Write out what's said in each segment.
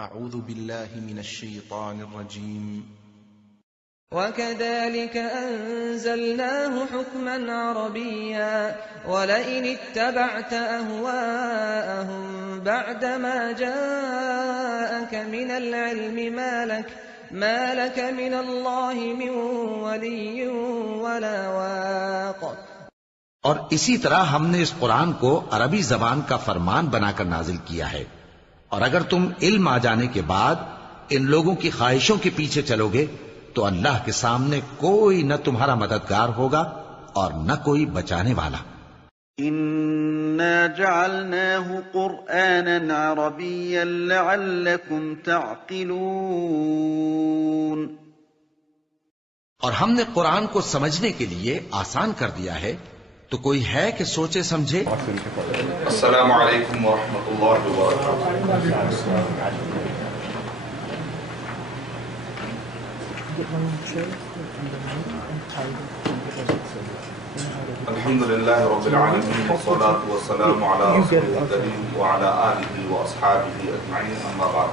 أعوذ بالله من الشيطان الرجيم. وكذلك أنزلناه حكما عربيا ولئن اتبعت أهواءهم بعدما جاءك من العلم ما لك من الله من ولي ولا واق. اور اسی طرح ہم نے اس قرآن کو عربی زبان کا فرمان بنا کر نازل کیا ہے، اور اگر تم علم آ جانے کے بعد ان لوگوں کی خواہشوں کے پیچھے چلو گے تو اللہ کے سامنے کوئی نہ تمہارا مددگار ہوگا اور نہ کوئی بچانے والا. إِنَّا جَعَلْنَاهُ قُرْآنًا عَرَبِيًّا لَعَلَّكُمْ تَعْقِلُونَ. اور ہم نے قرآن کو سمجھنے کے لیے آسان کر دیا ہے، تو کوئی ہے کہ سوچے سمجھے. السلام علیکم ورحمۃ اللہ وبرکاتہ. الحمد للہ رب العالمین والصلاة والسلام علی رسول الکریم وعلی آلہ واصحابہ اجمعین، اما بعد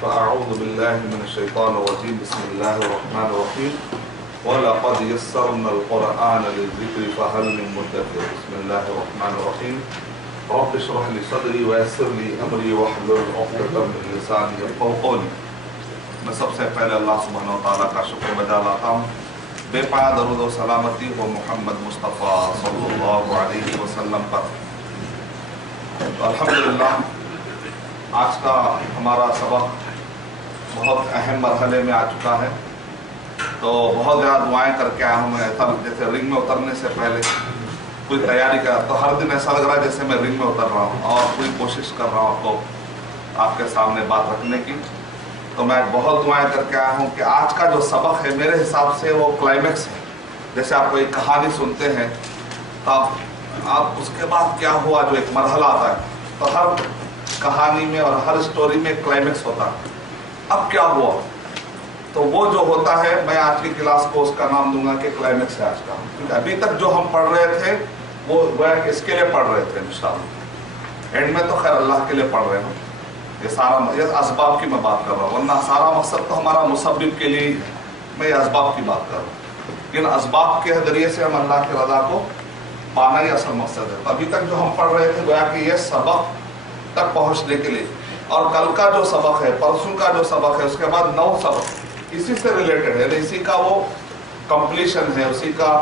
فاعوذ باللہ من الشیطان الرجیم. بسم اللہ الرحمن الرحیم. وَلَقَدْ يَسَّرْنَا الْقُرْآنَ لِلذِّكْرِ فَهَلْ مِن مُّدَّكِرٍ. بسم اللہ الرحمن الرحیم. رب اشرح لي صدری ويسر لي امری واحلل عقدۃ من لسانی یفقهوا قولی. میں سب سے پہلے اللہ سبحانہ وتعالیٰ کا شکر بجا لاتا ہوں. بے پایا درود و سلامتی ہو محمد مصطفیٰ صلی اللہ علیہ وسلم پر. تو الحمدللہ آج کا ہمارا سبق بہت اہم مرحلے میں آ چکا ہے. تو بہت زیادہ دعائیں کر کے آیا ہوں میں. ایسا جیسے رنگ میں اترنے سے پہلے کوئی تیاری کر، تو ہر دن ایسا لگ رہا ہے جیسے میں رنگ میں اتر رہا ہوں اور پوری کوشش کر رہا ہوں تو آپ کے سامنے بات رکھنے کی. تو میں بہت دعائیں کر کے آیا ہوں کہ آج کا جو سبق ہے میرے حساب سے وہ کلائمیکس ہے. جیسے آپ کوئی کہانی سنتے ہیں تب آپ اس کے بعد کیا ہوا جو ایک مرحلہ آتا ہے، تو ہر کہانی میں اور ہر اسٹوری میں ایک کلائمیکس ہوتا ہے. اب کیا ہوا، تو وہ جو ہوتا ہے میں آج کی کلاس کو اس کا نام دوں گا کہ کلائمیکس ہے آج کا. کیونکہ ابھی تک جو ہم پڑھ رہے تھے وہ اس کے لیے پڑھ رہے تھے انشاءاللہ. اینڈ میں تو خیر اللہ کے لیے پڑھ رہے ہیں. یہ اسباب کی میں بات کر رہا ہوں، ورنہ سارا مقصد تو ہمارا مسبب کے لیے میں یہ اسباب کی بات کر رہا ہوں. لیکن اسباب کے ذریعے سے ہم اللہ کی رضا کو پانا ہی اصل مقصد ہے. ابھی تک جو ہم پڑھ رہے تھے گویا کہ یہ سبق تک پہنچنے کے لیے، اور کل کا جو سبق ہے، پرسوں کا جو سبق ہے، اس کے بعد 9 سبق اسی سے ریلیٹڈ ہے. اسی کا وہ کمپلیشن ہے، اسی کا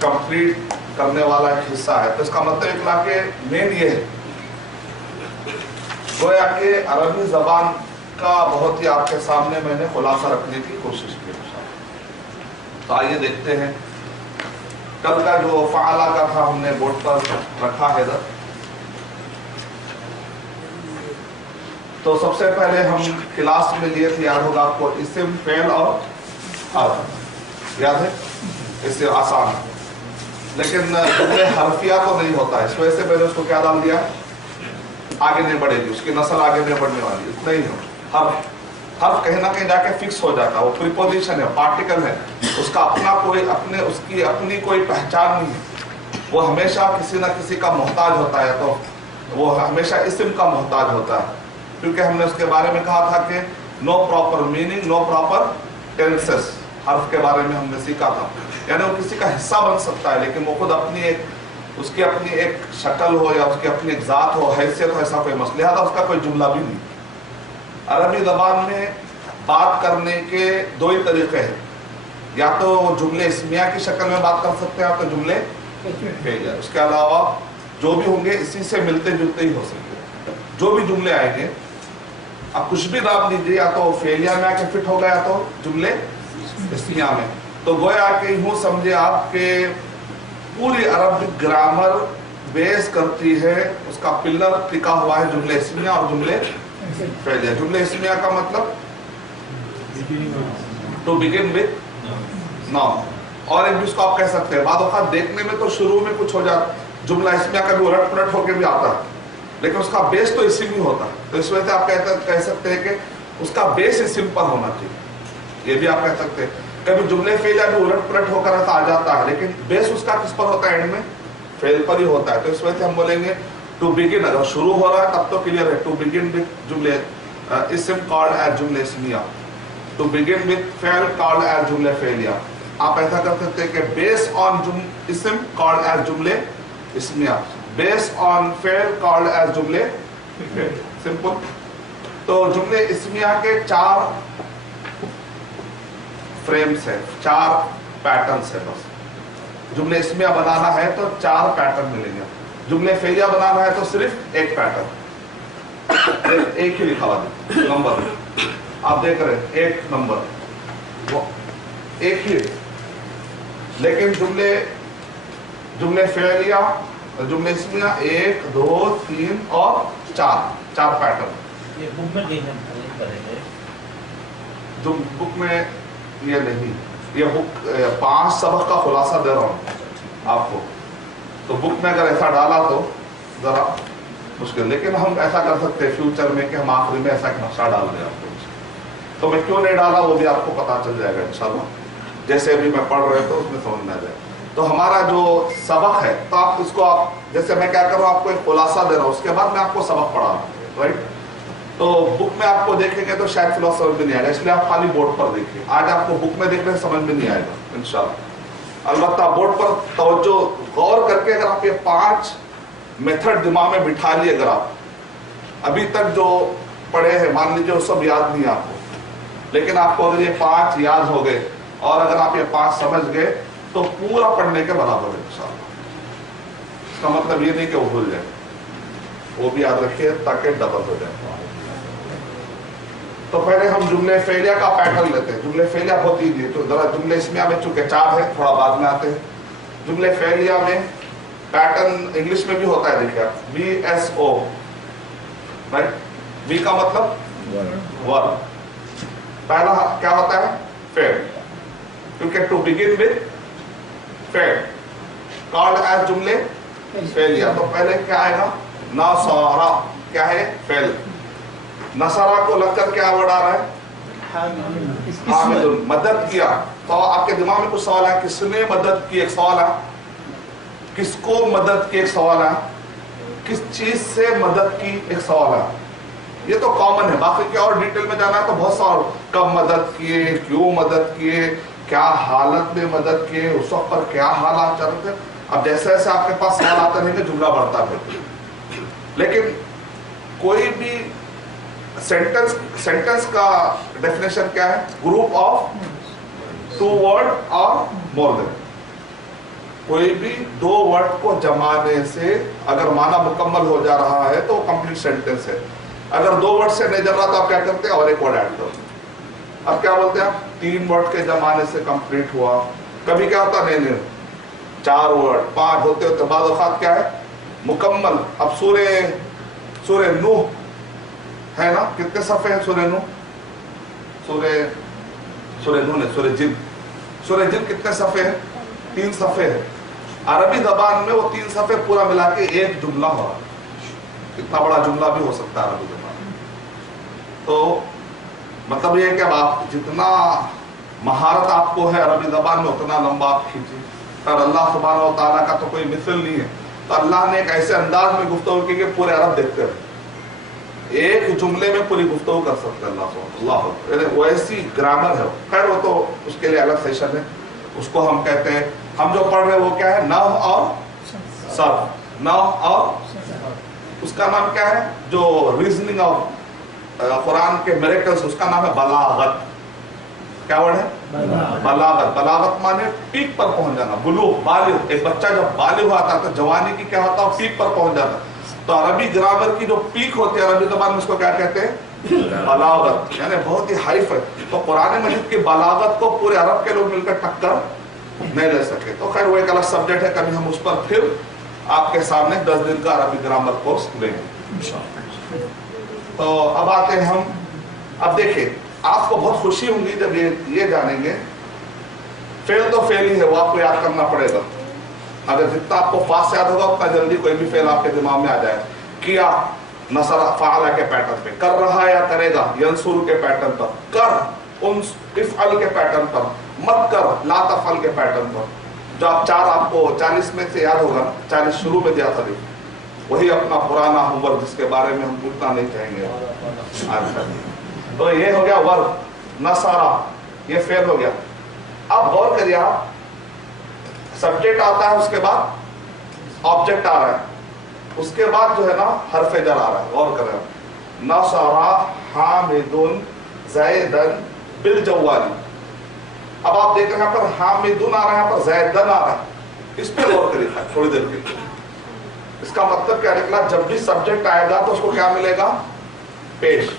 کمپلیٹ کرنے والا ایک حصہ ہے. تو اس کا مطلب اکلا کہ مین یہ ہے گویا کہ عربی زبان کا بہت ہی آپ کے سامنے میں نے خلاصہ رکھنے کی کوشش کی. تو آئیے دیکھتے ہیں کل کا جو فعالہ کا تھا ہم نے بورڈ پر رکھا ہے ادھر. تو سب سے پہلے ہم کلاس میں لیے تھے، یاد ہوگا آپ کو، اسم، فعل اور حرف. یاد ہے؟ اس سے آسان ہے، لیکن جملے حرفیہ تو نہیں ہوتا ہے. اس وجہ سے میں نے اس کو کیا ڈال دیا، آگے نہیں بڑھے گی، اس کی نسل آگے نہیں بڑھنے والی. اتنا ہی ہو. حرف کہیں نہ کہیں جا کے فکس ہو جاتا ہے. وہ پریپوزیشن ہے، پارٹیکل ہے، اس کا اپنا کوئی اس کی اپنی کوئی پہچان نہیں ہے. وہ ہمیشہ کسی نہ کسی کا محتاج ہوتا ہے. تو وہ ہمیشہ اسم کا محتاج ہوتا ہے، کیونکہ ہم نے اس کے بارے میں کہا تھا کہ نو پراپر میننگ، نو پراپر ٹینسز. حرف کے بارے میں ہم نے سیکھا تھا، یعنی وہ کسی کا حصہ بن سکتا ہے لیکن وہ خود اس کی اپنی ایک شکل ہو یا اس کی اپنی ایک ذات ہو، حیثیت ہو، ایسا کوئی مسئلہ. لہٰذا اس کا کوئی جملہ بھی نہیں. عربی زبان میں بات کرنے کے 2 ہی طریقے ہیں، یا تو جملے اسمیہ کی شکل میں بات کر سکتے ہیں، یا تو جملے فعلیہ. اس کے علاوہ جو بھی ہوں گے اسی سے ملتے جلتے ہی ہو سکتے ہیں. جو بھی جملے آئیں گے آپ کچھ بھی نام لیجیے، یا تو فعلیہ میں آ کے فٹ ہوگا یا تو جملے اسمیہ میں. تو گویا کہ یوں سمجھے آپ کہ پوری عربک گرامر بیس کرتی ہے، اس کا پلر ٹکا ہوا ہے جملے اسمیہ اور جملے فعلیہ. جملے اسمیہ کا مطلب ٹو بگن وتھ ناؤن، اور ایک بھی اس کو آپ کہہ سکتے ہیں. بعض اوقات دیکھنے میں تو شروع میں کچھ ہو جاتا، جملہ اسمیہ کا بھی الٹ پلٹ ہو کے بھی آتا ہے، لیکن اس کا بیس تو اسم ہی ہوتا ہے. تو اس وجہ سے آپ کہہ سکتے ہیں کہ اس کا بیس اسم پر ہونا چاہیے. یہ بھی آپ کہہ سکتے ہیں. کبھی جملے فعلیہ بھی الٹ پلٹ ہو کر آ جاتا ہے، لیکن بیس اس کا کس پر ہوتا ہے، اینڈ میں فعل پر ہی ہوتا ہے. تو اس وجہ سے ہم بولیں گے ٹو بگن، اگر شروع ہو رہا ہے تب تو کلیئر ہے، ٹو بگن وتھ جملے اسم called as جملہ اسمیہ. To begin with فعل called as جملہ فعلیہ. آپ ایسا کر سکتے ہیں کہ based on اسم called as جملے اسمیہ, based on فعل called as جملے فعل. سمپل. تو جملے اسمیہ کے 4 فریمز ہیں, 4 پیٹرنز ہیں. بس جملے اسمیہ بنانا ہے تو 4 پیٹرن ملیں گے. جملے فعلیہ بنانا ہے تو صرف 1 پیٹرن, ایک ہی لکھا ہوا نمبر آپ دیکھ رہے ہیں, 1 نمبر وہ ایک ہی. لیکن جملے فعلیہ جملے اسمیہ 1 2 3 اور 4 پیٹرن. یہ بک میں بک میں یہ نہیں, یہ بک 5 سبق کا خلاصہ دے رہا ہوں آپ کو. تو بک میں اگر ایسا ڈالا تو ذرا مشکل, لیکن ہم ایسا کر سکتے ہیں فیوچر میں کہ ہم آخری میں ایسا ایک نقشہ ڈال دیں آپ کو. تو میں کیوں نہیں ڈالا وہ بھی آپ کو پتا چل جائے گا انشاءاللہ, جیسے ابھی میں پڑھ رہے تو اس میں سمجھ میں آ جائے. تو ہمارا جو سبق ہے تو آپ اس کو جیسے میں کیا کر رہا ہوں آپ کو ایک خلاصہ دے رہا ہوں, اس کے بعد میں آپ کو سبق پڑھا رہا ہوں, رائٹ. تو بک میں آپ کو دیکھیں گے تو شاید فی الحال سمجھ میں نہیں آئے گا, اس لیے آپ خالی بورڈ پر دیکھیں. آج آپ کو بک میں دیکھنے سمجھ میں نہیں آئے گا انشاءاللہ. البتہ بورڈ پر توجہ غور کر کے اگر آپ یہ 5 میتھڈ دماغ میں بٹھا لیے, اگر آپ ابھی تک جو پڑھے ہیں مان لیجیے وہ سب یاد نہیں آپ کو, لیکن آپ کو اگر یہ 5 یاد ہو گئے اور اگر آپ یہ 5 سمجھ گئے تو پورا پڑھنے کے برابر ہے انشاءاللہ. اس کا مطلب یہ نہیں کہ وہ بھول جائے, وہ بھی یاد رکھیے تاکہ ڈبل ہو جائے. تو پہلے ہم جملے فعلیہ کا پیٹرن لیتے ہیں. جملے فعلیہ بہت ایزی ہے, تو ذرا جملے اسمیہ میں چونکہ 4 ہے تھوڑا بعد میں آتے ہیں. جملے فعلیہ میں پیٹرن انگلش میں بھی ہوتا ہے, دیکھیے VSO, رائٹ. بی کا مطلب ورب. پہلا کیا ہوتا ہے فعل, کیونکہ ٹو بگن ود فعل کالڈ ایز جملے فعلیہ. تو پہلے کیا آئے گا نصارا, کیا ہے فعل. نصارا کو لگ کر کیا ورڈ آ رہا ہے حامد, مدد کیا. تو آپ کے دماغ میں کچھ سوال ہے, کس نے مدد کی, ایک سوال ہے. کس کو مدد کی, ایک سوال ہے. کس چیز سے مدد کی, ایک سوال ہے. یہ تو کامن ہے, باقی کیا اور ڈیٹیل میں جانا ہے تو بہت سوال, کب مدد کیے, کیوں مدد کیے, کیا حالت میں مدد کیے, اس وقت پر کیا حالات چل رہے تھے. اب جیسے جیسے آپ کے پاس سوال آتے ہیں کہ جملہ بڑھتا ہے. لیکن کوئی بھی سینٹنس کا ڈیفینیشن کیا ہے, گروپ آف 2 ورڈ اور مور دین. کوئی بھی 2 ورڈ کو جمانے سے اگر معنی مکمل ہو جا رہا ہے تو کمپلیٹ سینٹنس ہے. اگر 2 ورڈ سے نہیں جم رہا تو آپ کیا کرتے ہیں, اور ایک ورڈ ایڈ کرتے. اب کیا بولتے ہیں آپ, 3 ورڈ کے جمانے سے کمپلیٹ ہوا. کبھی کیا ہوتا نہیں 4 ورڈ 5 ہوتے ہوتے بعض اوقات کیا ہے مکمل. اب سورہ نوح ہے نا, کتنے صفحے ہیں سورہ نوح, سورہ نوح نے سورہ جن کتنے صفحے ہیں, 3 صفحے ہیں. عربی زبان میں وہ 3 صفحے پورا ملا کے ایک جملہ ہو رہا. اتنا بڑا جملہ بھی ہو سکتا ہے عربی زبان میں. تو مطلب یہ ہے کہ آپ جتنا مہارت آپ کو ہے عربی زبان میں اتنا لمبا آپ کھینچیے. اور اللہ سبحانہ و تعالیٰ کا تو کوئی مثل نہیں ہے. تو اللہ نے ایک ایسے انداز میں گفتگو کی کہ پورے عرب دیکھتے رہے. ایک جملے میں پوری گفتگو کر سکتے ہیں اللہ. وہ ایسی گرامر ہے. خیر وہ تو اس کے لیے الگ سیشن ہے, اس کو ہم کہتے ہیں. ہم جو پڑھ رہے ہیں وہ کیا ہے, نحو اور صرف. نحو اور اس کا نام کیا ہے, جو ریزننگ آف قرآن کے میریکلز, اس کا نام ہے بلاغت. کیا ورڈ ہے بلاغت. بلاغت مانے پیک پر پہنچ جانا, بلوغ, بالغ. ایک بچہ جب بالغ ہوتا ہے تو جوانی کی کیا ہوتا ہے, پیک پر پہنچ جاتا. تو عربی گرامر کی جو پیک ہوتی ہے عربی زبان میں اس کو کیا کہتے ہیں, بلاغت, یعنی بہت ہی ہائف ہے. تو قرآن مجید کی بلاغت کو پورے عرب کے لوگ مل کر ٹکر نہیں لے سکے. تو خیر وہ ایک الگ سبجیکٹ ہے, کبھی ہم اس پر پھر آپ کے سامنے 10 دن کا عربی گرامر کورس لیں گے. تو اب آتے ہیں ہم. اب دیکھیں آپ کو بہت خوشی ہوں گی جب یہ جانیں گے فعل تو فعل ہی ہے, وہ آپ کو یاد کرنا پڑے گا. اگر جتنا آپ کو فاسٹ یاد ہوگا اتنا جلدی کوئی بھی فعل آپ کے دماغ میں آ جائے. کیا نصر فعل کے پیٹرن پہ, کر رہا یا کرے گا ینصر کے پیٹرن پر, کر افعل کے پیٹرن پر, مت کر لا تفعل کے پیٹرن پر. جو آپ 4 آپ کو 40 میں سے یاد ہوگا, 40 شروع میں دیا تھا, वही अपना पुराना होमवर्क जिसके बारे में हम उतना नहीं कहेंगे। तो ये हो गया वर्ब, नसारा, ये फेल हो गया। अब गौर करिए आप, सब्जेक्ट आता है, उसके बाद ऑब्जेक्ट आ रहा है, उसके बाद जो है ना हरफ जर आ रहा है। गौर करें, नसारा हामिदुन ज़ैदन बिल जवाली। अब आप देख रहे हैं यहाँ पर हामिदुन आ रहा है, यहाँ पर ज़ैदन आ रहा है। इस पे गौर करिए थोड़ी देर के लिए। इसका मतलब क्या निकला, जब भी सब्जेक्ट आएगा तो उसको क्या मिलेगा, पेश।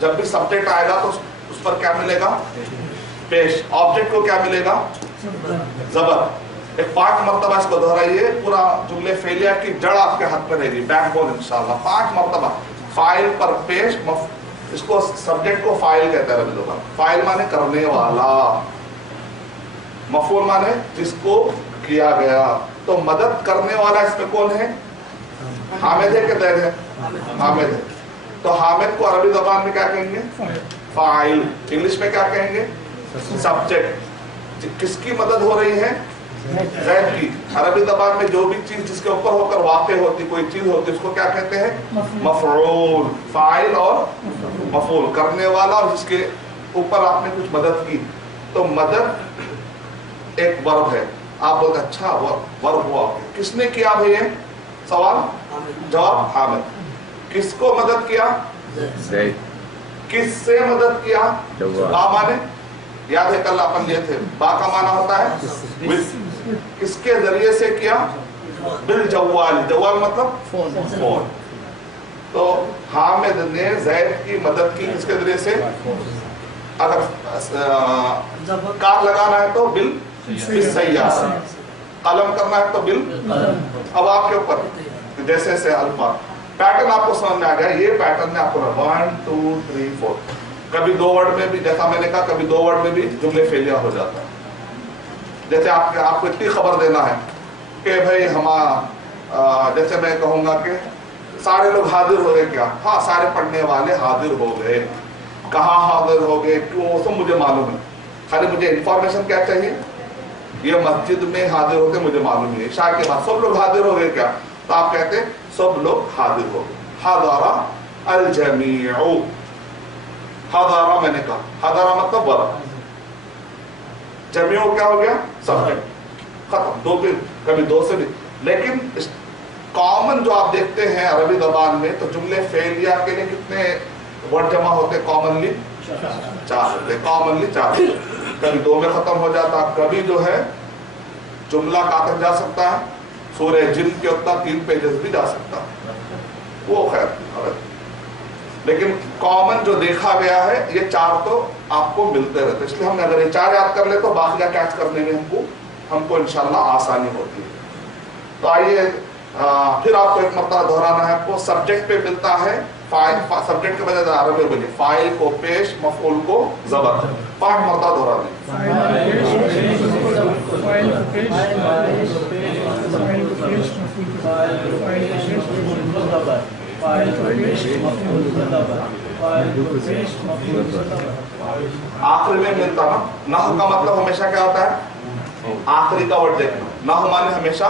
जब भी सब्जेक्ट आएगा तो उस पर क्या मिलेगा, पेश। ऑब्जेक्ट को क्या मिलेगा, जबर। एक 5 मरतबा इसको दोहराइए, पूरा जुमले फेलिया की जड़ आपके हाथ में रहेगी, बैकबोन इंशाल्लाह। 5 मरतबा, फाइल पर पेश, इसको सब्जेक्ट को फाइल कहते हैं रबी। फाइल माने करने वाला, मफूल माने जिसको किया गया। तो मदद करने वाला इसमें कौन है, हामिद है कि ज़ैद है, हामिद है। तो हामिद को अरबी ज़बान में क्या कहेंगे, फाइल। इंग्लिश में क्या कहेंगे, सब्जेक्ट। किसकी मदद हो रही है, ज़ैद की। अरबी ज़बान में जो भी चीज जिसके ऊपर होकर वाक़े होती, कोई चीज होती, उसको क्या कहते हैं, मफ़ऊल। फाइल और मफ़ऊल, करने वाला और जिसके ऊपर आपने कुछ मदद की। तो मदद एक वर्ब है। आप बोलते अच्छा वर्ब हुआ, किसने किया भाई ये सवाल, जवाब हामिद। किसको मदद किया, किससे मदद किया, बा माने, याद है कल अपन लिए थे, बा का माना होता है किसके जरिए से किया, बिल जवाल। जवाल मतलब फोन। तो हामिद ने ज़ैद की मदद की किसके जरिए से, अगर कार लगाना है तो बिल सैयारा, कलम करना है तो बिल। अब आपके ऊपर जैसे जैसे अल्फा पैटर्न आपको समझ में आ गया। ये पैटर्न में आपको 1 2 3 4, कभी 2 वर्ड में भी, जैसा मैंने कहा, कभी 2 वर्ड में भी जुमले फेलिया हो जाता है। जैसे आपको इतनी खबर देना है कि भाई जैसे मैं कहूंगा कि सारे लोग हाजिर हो गए क्या, हाँ सारे पढ़ने वाले हाजिर हो गए। कहाँ हाजिर हो गए, क्यों, सब मुझे मालूम है, खाली मुझे इंफॉर्मेशन क्या चाहिए, ये मस्जिद में हाजिर होते मुझे मालूम है। इशा के बाद सब लोग हाजिर हो गए क्या, तो आप कहते सब लोग हाजिर हो गए। हज़रा अल जमीउ, हज़रा मैंने कहा, हज़रा मतलब वर्ब, जमीउ क्या हो गया, सब्जेक्ट। खत्म। दो भी, कभी 2 से भी। लेकिन कॉमन जो आप देखते हैं अरबी ज़बान में, तो जुमले फेलिया के लिए कितने वर्ड जमा होते, कॉमनली 4 होते, कॉमनली 4। कभी 2 में खत्म हो जाता, कभी जो है जुमला कहाँ तक जा सकता है, सूरह जिन के उतना 3 पेजेस भी जा सकता है, वो खैर। लेकिन कॉमन जो देखा गया है ये 4 तो आपको मिलते रहते, इसलिए हमने अगर ये 4 याद कर ले तो बाकी का कैच करने में हमको इंशाल्लाह आसानी होती है। तो आइए फिर आपको एक मरतबा दोहराना है। आपको सब्जेक्ट पे मिलता है फाइल, सब्जेक्ट के बजाय अरबी बोलिए, फाइल को पेश, मफऊल को जबर। 5 मरतबा दोहरा दें। आखिरी में मिलता ना, नह का मतलब हमेशा क्या होता है, आखिरी का वर्ड देखना। नह माने हमेशा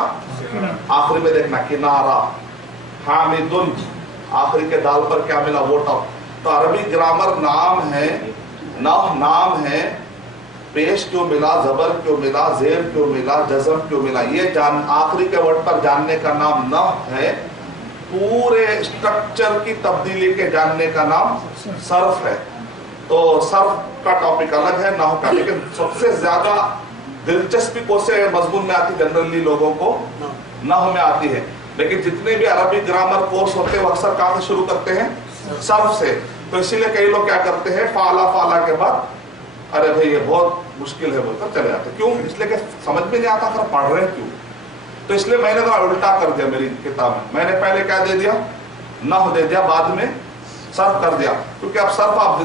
आखिरी में देखना। किनारा, हामिदुन, आखिरी के दाल पर क्या मिला, वो टॉप। तो अरबी ग्रामर नाम है, नह नाम है, पेश क्यों मिला, जबर क्यों मिला, जेर क्यों मिला, जज़म क्यों मिला, ये जान आखिरी के वर्ड पर जानने का नाम नह है। पूरे स्ट्रक्चर की तब्दीली के जानने का नाम सर्फ है। तो सर्फ का टॉपिक अलग है, नह का। लेकिन सबसे ज्यादा दिलचस्पी कौन से मजमून में आती, जनरली लोगों को नह में आती है। लेकिन जितने भी अरबी ग्रामर कोर्स होते हैं वो अक्सर कहाँ से शुरू करते हैं, सर्फ से। तो इसीलिए कई लोग क्या करते हैं, फाला के बाद अरे भाई ये बहुत मुश्किल है बोलकर चले जाते। क्यों, इसलिए कि समझ में नहीं आता आखिर पढ़ रहे हैं क्यों। तो इसलिए मैंने तो उल्टा कर दिया मेरी किताब में। मैंने पहले क्या दे दिया, नह दे दिया, बाद में सर्फ कर दिया। क्योंकि अब सर्फ आप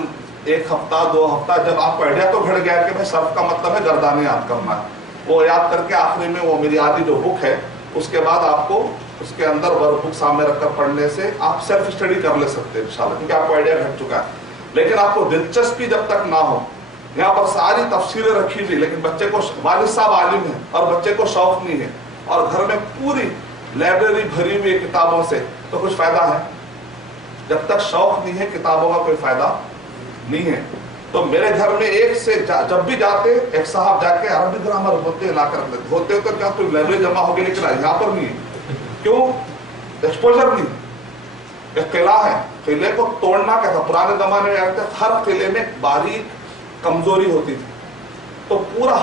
1 हफ्ता 2 हफ्ता जब आपको आइडिया तो घट गया कि भाई सर्फ का मतलब है गर्दाने याद करना, वो याद करके आखिरी में वो मेरी आधी जो बुक है उसके बाद आपको उसके अंदर वर्क बुक सामने रखकर पढ़ने से आप सेल्फ स्टडी कर ले सकते हैं इंशाल्लाह, क्योंकि आपको आइडिया घट चुका है। लेकिन आपको दिलचस्पी जब तक ना हो, यहाँ पर सारी तफसीरें रखी थी, लेकिन बच्चे को, वालिद साहब आलिम है और बच्चे को शौक नहीं है, और घर में पूरी लाइब्रेरी भरी हुई है किताबों से, तो कुछ फायदा है? जब तक शौक नहीं है किताबों का कोई फायदा नहीं है। तो मेरे घर में एक से जब भी जाते एक साहब जाके अरबी ग्रामर होते ला कर रखते होते तो क्या तो लाइब्रेरी जमा हो गई, लेकिन यहाँ पर नहीं है। क्यों? एक्सपोजर नहीं। एक किला है, किले को तोड़ना क्या था, पुराने जमाने में हर किले में बारीक कमजोरी होती थी, तो पूरा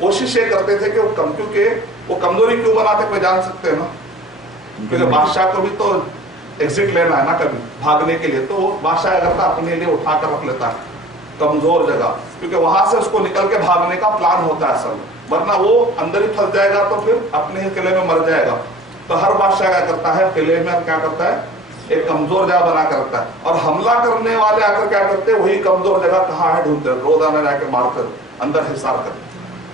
कोशिश ये करते थे कि वो क्योंकि वो कमजोरी क्यों बनाते कोई जान सकते हैं ना, क्योंकि बादशाह को भी तो एग्जिट लेना है ना कभी भागने के लिए, तो वो बादशाह करता अपने लिए उठा कर रख लेता है कमजोर जगह, क्योंकि वहां से उसको निकल के भागने का प्लान होता है असल में, वरना वो अंदर ही फंस जाएगा तो फिर अपने ही किले में मर जाएगा। तो हर बादशाह क्या करता है, किले में क्या करता है, एक कमजोर जगह बना कर रखता है, और हमला करने वाले आकर क्या करते हैं, वही कमजोर जगह कहाँ है ढूंढते हैं, रोजाना जाके मारकर अंदर हिसार कर।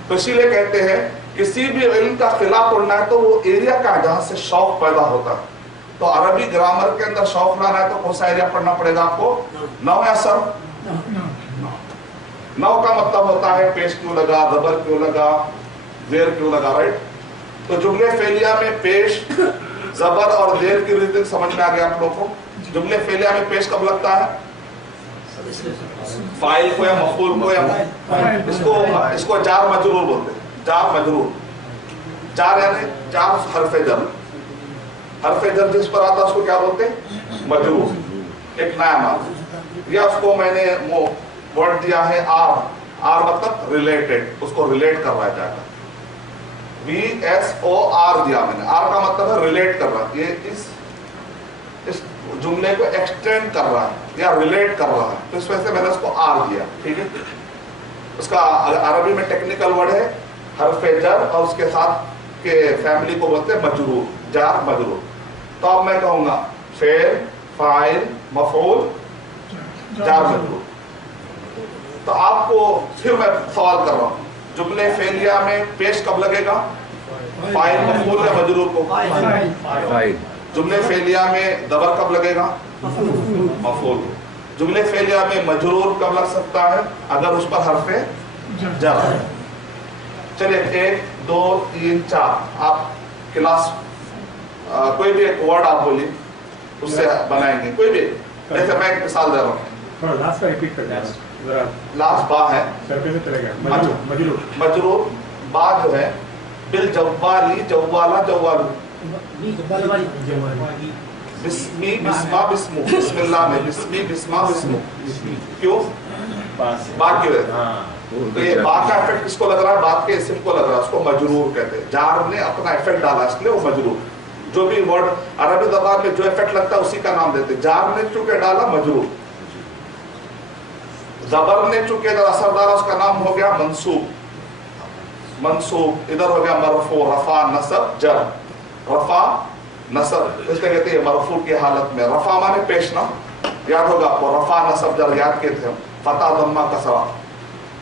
तो इसीलिए कहते हैं किसी भी इल्म का किला तोड़ना है तो वो एरिया का जहां से शौक पैदा होता है। तो अरबी ग्रामर के अंदर शौक लाना है तो कौन सा एरिया पढ़ना पड़ेगा आपको? नौ या सर? नौ का मतलब होता है पेश क्यों लगा, जबर क्यों लगा, जेर क्यों लगा, राइट। तो जुमले फेलिया में पेश, जबर और जेर की रीति समझ में आ गया आप लोगों को। जुमले फेलिया में पेश कब लगता है? फाइल को या मफूल को, या इसको जार मजरूर बोलते हैं। जार मजरूर, जार यानी जार हरफे जर, हरफे जर जिस पर आता है उसको क्या बोलते हैं? मजरूर। एक नया नाम, या उसको मैंने वर्ड दिया है आर, आर मतलब रिलेटेड, उसको रिलेट कर रहा है जाकर, VSOR दिया मैंने, आर का मतलब है रिलेट कर रहा है, ये इस जुमले को एक्सटेंड कर रहा है या रिलेट कर रहा है, तो इस वजह से मैंने उसको आर दिया, ठीक है। उसका अरबी में टेक्निकल वर्ड है हरफे जर, और उसके साथ के फैमिली को बोलते हैं मजरूर, जार मजरूर। तो अब मैं कहूंगा फेल, फाइल, मफूल, जार मजरूर। तो आपको फिर मैं सवाल कर रहा हूं, जुमले फेलिया में पेश कब लगेगा? फाइल, मफूल या मजरूर को? फाइल। जुमले फेलिया में दबर कब लगेगा? मफूल। जुमले फेलिया में मजरूर कब लग सकता है? अगर उस पर हरफे जर है। चलिए 1 2 3 4 आप क्लास कोई भी एक वर्ड आप बोलिए, उससे बनाएंगे कोई भी। जैसे मैं एक मिसाल दे रहा हूँ, लास्ट का रिपीट कर देना, लास्ट बा है सर कैसे चलेगा? मजरूर, मजरूर, बा जो है बिल जव्वाली, जव्वाला, जव्वालू, बिस्मी, बिस्मा, बिस्मू, बिस्मिल्लाह में बिस्मी, बिस्मा, बिस्मू। क्यों? बा क्यों है? तो ये बा का इफेक्ट किसको लग रहा है? बात के इस्म को लग रहा है, उसको मजरूर कहते हैं। जार ने अपना इफेक्ट डाला इसलिए वो मजरूर। जो भी वर्ड अरबी ज़बान में जो इफेक्ट लगता है उसी का नाम देते हैं। जार ने चूंकि डाला मजरूर, जबर ने चूंकि असरदार उसका नाम हो गया मंसूब, मंसूब इधर हो गया मरफू, रफा, नसब, जर, रफा, नसब, इसलिए कहते हैं मरफू की हालत में। रफा माने पेश ना, याद होगा आपको, रफा नसब जर याद किए थे हम, फता दम्मा कसरा।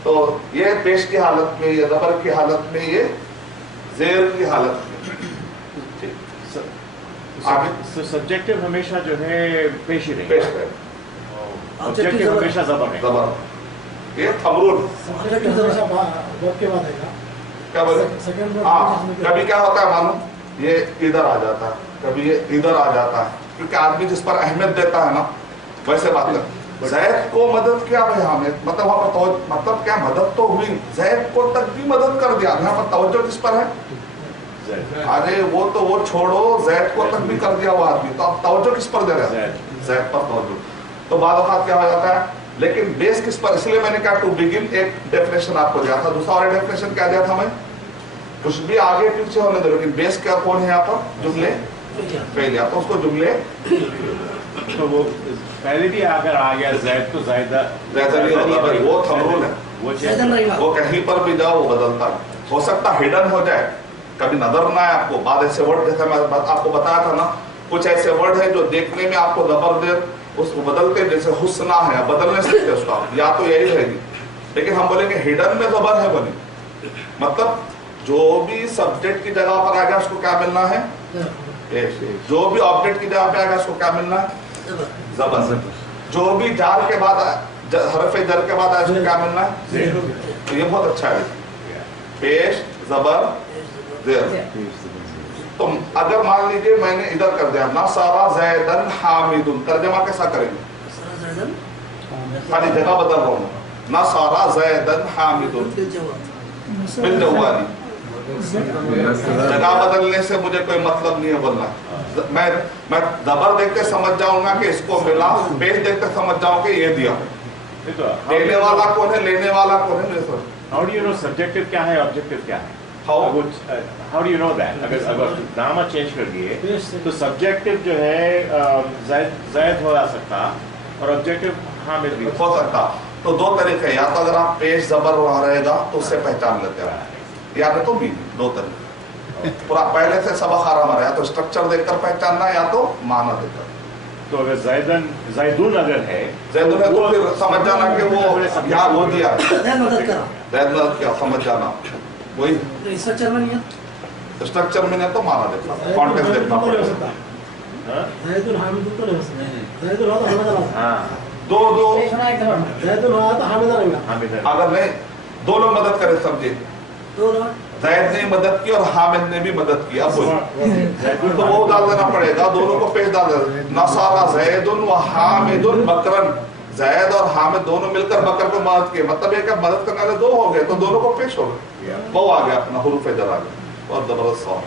तो ये पेश की हालत में, ये जबर की हालत में, ये जेर की हालत में। तो सब्जेक्टिव हमेशा जो है पेश ही रहेगा, पेश है, ऑब्जेक्टिव हमेशा जबर है। जबर ये थमरूल क्या बोले? हाँ, कभी क्या होता है मालूम, ये इधर आ जाता है, कभी ये इधर आ जाता है, क्योंकि आदमी जिस पर अहमियत देता है ना वैसे बात कर। जैद को मदद क्या भाई हमें, मतलब वहाँ पर मतलब क्या मदद तो हुई, जैद को तक भी मदद कर दिया, यहाँ पर तवज्जो किस पर है? अरे वो तो वो छोड़ो, जैद को तक भी कर दिया वो आदमी, तो अब तवज्जो किस पर दे रहा है? जैद पर तवज्जो। तो बाद वक्त क्या हो जाता है, लेकिन बेस किस पर? इसलिए मैंने कहा टू बिगिन एक डेफिनेशन आपको दिया था, दूसरा और डेफिनेशन क्या दिया था मैं? कुछ भी आगे पीछे होने दो, लेकिन बेस क्या कौन है यहाँ पर? जुमले फेलिया, तो उसको जुमले। तो वो पहले भी अगर आ गया जैद तो ज़ायदा नहीं होता भाई, वो थमरूल है, वो कहीं पर भी जाओ वो बदलता है। हो सकता हिडन हो जाए, कभी नजर ना आए आपको। बाद ऐसे वर्ड, जैसे मैं आपको बताया था ना, कुछ ऐसे वर्ड है जो देखने में आपको जबरदस्त उसको बदलते, जैसे हुस्ना है, बदल नहीं सकते उसका, या तो यही रहेगी, लेकिन हम बोलेंगे हिडन में जबर है बनी, मतलब जो भी सब्जेक्ट की जगह पर आ गया उसको क्या मिलना है? जो भी ऑब्जेक्ट की जगह पे आ गया उसको क्या मिलना है? जबर। जो भी जार के बाद हरफे जर के बाद आया उसको क्या मिलना है? तो ये बहुत अच्छा है, पेश, जबर, जेर। تو اگر مان لیجیے میں نے ادھر کر دیا نصر زیدن حامد، ترجمہ کیسا کریں گے؟ خالی جگہ بدل رہا ہوں، نصر زیدن حامد بالجوالی، جگہ بدلنے سے مجھے کوئی مطلب نہیں ہے بولنا، میں زبر دیکھ کے سمجھ جاؤں گا کہ اس کو ملا، پیش دیکھ کے سمجھ جاؤں کہ یہ دیا، دینے والا کون ہے لینے والا کون ہے میرے سر. How do you know subjective کیا ہے objective کیا ہے؟ How do you know that؟ اگر نامہ چینج کر دیے تو subjective جو ہے زائد ہو سکتا اور objective حامد بھی ہو سکتا. تو دو طریقے، یا تو اگر آپ پیش زبر وہاں رہے گا تو اس سے پہچان لیتے ہیں، یا تو بھی دو طریقے پورا پہلے سے سبق آرام رہا، یا تو اسٹرکچر دیکھ کر پہچاننا یا تو معنی دیکھ کر. تو اگر زیدون اگر ہے زیدون ہے تو پھر سمجھ جانا کہ وہ یہاں وہ دیا ہے، زید مدد کیا سمجھ جانا، وہی اسٹرکچر میں نے تو مانا دیکھنا، کانٹیکسٹ دیکھنا پڑے گا. دو اگر نہیں دو لوگ مدد کرے سمجھے، زید نے مدد کی اور حامد نے بھی مدد کی، اب تو وہ ڈال دینا پڑے گا، دونوں کو پیش ڈال دینا. نصر زید و حامد بکرن، زید اور حامد دونوں مل کر بکر کو مدد کی، مطلب یہ کہ مدد کرنے والے دو ہو گئے تو دونوں کو پیش ہو گئے، وہ آ گیا اپنا حروف جر آ گیا. بہت زبردست سوال،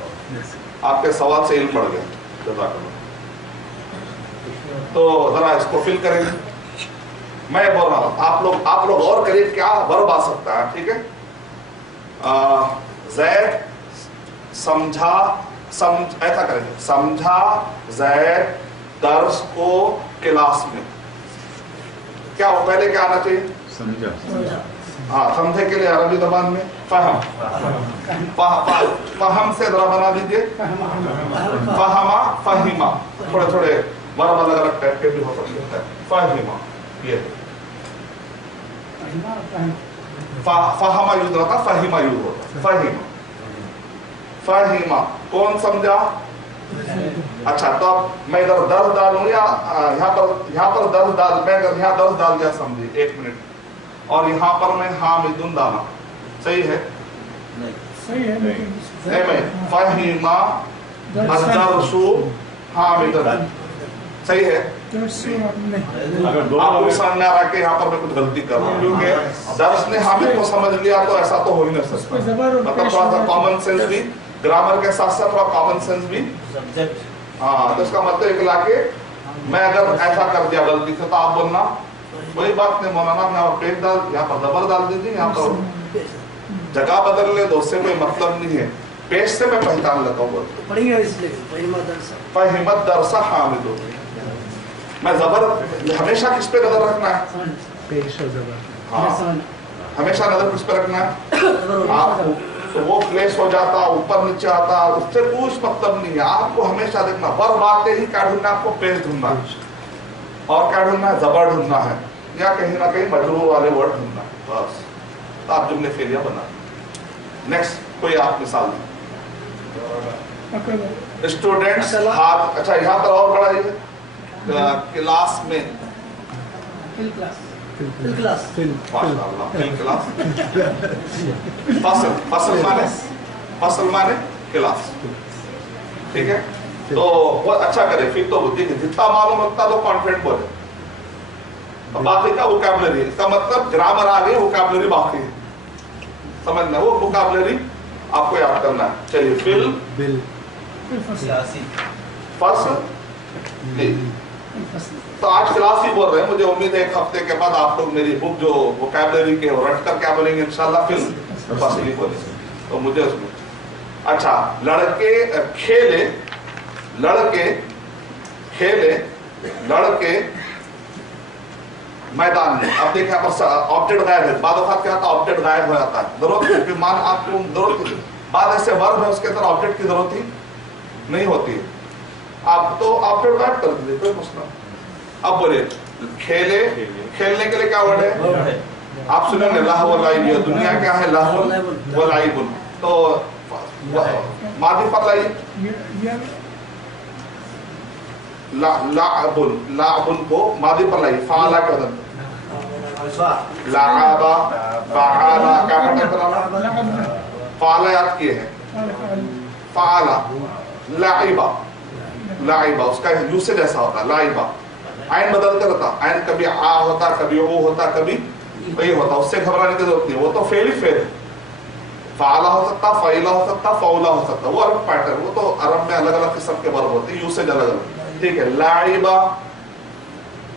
آپ کے سوال سے علم پڑ گیا، جزاک اللہ. تو ذرا اس کو فل کریں گے، میں بول رہا ہوں آپ لوگ اور کریے کیا ورب آ سکتا ہے، ٹھیک ہے. زید سمجھا، ایسا کریں گے، سمجھا زید درس کو کلاس میں، کیا وہ پہلے کیا آنا چاہیے؟ سمجھا. ہاں سمجھے کے لیے عربی زبان میں فہم، فہم سے ذرا بنا دیجیے، فہما فہیما، تھوڑے تھوڑے ورب الگ الگ ٹائپ کے بھی ہو سکتے ہیں. فہیما یہ فہما یوز ہوتا، فہیما یوز ہوتا، فہیما فہیما. کون سمجھا؟ اچھا تو اب میں ادھر درس ڈالوں یا یہاں پر درس ڈال، میں اگر یہاں درس ڈال دیا سمجھے 1 منٹ، اور یہاں پر میں حامدن ڈالا، صحیح ہے؟ نہیں میں فہیما الدرس حامدن، صحیح ہے؟ آپ کو سمجھ میں آ رہا کہ یہاں پر میں کچھ غلطی کر رہا ہوں، کیونکہ درس نے حامد کو سمجھ لیا تو ایسا تو ہو ہی نہیں سکتا. مطلب تھوڑا سا کامن سینس بھی، گرامر کے ساتھ ساتھ تھوڑا کامن سینس بھی. ہاں تو اس کا مطلب ایک لا کے میں اگر ایسا کر دیا غلطی سے تو آپ بولنا وہی بات نہیں مولانا، میں اور پیش ڈال، یہاں پر زبر ڈال دیجیے، یہاں پر جگہ بدل لے تو اس سے کوئی مطلب نہیں ہے، پیش سے میں پہچان لیتا ہوں. فہمت درس حامد، میں زبر ہمیشہ کس پہ نظر رکھنا ہے؟ پیش اور زبر. ہاں ہمیشہ نظر کس پہ رکھنا ہے؟ آپ تو وہ پلیس ہو جاتا، اوپر نیچے آتا، اس سے کچھ مطلب نہیں ہے. آپ کو ہمیشہ دیکھنا ورب آتے ہی کیا ڈھونڈنا ہے، آپ کو پیش ڈھونڈنا ہے، اور کیا ڈھونڈنا ہے، زبر ڈھونڈنا ہے، یا کہیں نہ کہیں مجرور والے ورڈ ڈھونڈنا ہے، بس آپ جملے فعلیہ بنا. نیکسٹ کوئی آپ مثال دیں. اسٹوڈینٹس ہاتھ، اچھا یہاں پر اور بڑھائیے، کلاس میں، فصل مانے کلاس، ٹھیک ہے. تو بہت اچھا کرے، پھر تو جتنا معلوم اتنا تو کانفیڈنٹ بولے. باقی کا ووکیبلری، اس کا مطلب گرامر آ گئی، ووکیبلری باقی ہے، سمجھنا وہ ووکیبلری آپ کو یاد کرنا ہے. چلیے فل فصل، تو آج کلاس ہی بول رہے ہیں، مجھے امید ہے 1 ہفتے کے بعد آپ لوگ میری بک جو ووکیبلری کے رٹ کر کیا بولیں گے انشاءاللہ، پھر فصل ہی بولیں گے. تو مجھے اس میں اچھا لڑکے کھیلے، لڑکے کھیلے، لڑکے میدان میں. اب دیکھیں یہاں پر آبجیکٹ غائب ہے، بعض اوقات کیا ہوتا ہے آبجیکٹ غائب ہو جاتا ہے، ضرورت ہے مان آپ کو ضرورت ہے، بعض ایسے ورب ہے اس کے اندر آبجیکٹ کی ضرورت ہی نہیں ہوتی ہے، آپ تو آبجیکٹ غائب کر دیتے، کوئی مسئلہ. اب بولے کھیلے، کھیلنے کے لیے کیا ورڈ ہے؟ آپ سنیں گے لہو و لعب، دنیا کیا ہے لہو و لعب، تو ماضی پر لائیے، لعب کو ماضی پر لائیے، فعلا کیا ہوتا ہے؟ لعبا، فعلا، کیا پڑھنا ہے؟ فعلا یاد کیے ہیں، فعلا लाइबा, लाइबा उसका यूसेज ऐसा होता है, लाइबा आइन बदलते रहता, आइन कभी आ होता, कभी ओ होता, कभी वही होता, उससे घबराने की जरूरत नहीं, वो तो फेल ही फेल है। फाला हो सकता, फाइला हो सकता, फौला हो सकता, वो अरब पैटर्न, वो तो अरब में अलग अलग किस्म के वर्ब होते हैं, यूसेज अलग अलग। ठीक है, लाइबा,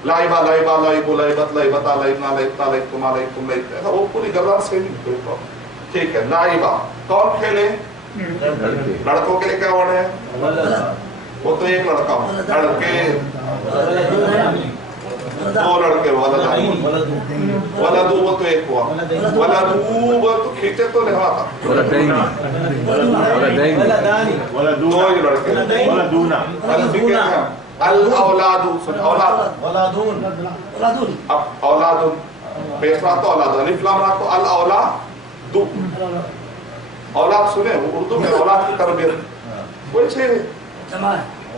लाइबा, लाइबा, लाइबो, लाइबत, लाइबता, लाइबना, लाइबता, लाइबतुमा, लाइबतुम, लाइबता, वो पूरी गलत से नहीं। ठीक है, लाइबा कौन खेले? लड़कों के लिए क्या वर्ड है? वो तो एक लड़का हो, लड़के दो लड़के, वलदू वो तो एक हुआ, वलदू वो तो खींचे तो नहीं था, दो ही लड़के, अल औलादू, औलाद, अब औलादुन पेशवा तो औलाद, अलिफ लाम रा तो अल औलादू, औलाद सुने उर्दू में औलाद की तरबियत कोई छे।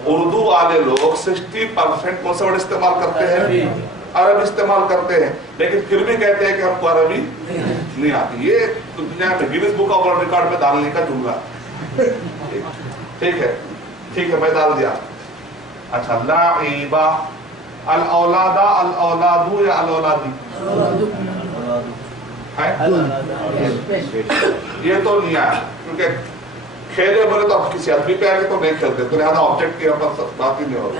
उर्दू वाले लोग 60% कौन सा वर्ड इस्तेमाल करते हैं? अरब इस्तेमाल करते हैं, लेकिन फिर भी कहते हैं कि हमको अरबी नहीं आती। ये दुनिया में Guinness book of world record में डालने का जुमला। ठीक है, ठीक है, मैं डाल दिया। अच्छा, लाइबा, अल औलादा, अल औलादू या अल औलादी है? ये तो नहीं आया, क्योंकि खेले बोले तो आप किसी आदमी पे आके तो नहीं खेलते, तो लिहाजा ऑब्जेक्ट की बात ही नहीं होती।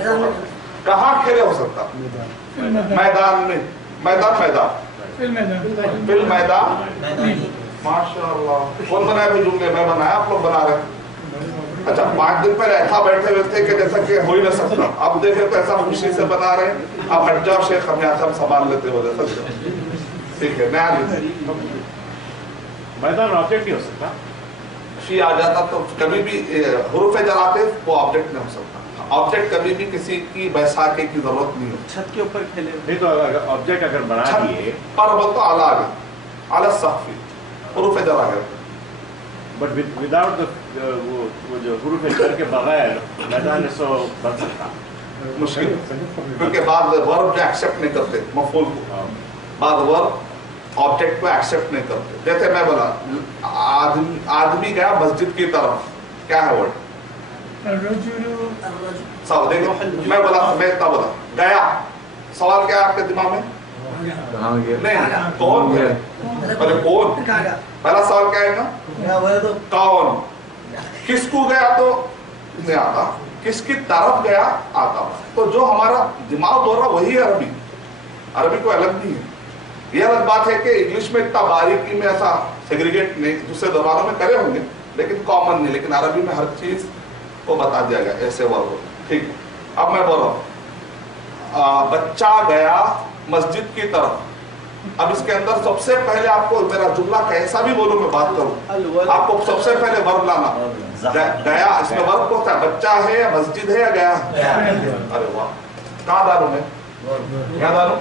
कहाँ खेले हो सकता? मैदान में, मैदान, मैदान, फिल मैदान, माशाअल्लाह। कौन बनाया भाई जुमले? मैं बनाया, आप लोग बना रहे। अच्छा, 5 दिन पहले ऐसा बैठे हुए थे कि जैसा कि हो ही नहीं सकता, अब देखे तो ऐसा खुशी से बना रहे हैं। अब हट जाओ शेख, हम यहाँ सब संभाल लेते हो जैसा। ठीक है, नया मैदान ऑब्जेक्ट नहीं हो सकता। शी आ जाता तो कभी भी हुरूफ जराते वो ऑब्जेक्ट नहीं हो सकता। ऑब्जेक्ट कभी भी किसी की बैसाखी की जरूरत नहीं है। छत के ऊपर खेले नहीं तो ऑब्जेक्ट अगर बना दिए पर वो तो आला आ गया, आला सख्फी हुरूफ जर आ गया, बट विदाउट वो जो हुरूफ जर के बगैर मैदान सो बन सकता मुश्किल, क्योंकि बाद वर्ब जो एक्सेप्ट नहीं करते मफूल को, बाद वर्ब ऑब्जेक्ट को एक्सेप्ट नहीं करते। जैसे मैं बोला आदमी गया मस्जिद की तरफ, क्या है वर्ड? सब देखो, मैं बोला, मैं इतना बोला गया, सवाल क्या है आपके दिमाग में? नहीं, कौन गया? पहले कौन, पहला सवाल क्या है ना? कौन। किसको गया तो नहीं आता, किसकी तरफ गया आता। तो जो हमारा दिमाग बोल रहा वही अरबी, अरबी को अलग नहीं है। ये अलग बात है कि इंग्लिश में इतना बारीकी में ऐसा सेग्रीगेट नहीं, दूसरे जबानों में करे होंगे लेकिन कॉमन नहीं, लेकिन अरबी में हर चीज को बता दिया गया ऐसे वर्ब। ठीक, अब मैं बोल रहा हूँ बच्चा गया मस्जिद की तरफ। अब इसके अंदर सबसे पहले आपको, मेरा जुमला कैसा भी बोलूं मैं बात करूं, आपको सबसे पहले वर्ब लाना। गया, इसमें वर्ब कौन सा? बच्चा है या मस्जिद है या गया? अरे वाह, कहाँ डालूं मैं? क्या डालूं?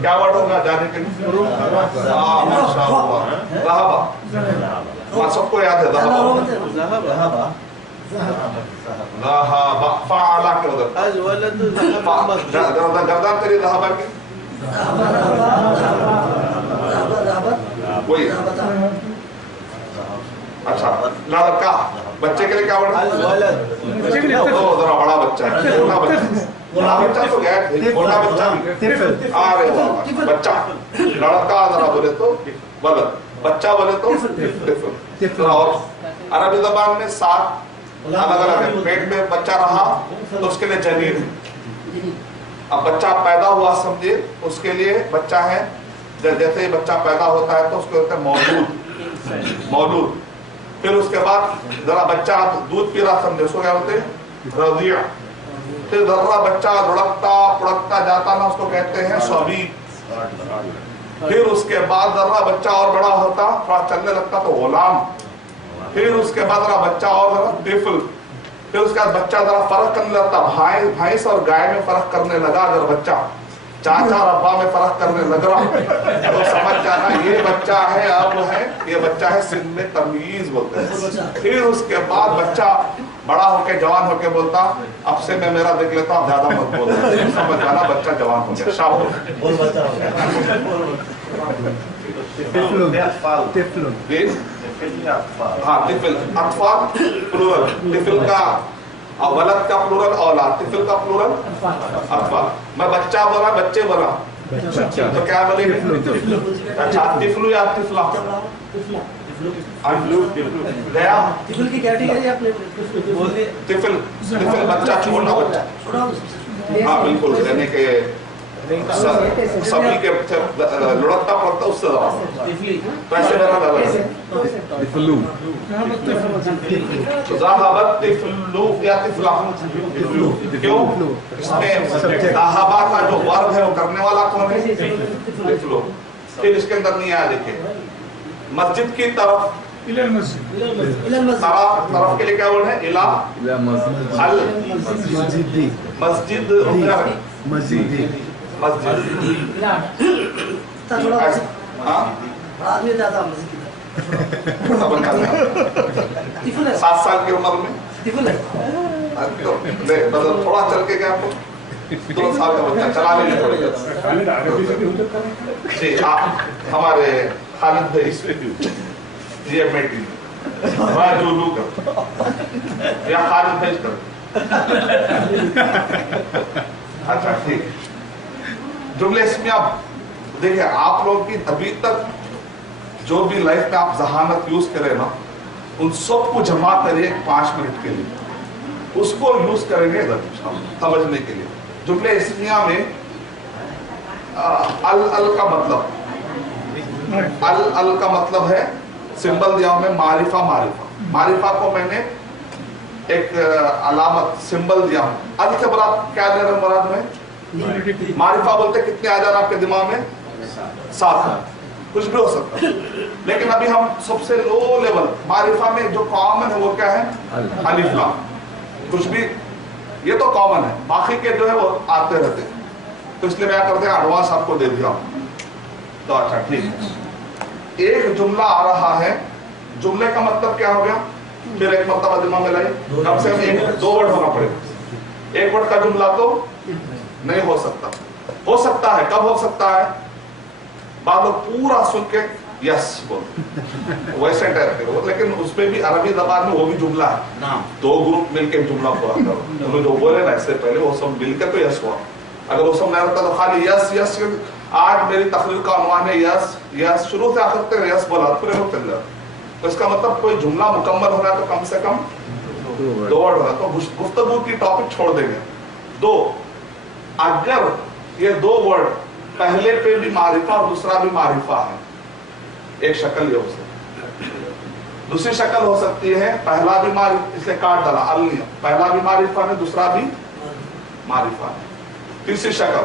क्या वर्ड होगा जाने के लिए? माशाअल्लाह, ज़हबा, सबको याद है ज़हबा, ज़हबा, फ़अला के उधर गर्दन तेरी ज़हबा की वही। अच्छा, लड़का, बच्चे के लिए क्या वर्ड? जरा बड़ा बच्चा है, छोटा बच्चा, बड़ा बच्चा तो गया, छोटा बच्चा भी। अरे वाह, बच्चा, लड़का जरा बोले तो वलद, बच्चा बोले तो तिफल। और अरबी जबान में 7 अलग अलग है। पेट में बच्चा रहा तो उसके लिए जनीन है। अब बच्चा पैदा हुआ समझिए, उसके लिए बच्चा है, जैसे ही बच्चा पैदा होता है तो उसको कहते हैं मौलूद, मौलूद। फिर उसके बाद जरा बच्चा दूध पी रहा समझे, उसको क्या बोलते हैं? रज़िया। फिर जरा बच्चा लुढ़कता पुढ़कता जाता ना, उसको कहते हैं सबी। फिर उसके बाद जरा बच्चा और बड़ा होता, थोड़ा चलने लगता तो गुलाम। फिर उसके बाद जरा बच्चा और जरा तिफल। फिर उसके बाद बच्चा जरा फर्क करने लगता, भैंस और गाय में फर्क करने लगा। अगर बच्चा चाचा और अब्बा में फर्क करने लग रहा तो समझ जाना ये बच्चा है, अब है ये बच्चा है सिन में तमीज बोलते हैं। फिर उसके बाद बच्चा बड़ा होके जवान होके बोलता, अब से मैं मेरा देख लेता हूँ, ज्यादा मत बोल, समझ जाना बच्चा जवान हो गया। हाँ, तिफल, अतफाल प्लूरल, तिफल का اور ولد کا پلورل اولاد, طفل کا پلورل اطفال. میں بچہ بولا, بچے بولا تو کیا بولے گے؟ اچھا طفلو یا طفلا گیا طفل کی کیٹیگری آپ نے طفل بچہ چھوٹا بچہ. ہاں بالکل, یعنی کہ سبھی کے لڑکتا پڑتا اس سے زیادہ پیسے میرا ڈالا ذہبت طفلو یا طفلا. کیوں؟ اس میں ذہبا کا جو ورب ہے وہ کرنے والا کون ہے؟ طفلو. پھر اس کے اندر نہیں آیا, دیکھیں مسجد کی طرف, طرف کے لیے کیا ورڈ ہے؟ الہ مسجد مسجد آدمی زیادہ 7 سال کی عمر میں تھوڑا چل کے گیا, 2 سال کا بچہ چلا لینے پڑے گا. جی ہمارے خالد بھائی یہ میٹنگ جو لوگ یا خالد بھائی کر. اچھا ٹھیک, جملے اس میں آپ دیکھیں, آپ لوگ کی ابھی تک جو بھی لائف میں آپ ذہانت یوز کریں نا, ان سب کو جمع کریے 5 منٹ کے لیے, اس کو یوز کریں گے سمجھنے کے لیے. جملے اسمیہ میں ال کا مطلب, ال کا مطلب ہے, سمبل دیا ہوں میں معرفہ. معرفہ کو میں نے ایک علامت سمبل دیا ہوں. ال سے مراد کیا لینا مراد میں؟ معرفہ بولتے کتنے آ جانا آپ کے دماغ میں؟ 7. کچھ بھی ہو سکتا, لیکن ابھی ہم سب سے لو لیول معرفہ میں جو کامن ہے وہ کیا ہے؟ الف لام. کچھ بھی یہ تو کامن ہے, باقی کے جو ہے وہ آتے رہتے ہیں, تو اس لیے میں کیا کرتے ہیں ایڈوانس آپ کو دے دیا ہوں. تو اچھا ٹھیک, ایک جملہ آ رہا ہے, جملے کا مطلب کیا ہو گیا؟ پھر ایک مرتبہ دماغ میں لائی, کم سے کم 2 ورڈ ہونا پڑے گا. 1 ورڈ کا جملہ تو نہیں ہو سکتا. ہو سکتا ہے, کب ہو سکتا ہے؟ بعد لوگ پورا سن کے یس بولتے ویسے ٹائپ کے, لیکن اس پہ بھی عربی زبان میں وہ بھی جملہ ہے, 2 گروپ مل کے جملہ پورا کرو. انہوں جو بولے نا اس سے پہلے وہ سب مل کے تو یس ہوا. اگر وہ سب نہیں رہتا تو خالی یس یس. آج میری تقریر کا عنوان ہے یس یس, شروع سے آخر تک یس بولا پورے لوگ چل جاتے. تو اس کا مطلب کوئی جملہ مکمل ہونا ہے تو کم سے کم 2 ورڈ ہونا. تو گفتگو کی ٹاپک چھوڑ دیں گے 2. اگر یہ 2 ورڈ پہلے پہ بھی معرفہ اور دوسرا بھی معرفہ ہے, ایک شکل یہ ہو سکتی. دوسری شکل ہو سکتی ہے پہلا بھی معرفہ, اس لیے کاٹ ڈالا النیہ, پہلا بھی معرفہ ہے دوسرا بھی معرفہ ہے. تیسری شکل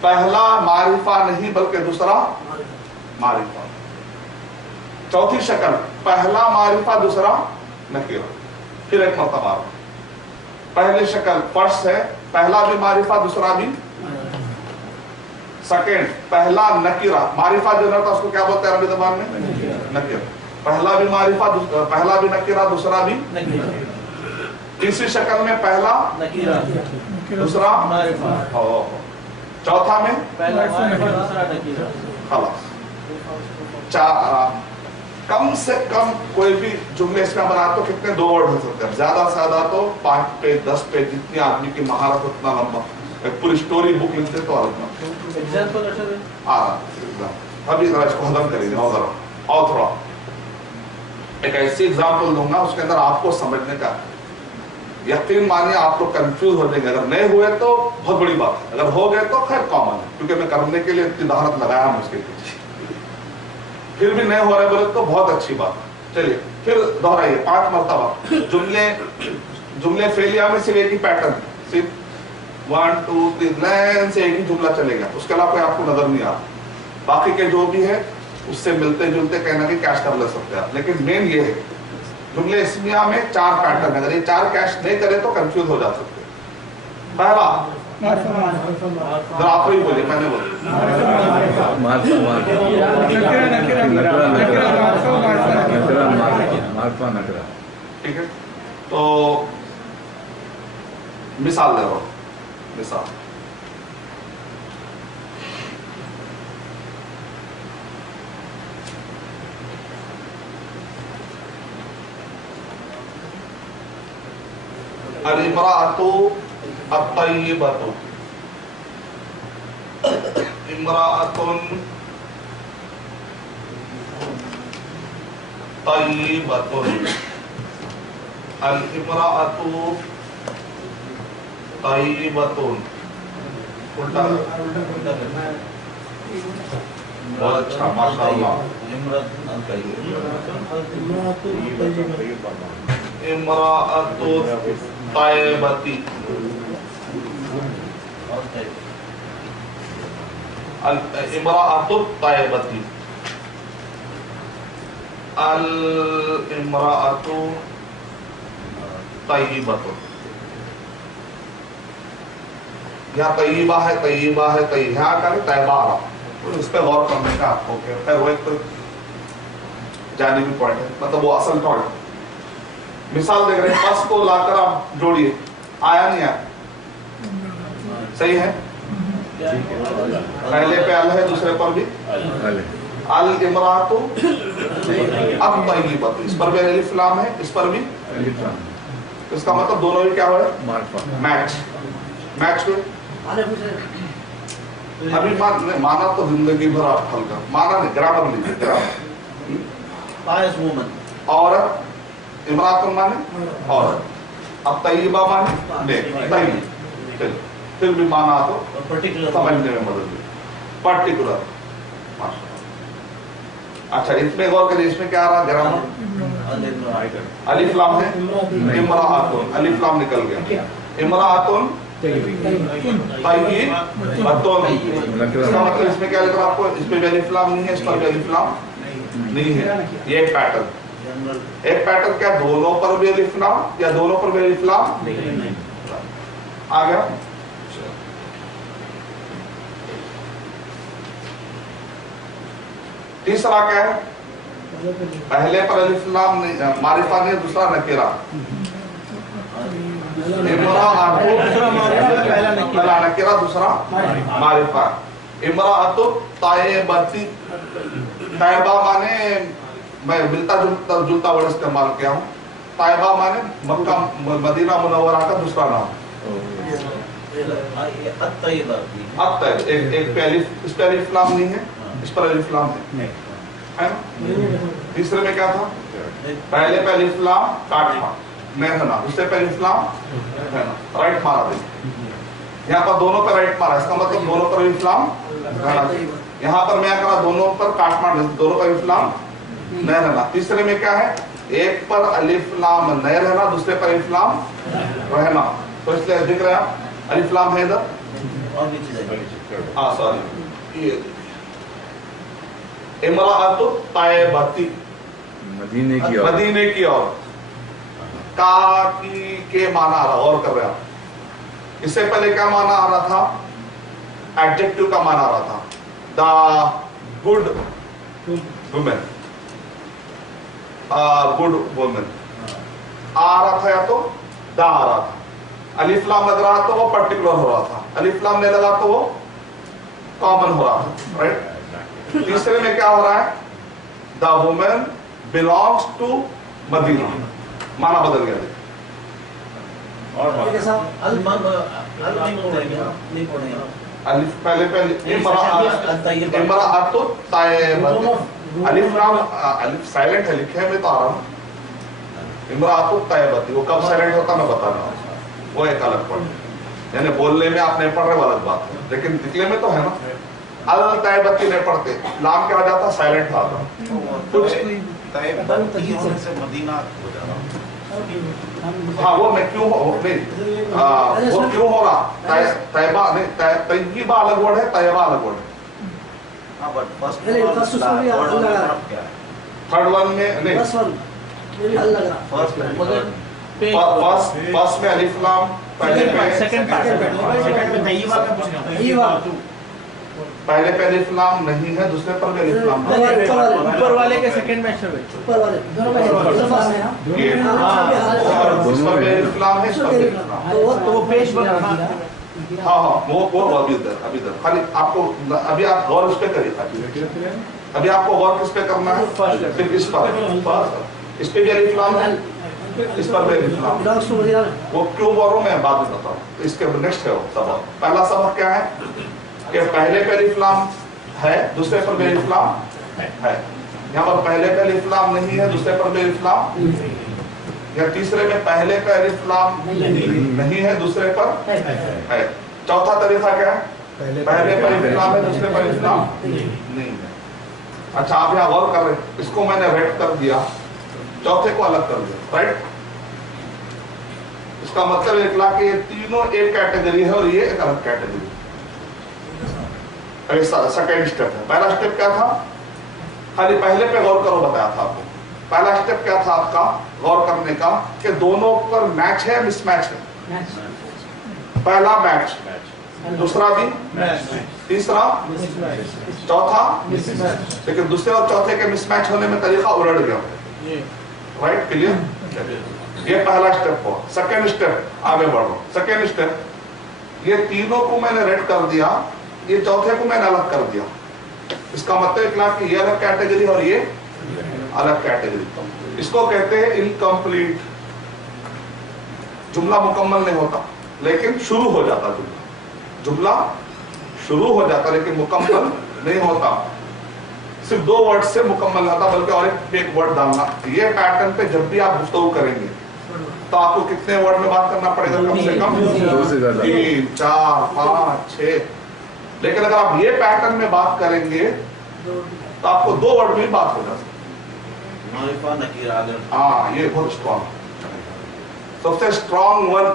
پہلا معرفہ نہیں بلکہ دوسرا معرفہ. چوتھی شکل پہلا معرفہ دوسرا نکیرہ. پھر ایک مرتبہ پہلی شکل فرش ہے, پہلا بھی معرفہ دوسرا بھی. سیکنڈ پہلا نکیرہ, معرفہ جو رہتا اس کو کیا بولتے ہیں عربی زبان میں؟ نکیرہ. پہلا بھی معرفہ, پہلا بھی نکیرہ دوسرا بھی. تیسری شکل میں پہلا نکیرہ دوسرا معرفہ. چوتھا میں پہلا معرفہ دوسرا نکیرہ. خلاص. کم سے کم کوئی بھی جملے اس میں بنا تو کتنے 2 ورڈ ہو سکتے ہیں, زیادہ سے زیادہ تو 5 پیج 10 پیج, جتنی آدمی کی مہارت اتنا لمبا. ایک پوری سٹوری بک لکھتے تو ابھی ذرا اس کو ختم کریں گے. اور تھوڑا ایک ایسی ایگزامپل دوں گا, اس کے اندر آپ کو سمجھنے کا یقین مانیے آپ لوگ کنفیوز ہو جائیں گے. اگر نہیں ہوئے تو بہت بڑی بات ہے, اگر ہو گئے تو خیر کامن ہے, کیونکہ میں کرنے کے لیے اتنی دہانت لگایا ہوں اس کے پیچھے. پھر بھی نہیں ہو رہے بولے تو بہت اچھی بات. چلیے پھر دہرائیے 5 مرتبہ. جملے فیلیا میں صرف ایک ہی پیٹرن, صرف 1 2 3 لائن سے ایک ہی جملہ چلے گا, اس کے علاوہ کوئی آپ کو نظر نہیں آتا. باقی کے جو بھی ہے اس سے ملتے جلتے کہنا کہ کیش کر لے سکتے ہیں آپ. لیکن مین یہ ہے جملے اسمیہ میں 4 پیٹرن ہے, اگر یہ 4 کیش نہیں کرے تو کنفیوز ہو جا سکتے. پہلا آپ ہی بولیے, میں نے بولی ٹھیک ہے. تو مثال دے رہا ہوں, مثال الامرأۃ الطیبۃ، امرأۃ طیبۃ، الامرأۃ طیبۃ، الٹا بہت اچھا ماشاء اللہ. امرأۃ طیبتی، الامرأۃ الطیبتی، الامرأۃ طیبۃ. یہاں طیبہ ہے، طیبہ ہے، یہاں کا طیبہ آ رہا، اس پہ غور کرنے کا آپ کو خیر وہ ایک جانبی پوائنٹ ہے، مطلب وہ اصل پوائنٹ. مثال دیکھ رہے ہیں، پس کو لا کر آپ جوڑیے، آیا نہیں آیا؟ صحیح ہے، پہلے پہ ال ہے، دوسرے پر بھی الامرأۃ الطیبۃ، اس پر بھی الف لام ہے، اس پر بھی. اس کا مطلب دونوں ہی کیا ہوئے؟ میچ ہوئے. ابھی مانا تو زندگی بھر آپ حل کر، مانا نہیں، گرامر لیجیے. گرامر عورت، امرأۃ مانے عورت، اب طیبہ مانے طیب، پھر بھی مانا تو سمجھنے میں مدد دی. پرٹیکولر. اچھا اس میں غور کریے، اس میں کیا آ رہا گرامر؟ الف لام ہے، امرأۃ، الف لام نکل گیا، امرأۃ طیبۃ. اس کا مطلب اس میں کیا لکھ رہا آپ کو؟ اس پہ بھی الف لام نہیں ہے، اس پر بھی الف لام نہیں ہے. یہ ایک پیٹرن. ایک پیٹرن کیا دونوں پر بھی الف لام یا دونوں پر بھی الف لام آ گیا. تیسرا کیا ہے؟ پہلے پر الف لام معرفہ نہیں، دوسرا نکرہ. پہلا نکرہ، دوسرا معرفہ. امرأۃ طیبۃ، طیبہ مانے میں ملتا جلتا ورڈ استعمال کیا ہوں. طیبہ مانے مکہ مدینہ منورہ کا دوسرا نام. ایک پہ الف، اس پہ الف لام نہیں ہے، اس پر الف لام ہے نا. تیسرے میں کیا تھا؟ پہلے پہ الف لام کاٹنا نہیں رہنا، دوسرے پہ الف لام رہنا، رائٹ مارا دیں. یہاں پر دونوں پہ رائٹ مارا، اس کا مطلب دونوں پر الف لام رہنا. یہاں پر میں کرا دونوں پر کاٹ مار، دونوں پر الف لام نہیں رہنا. تیسرے میں کیا ہے؟ ایک پر الف لام نہیں رہنا، دوسرے پر الف لام رہنا. تو اس لیے دکھ رہا الف لام ہے ادھر. ہاں سوری، امرأۃ طیبۃ، مدینے کی عورت. کا کے معنی آ رہا، غور کر رہے آپ. اس سے پہلے کیا معنی آ رہا تھا؟ ایڈجیکٹو کا معنی آ رہا تھا، the good woman, good woman آ رہا تھا، یا تو دا آ رہا تھا. الف لام لگ رہا تو وہ پرٹیکولر ہو رہا تھا، الف لام نہیں لگا تو وہ کامن ہو رہا تھا. رائٹ. تیسرے میں کیا ہو رہا ہے؟ دا وومن بلانگس ٹو مدینہ، معنی بدل گیا. الف پہلے امرأۃ طیبۃ، الف لام الف سائلنٹ ہے، لکھے میں تو آ رہا ہوں. امرأۃ طیبۃ، وہ کب سائلنٹ ہوتا میں بتا رہا ہوں، وہ ایک الگ پوائنٹ. یعنی بولنے میں آپ نہیں پڑھ رہے وہ الگ بات ہے، لیکن لکھنے میں تو ہے نا. الطیبۃ نہیں پڑھتے، لام کیا ہو جاتا؟ سائلنٹ آتا. کچھ ہاں وہ میں کیوں نہیں وہ کیوں ہو رہا؟ طیبہ نہیں، طیبہ الگ ورڈ ہے، طیبہ الگ ورڈ ہے. تھرڈ ون میں نہیں، فرسٹ میں الف لام، پہلے پہ الف لام نہیں ہے، دوسرے پر بھی الف لام. اوپر والے کے سیکنڈ میں اس پر بھی الف لام ہے، اس پر بھی الف لام. تو وہ پیش بنا. ہاں وہ ابھی ادھر خالی آپ کو، ابھی آپ غور اس پہ کریے. ابھی آپ کو غور کس پہ کرنا ہے؟ پھر اس پر، اس پہ بھی الف لام ہے، इस पर बेलिफ्लाम, वो क्यों बोल रहा हूँ मैं बाद में बताऊँ, इसके नेक्स्ट है वो सबक। पहला सबक क्या है कि पहले बेलिफ्लाम है, दूसरे पर बेलिफ्लाम है। यहाँ पर पहले पे अलिफ लाम नहीं है, दूसरे पर भी अलिफ लाम, या तीसरे में पहले पे अलिफ लाम नहीं है, दूसरे पर है। चौथा तरीका क्या है, पहले पर अलिफ लाम है, दूसरे पर अलिफ लाम नहीं है। अच्छा, आप यहाँ गौर कर रहे हैं, इसको मैंने रेड कर दिया, चौथे को अलग कर दिया, राइट। इसका मतलब निकला कि ये तीनों एक कैटेगरी है और ये एक अलग कैटेगरी। सेकेंड स्टेप है। पहला स्टेप क्या था, खाली पहले पे गौर करो, बताया था आपको। पहला स्टेप क्या था आपका गौर करने का कि दोनों पर मैच है, मिसमैच है। पहला मैच, दूसरा भी, तीसरा, चौथा, लेकिन दूसरे और चौथे के मिसमैच होने में तरीका उलट गया, राइट, क्लियर। ये पहला स्टेप हुआ। सेकेंड स्टेप, आगे बढ़ो। सेकेंड स्टेप, ये तीनों को मैंने रेड कर दिया, ये चौथे को मैंने अलग कर दिया। इसका मतलब निकला कि ये अलग कैटेगरी और ये अलग कैटेगरी। इसको कहते हैं इनकम्प्लीट। जुमला मुकम्मल नहीं होता लेकिन शुरू हो जाता, जुमला शुरू हो जाता लेकिन मुकम्मल नहीं होता। सिर्फ दो वर्ड से मुकम्मल होता, बल्कि और एक वर्ड डालना। ये पैटर्न पे जब भी आप गुफ्तगू करेंगे तो आपको कितने वर्ड में बात करना पड़ेगा, कम से कम 3, 4, 5, 6। लेकिन अगर आप ये पैटर्न में बात करेंगे तो आपको 2 वर्ड में बात हो जाती है। हाँ, ये बहुत स्ट्रॉन्ग, सबसे स्ट्रॉन्ग वन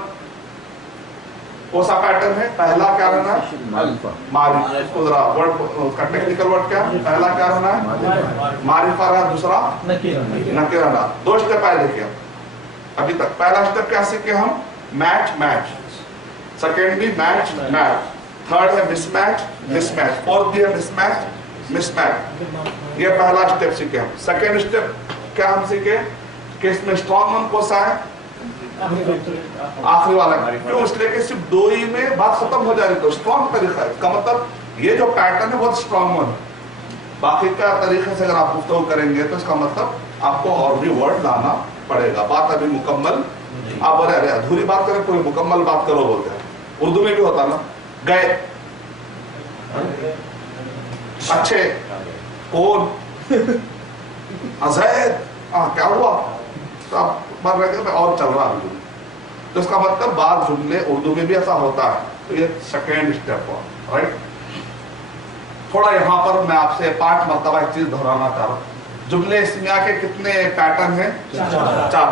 कौन सा पैटर्न है? पहला क्या रहना है, मारिफा। वर्ड उसका टेक्निकल वर्ड क्या है? पहला क्या रहना है, मारिफा रहा, दूसरा नकीरा। 2 स्टेप आए देखिए अभी तक। पहला स्टेप क्या सीखे हम, मैच मैच। सेकेंड भी मैच मैच। थर्ड है मिसमैच मिसमैच। फोर्थ भी है मिसमैच मिसमैच। ये पहला स्टेप सीखे हम। सेकेंड स्टेप क्या हम सीखे कि इसमें स्ट्रॉन्ग वन कौन सा है, आखिरी वाला। क्यों? इसलिए कि सिर्फ 2 ही में बात खत्म हो जाएगी, तो स्ट्रॉन्ग तरीका है। इसका मतलब ये जो पैटर्न है बहुत स्ट्रॉन्ग वन। बाकी का तरीके से अगर आप गुफ्तगू करेंगे तो इसका मतलब आपको और भी वर्ड लाना पड़ेगा। बात अभी मुकम्मल, आप बोले अरे अधूरी बात करें, कोई मुकम्मल बात करो बोलते हैं। उर्दू में भी होता ना, गए, अच्छे, कौन, अजैद, क्या हुआ, तो आप मर रहे थे और चल रहा है। तो इसका मतलब बात जुमले उर्दू में भी ऐसा होता है। तो ये सेकेंड स्टेप हुआ, राइट। थोड़ा यहाँ पर मैं आपसे 5 मरतबा एक चीज दोहराना चाह रहा हूँ। जुमले इस्मिया के कितने पैटर्न हैं? 4।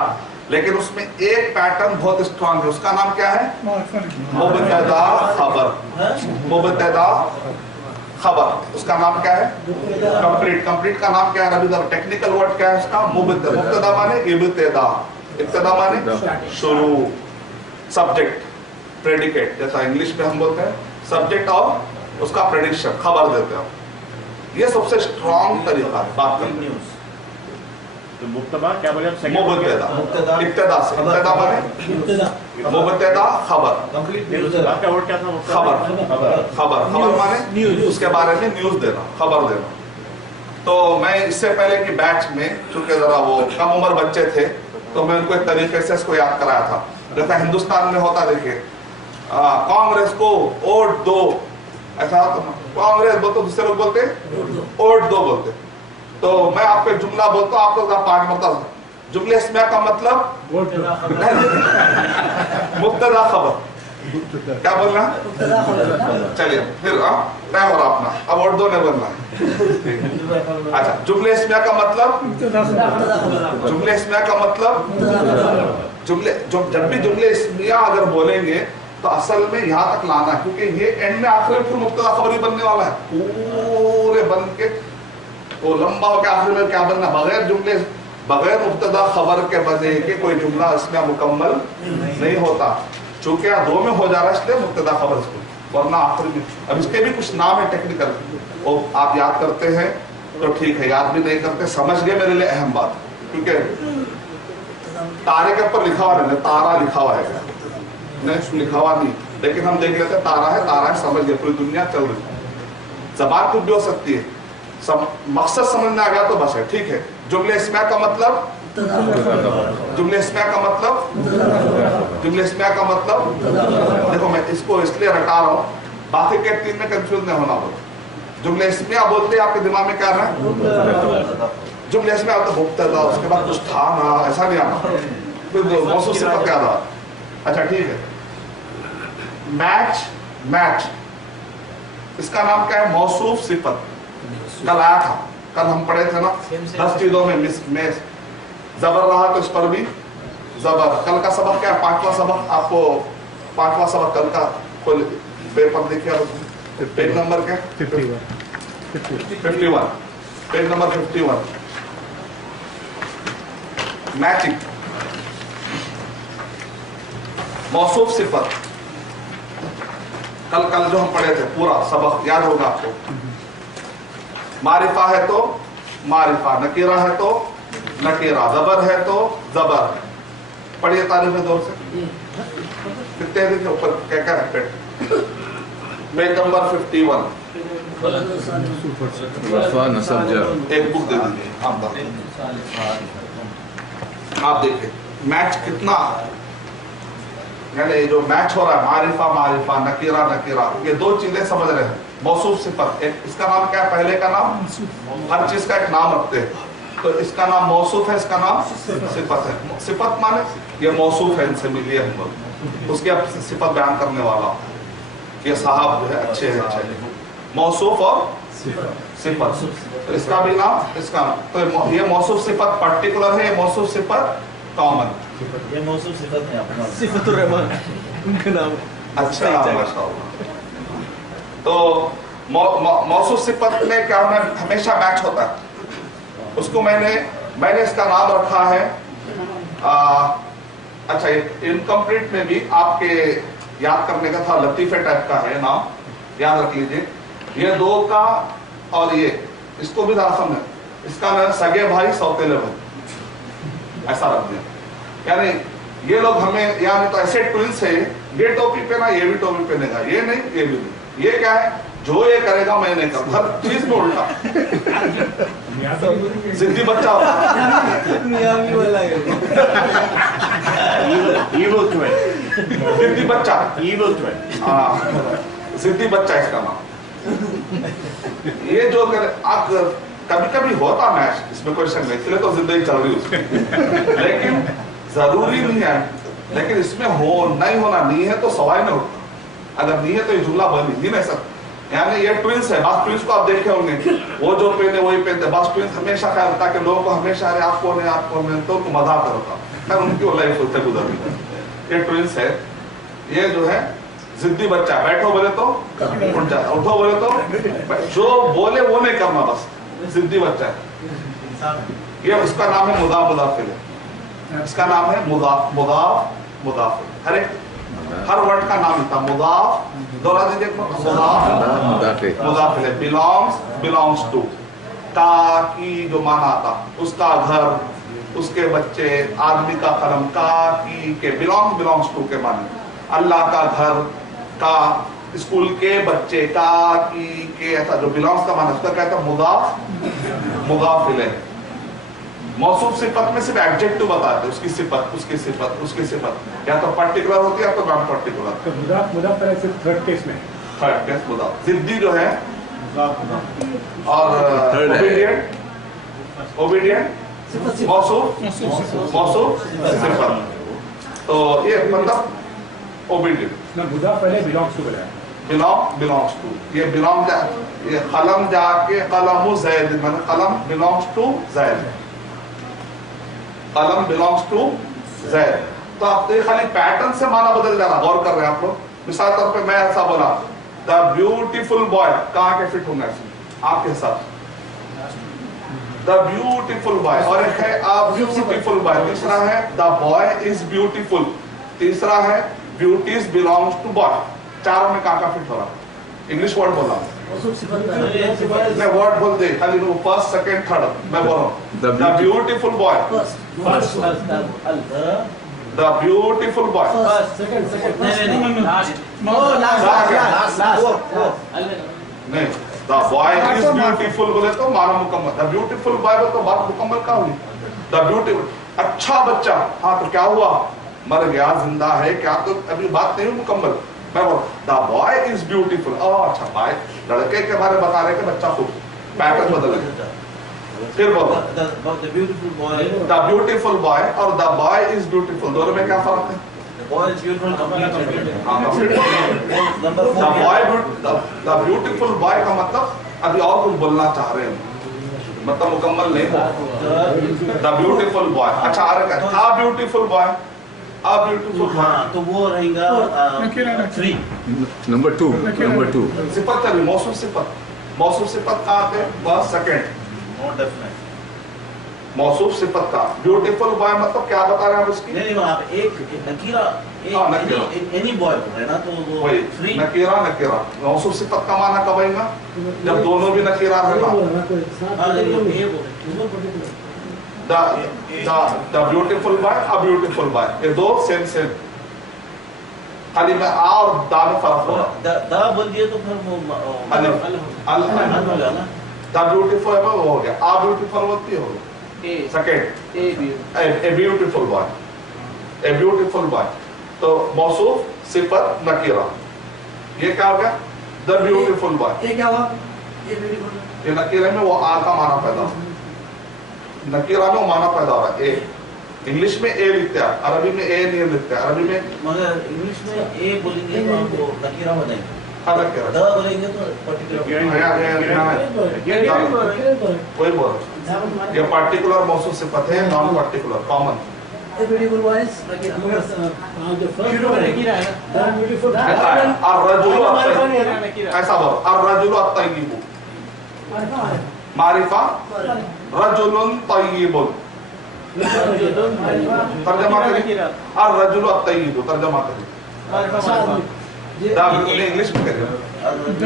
लेकिन उसमें एक पैटर्न बहुत स्ट्रॉन्ग है, उसका नाम क्या है, मुबतदा खबर। मुबतदा खबर, उसका नाम क्या है, कंप्लीट। कंप्लीट का नाम क्या है अरबी? टेक्निकल वर्ड क्या है इसका, मुबतदा। मुबतदा माने इब्तिदा, इब्तिदा माने शुरू। सब्जेक्ट, प्रेडिकेट, जैसा इंग्लिश में हम बोलते हैं सब्जेक्ट और उसका प्रेडिक्शन, खबर देते हैं। ये सबसे स्ट्रॉन्ग तरीका है बात करने। तो मुब्तदा क्या बोले? मुबतदा, इब्तिदा से। इब्तिदा माने मुबतदा खबर। आपका वर्ड क्या था? खबर। खबर, खबर माने उसके बारे में न्यूज देना, खबर देना। तो मैं इससे पहले की बैच में, चूंकि जरा वो कम उम्र बच्चे थे, तो मैं उनको एक तरीके से इसको याद कराया था। जैसा हिंदुस्तान में होता, देखिए कांग्रेस को वोट दो, ऐसा कांग्रेस बोलते, दूसरे लोग बोलते वोट दो बोलते। तो मैं आपको एक जुमला बोलता हूँ, आप लोग 5 मरतबा। जुमले इसमें का मतलब मुब्तदा खबर। क्या बोलना? चलिए फिर तय हो रहा अपना, अब वोट दो नहीं बोलना है। अच्छा, जुमले इसमें का मतलब, जुमले इसमें का मतलब, जुमले जब भी जुमले इसमिया अगर बोलेंगे तो असल में यहाँ तक लाना है, क्योंकि ये एंड में आखिर में मुब्तदा खबर ही बनने वाला है। पूरे बन के वो लंबा हो के आखिर में क्या बनना, बगैर जुमले, बगैर मुब्तदा खबर के बने के कोई जुमला इसमें मुकम्मल नहीं होता। चूंकि 2 में हो जा रहा है इसलिए मुब्तदा खबर इसको, वरना आखिर में। अब इसके भी कुछ नाम है टेक्निकल, वो आप याद करते हैं तो ठीक है, याद भी नहीं करते समझ गए मेरे लिए अहम बात। क्योंकि तारे के ऊपर लिखा हुआ नहीं, तारा लिखा हुआ है, नहीं लिखा हुआ नहीं, लेकिन हम देख लेते तारा है समझ गए, पूरी दुनिया चल रही है। जबान कुछ भी हो सकती है, मकसद समझ में आ गया तो बस है, ठीक है। जुमले इसमें का मतलब जुमले इस्मिया का मतलब, जुमले इस्मिया का मतलब देखो मैं इसको इसलिए रटा रहा हूँ बाकी के तीन में कंफ्यूज नहीं होना बोलो। जुमले इस्मिया बोलते आपके दिमाग में क्या रहा है? जुमले इस्मिया होता मुब्तदा, उसके बाद कुछ था ना, ऐसा नहीं आना, मौसूफ सिफत याद आ। अच्छा ठीक है, मैच, मैच इसका नाम क्या है? मौसूफ सिफत। कल आया था, कल हम पढ़े थे ना 10 चीजों में में जबर रहा तो इस पर भी जबर। कल का सबक क्या है? 5वां सबक। आपको 5वां सबक कल का खोल पेपर देखिए, पेज नंबर क्या? 51, पेज नंबर 51। मैचिंग, मौसूफ सिफत। कल जो हम पढ़े थे पूरा सबक याद होगा आपको। मारिफा है तो मारिफा, नकीरा है तो नकीरा, जबर है तो जबर। पढ़िए तारीफ दौर से कितने दिन के ऊपर क्या क्या है? Page number 51। एक बुक दे दीजिए आप देखिए मैच कितना, यानी जो मैच हो रहा है मारिफा मारिफा, नकीरा नकीरा, ये दो चीजें समझ रहे हैं। मौसूफ सिफत, एक इसका नाम क्या है? पहले का नाम, हर चीज का एक नाम रखते हैं, तो इसका नाम मौसूफ है, इसका नाम सिफत है। सिफत माने ये मौसूफ है, इनसे मिलिए हम लोग, उसकी अब सिफत बयान करने वाला ये साहब जो है अच्छे हैं, अच्छे हैं। मौसूफ और सिफत, तो इसका भी नाम, इसका तो ये मौसूफ सिफत पर्टिकुलर है, ये मौसूफ सिफत कॉमन। ये मौसूफ सिफत है अपना, सिफतुर रहमान उनका नाम। अच्छा माशाअल्लाह। तो मौसूफ सिफत में क्या होना, हमेशा मैच होता है। उसको मैंने इसका नाम रखा है अच्छा, इनकम्प्लीट में भी आपके याद करने का था, लतीफे टाइप का है नाम, याद रख लीजिए। ये दो का और ये, इसको भी जरा समझ, इसका नाम सगे भाई सौतेले भाई, ऐसा रख दिया। यानी ये लोग हमें, यानी तो ऐसे ट्विंस है, ये टोपी पहना ये भी टोपी पहनेगा, ये नहीं ये भी नहीं। ये क्या है? जो ये करेगा मैं नहीं करता, हर चीज में उल्टा। जिद्दी बच्चा जिद्दी बच्चा, जिद्दी बच्चा इसका नाम। ये जो आप कभी कभी होता मैच, इसमें कोई शक नहीं, इसलिए तो जिंदगी चल रही उसमें, लेकिन जरूरी नहीं है। लेकिन इसमें हो नहीं होना, नहीं है तो सवाल नहीं उठता, अगर नहीं है तो ये जुमला बन ही नहीं सकता। यानी ये ट्विंस है, बस ट्विंस को आप देखे होंगे, वो जो पहने वही पहनते, बस ट्विंस हमेशा ख्याल रखता कि लोगों को हमेशा अरे आप कौन है आप कौन है, तो उनको मजाक करता, मैं उनकी लाइफ होते गुजरती। ये ट्विंस है, ये जो है जिद्दी बच्चा, बैठो बोले तो उठ जाता, उठो बोले तो जो बोले वो नहीं करना, बस जिद्दी बच्चा है। ये उसका नाम है मुदाफ मुदाफिल, इसका नाम है मुदाफ मुदाफ मुदाफिल। हर वर्ड का नाम था मुदाफ, दोहरा दीजिए, मुदाफ मुदाफिल। बिलोंग्स टू, ता की जो माना था, उसका घर, उसके बच्चे, आदमी का कलम, का की के, बिलोंग्स टू के माने, अल्लाह का घर का, स्कूल के बच्चे का की के, ऐसा जो बिलोंग्स का माना उसका कहता है मुदाफ मुदाफिल है। मौसूफ सिफत में सिर्फ एडजेक्टिव बताते हैं, उसकी सिफत उसकी सिफत उसकी सिफत, या तो पर्टिकुलर होती है या तो नॉन पर्टिकुलर। तो मुदाफ मुदाफ पर सिर्फ थर्ड केस में, थर्ड केस मुदाफ। जिद्दी जो है और ओबीडियंट मौसूफ सिफत, तो ये मतलब ओबीडियंट। मुदाफ पहले बिलोंग्स टू बोला है, बिलोंग्स टू, ये बिलोंग, ये कलम जाके कलम ज़ैद, मतलब कलम बिलोंग्स टू ज़ैद, कलम बिलोंग्स टू ज़ैद। तो आप तो खाली पैटर्न से माना बदल जाना, गौर कर रहे हैं आप लोग। मिसाल तौर पे मैं ऐसा बोला द ब्यूटीफुल बॉय, कहाँ के फिट होंगे आपके हिसाब से? द ब्यूटीफुल बॉय, और एक है अ ब्यूटीफुल बॉय, तीसरा है द बॉय इज ब्यूटीफुल, तीसरा है ब्यूटीज बिलोंग्स टू बॉय। चारों में कहाँ का फिट हो रहा? इंग्लिश वर्ड बोला मैं, वर्ड बोल दे खाली, फर्स्ट सेकंड थर्ड मैं बोल रहा हूँ। The beautiful boy, the beautiful boy, नहीं, द बॉय इज ब्यूटीफुल बोले तो माना मुकम्मल, द ब्यूटीफुल बॉय बोले तो बात मुकम्मल का हुई। द ब्यूटीफुल, अच्छा बच्चा, हाँ तो क्या हुआ, मर गया, जिंदा है क्या, तो अभी बात नहीं हुई मुकम्मल। मैं बोल द बॉय इज ब्यूटीफुल, अच्छा बॉय, लड़के के बारे में बता रहे कि बच्चा खूब, पैटर्न बदल गया। फिर बोलो the beautiful boy, the beautiful boy और द बॉय इज ब्यूटीफुल, दोनों में क्या फर्क है? the boy is beautiful, complete. हाँ, Number 4. द ब्यूटीफुल बॉय का मतलब अभी और कुछ बोलना चाह रहे हैं, मतलब मुकम्मल नहीं हो। द ब्यूटीफुल बॉय, अच्छा आ रहा था beautiful boy, a beautiful boy, हाँ तो वो रहेगा 3. नंबर 2 सिफत है, मौसूफ सिफत, मौसूफ सिफत कहाँ आते हैं? वह सेकंड Not definite. मौसूफ सिफत का। ब्यूटीफुल बॉय मतलब क्या बता रहे हैं आप इसकी? नहीं आप एक नकीरा, हाँ, नकीरा। एनी बॉय बोल रहे हैं ना, तो वो वही 3. नकीरा, नकीरा मौसूफ सिफत का माना कब आएगा? जब दोनों भी नकीरा रहेगा। हाँ लेकिन ये the beautiful boy, a beautiful boy, ये दो सेम सेम, खाली में आ और दा में फर्क होगा। दा बोल दिए तो फिर वो अल हो गया ना। द ब्यूटीफुल है वो हो गया, आ ब्यूटीफुल होती हो गया second, a beautiful boy, a beautiful boy, तो मौसूफ सिफत नकीरा, ये क्या हो गया? द ब्यूटीफुल बॉय, ये क्या हुआ? ये ब्यूटीफुल, ये नकीरे में वो आ का माना पैदा हो, नकीरा में वो माना पैदा हो रहा है। ए इंग्लिश में ए लिखते हैं, अरबी में ए नहीं लिखते हैं, अरबी में मगर इंग्लिश में ए बोलेंगे तो आपको नकीरा हो जाएगा, नकीरा, द बोलेंगे तो पर्टिकुलर। वही बोल, ये पार्टिकुलर मौसूफ सिफत है, नॉन पार्टिकुलर कॉमन। ये ब्यूटीफुल बॉयज ऐसा बोल, अर्रजुलु अत्तय्यिबु, मारिफा रजुलुन तय्यिबुन, तर्जमा करिए, अर्रजुलु अत्तय्यिबु, तर्जमा करिए, इंग्लिश में करिए,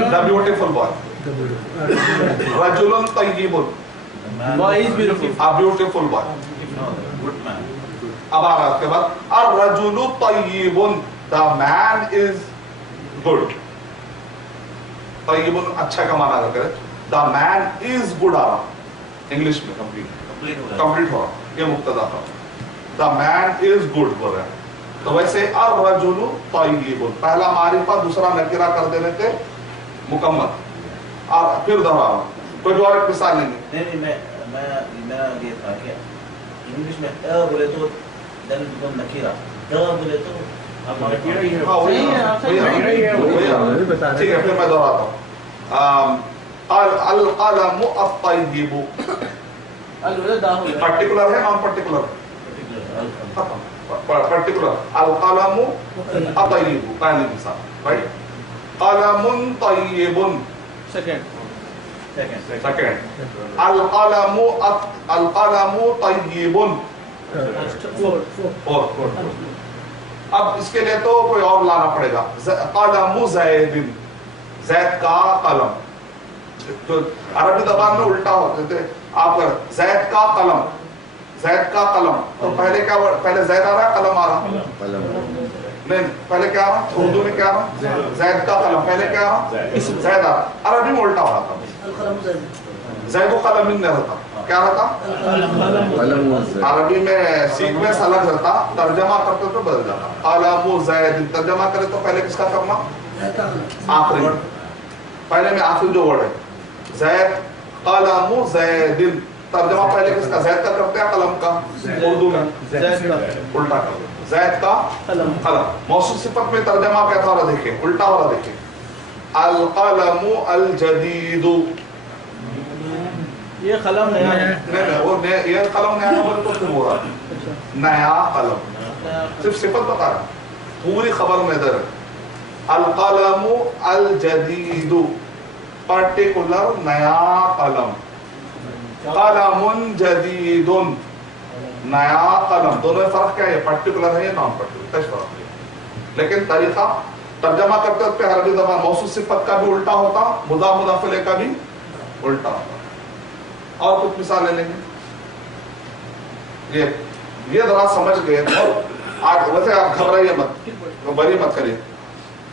द ब्यूटीफुल बॉय, रजुलुन तय्यिबुन, Boy is beautiful. a beautiful boy। Good man. अब आ रहा है उसके बाद, अर्रजुलु तय्यिबुन, द मैन इज गुड, तय्यिबुन अच्छा का माना अगर करें, द मैन इज गुड आ रहा इंग्लिश में कंप्लीट हो रहा, ये मुक्तदा था, द मैन इज गुड बोल रहे हैं। तो वैसे अर्रजुलु तय्यिबुन, पहला मारिफा दूसरा नकीरा कर देने थे मुकम्मल। और फिर दोहरा कोई और एक मिसाल लेंगे। नहीं मैं ये था कि इंग्लिश में अ बोले तो देन बिकम नकीरा, द बोले तो अब नकीरा ही है। हाँ वही ठीक है, फिर मैं दोहराता हूँ। अल कलमु अत्तय्यिबु, पर्टिकुलर है, नॉन पर्टिकुलर? पर्टिकुलर, अल कलमु अत्तय्यिबु, पहली मिसाल, राइट? कलमुन तय्यिबुन, सेकंड, अल कलमु तय्यिबुन, फोर। अब इसके लिए तो कोई और लाना पड़ेगा, कलमु ज़ैदिन, ज़ैद का कलम, तो अरबी ज़बान में उल्टा होते थे, आप ज़ैद का कलम, ज़ैद का कलम, तो पहले क्या, पहले ज़ैद आ रहा है, कलम आ रहा नहीं, पहले क्या आ रहा, उर्दू में क्या आ रहा, ज़ैद का कलम, पहले क्या आ रहा, ज़ैद आ रहा, अरबी में उल्टा हो रहा था, ज़ैद कलम नहीं रहता, क्या रहता, अरबी में सीक्वेंस अलग रहता, तर्जमा करते तो बदल जाता, कलमु ज़ैद, तर्जमा करे तो पहले किसका करना, आखिरी, पहले में आखिरी जो वर्ड है, ज़ैद कलमु ज़ैदिन, तर्जमा पहले किसका, ज़ैद का करते हैं, कलम का, उर्दू में उल्टा कर दो, ज़ैद का कलम। मौसूफ सिफत में तर्जमा क्या था, और देखिए उल्टा हो रहा, देखिए अल कलमु अल जदीदु, ये कलम नया है, नहीं वो ये कलम नया बोले तो क्यों हो रहा, नया कलम, सिर्फ सिफत बता रहा, पूरी खबर में इधर अल कलमु अल जदीदु, पर्टिकुलर नया कलम, कलमुन जदीदुन, नया कलम, दोनों में फर्क क्या है, पर्टिकुलर है या नॉन पर्टिकुलर, लेकिन तरीका तर्जमा करते वक्त अरबी ज़बान मौसूफ सिफत का भी उल्टा होता, मुदाफ मुदाफ इलैह का भी उल्टा होता। और कुछ मिसाल ले लेंगे, ये जरा समझ गए, और आज वैसे आप घबराइए मत, बरी मत करिए,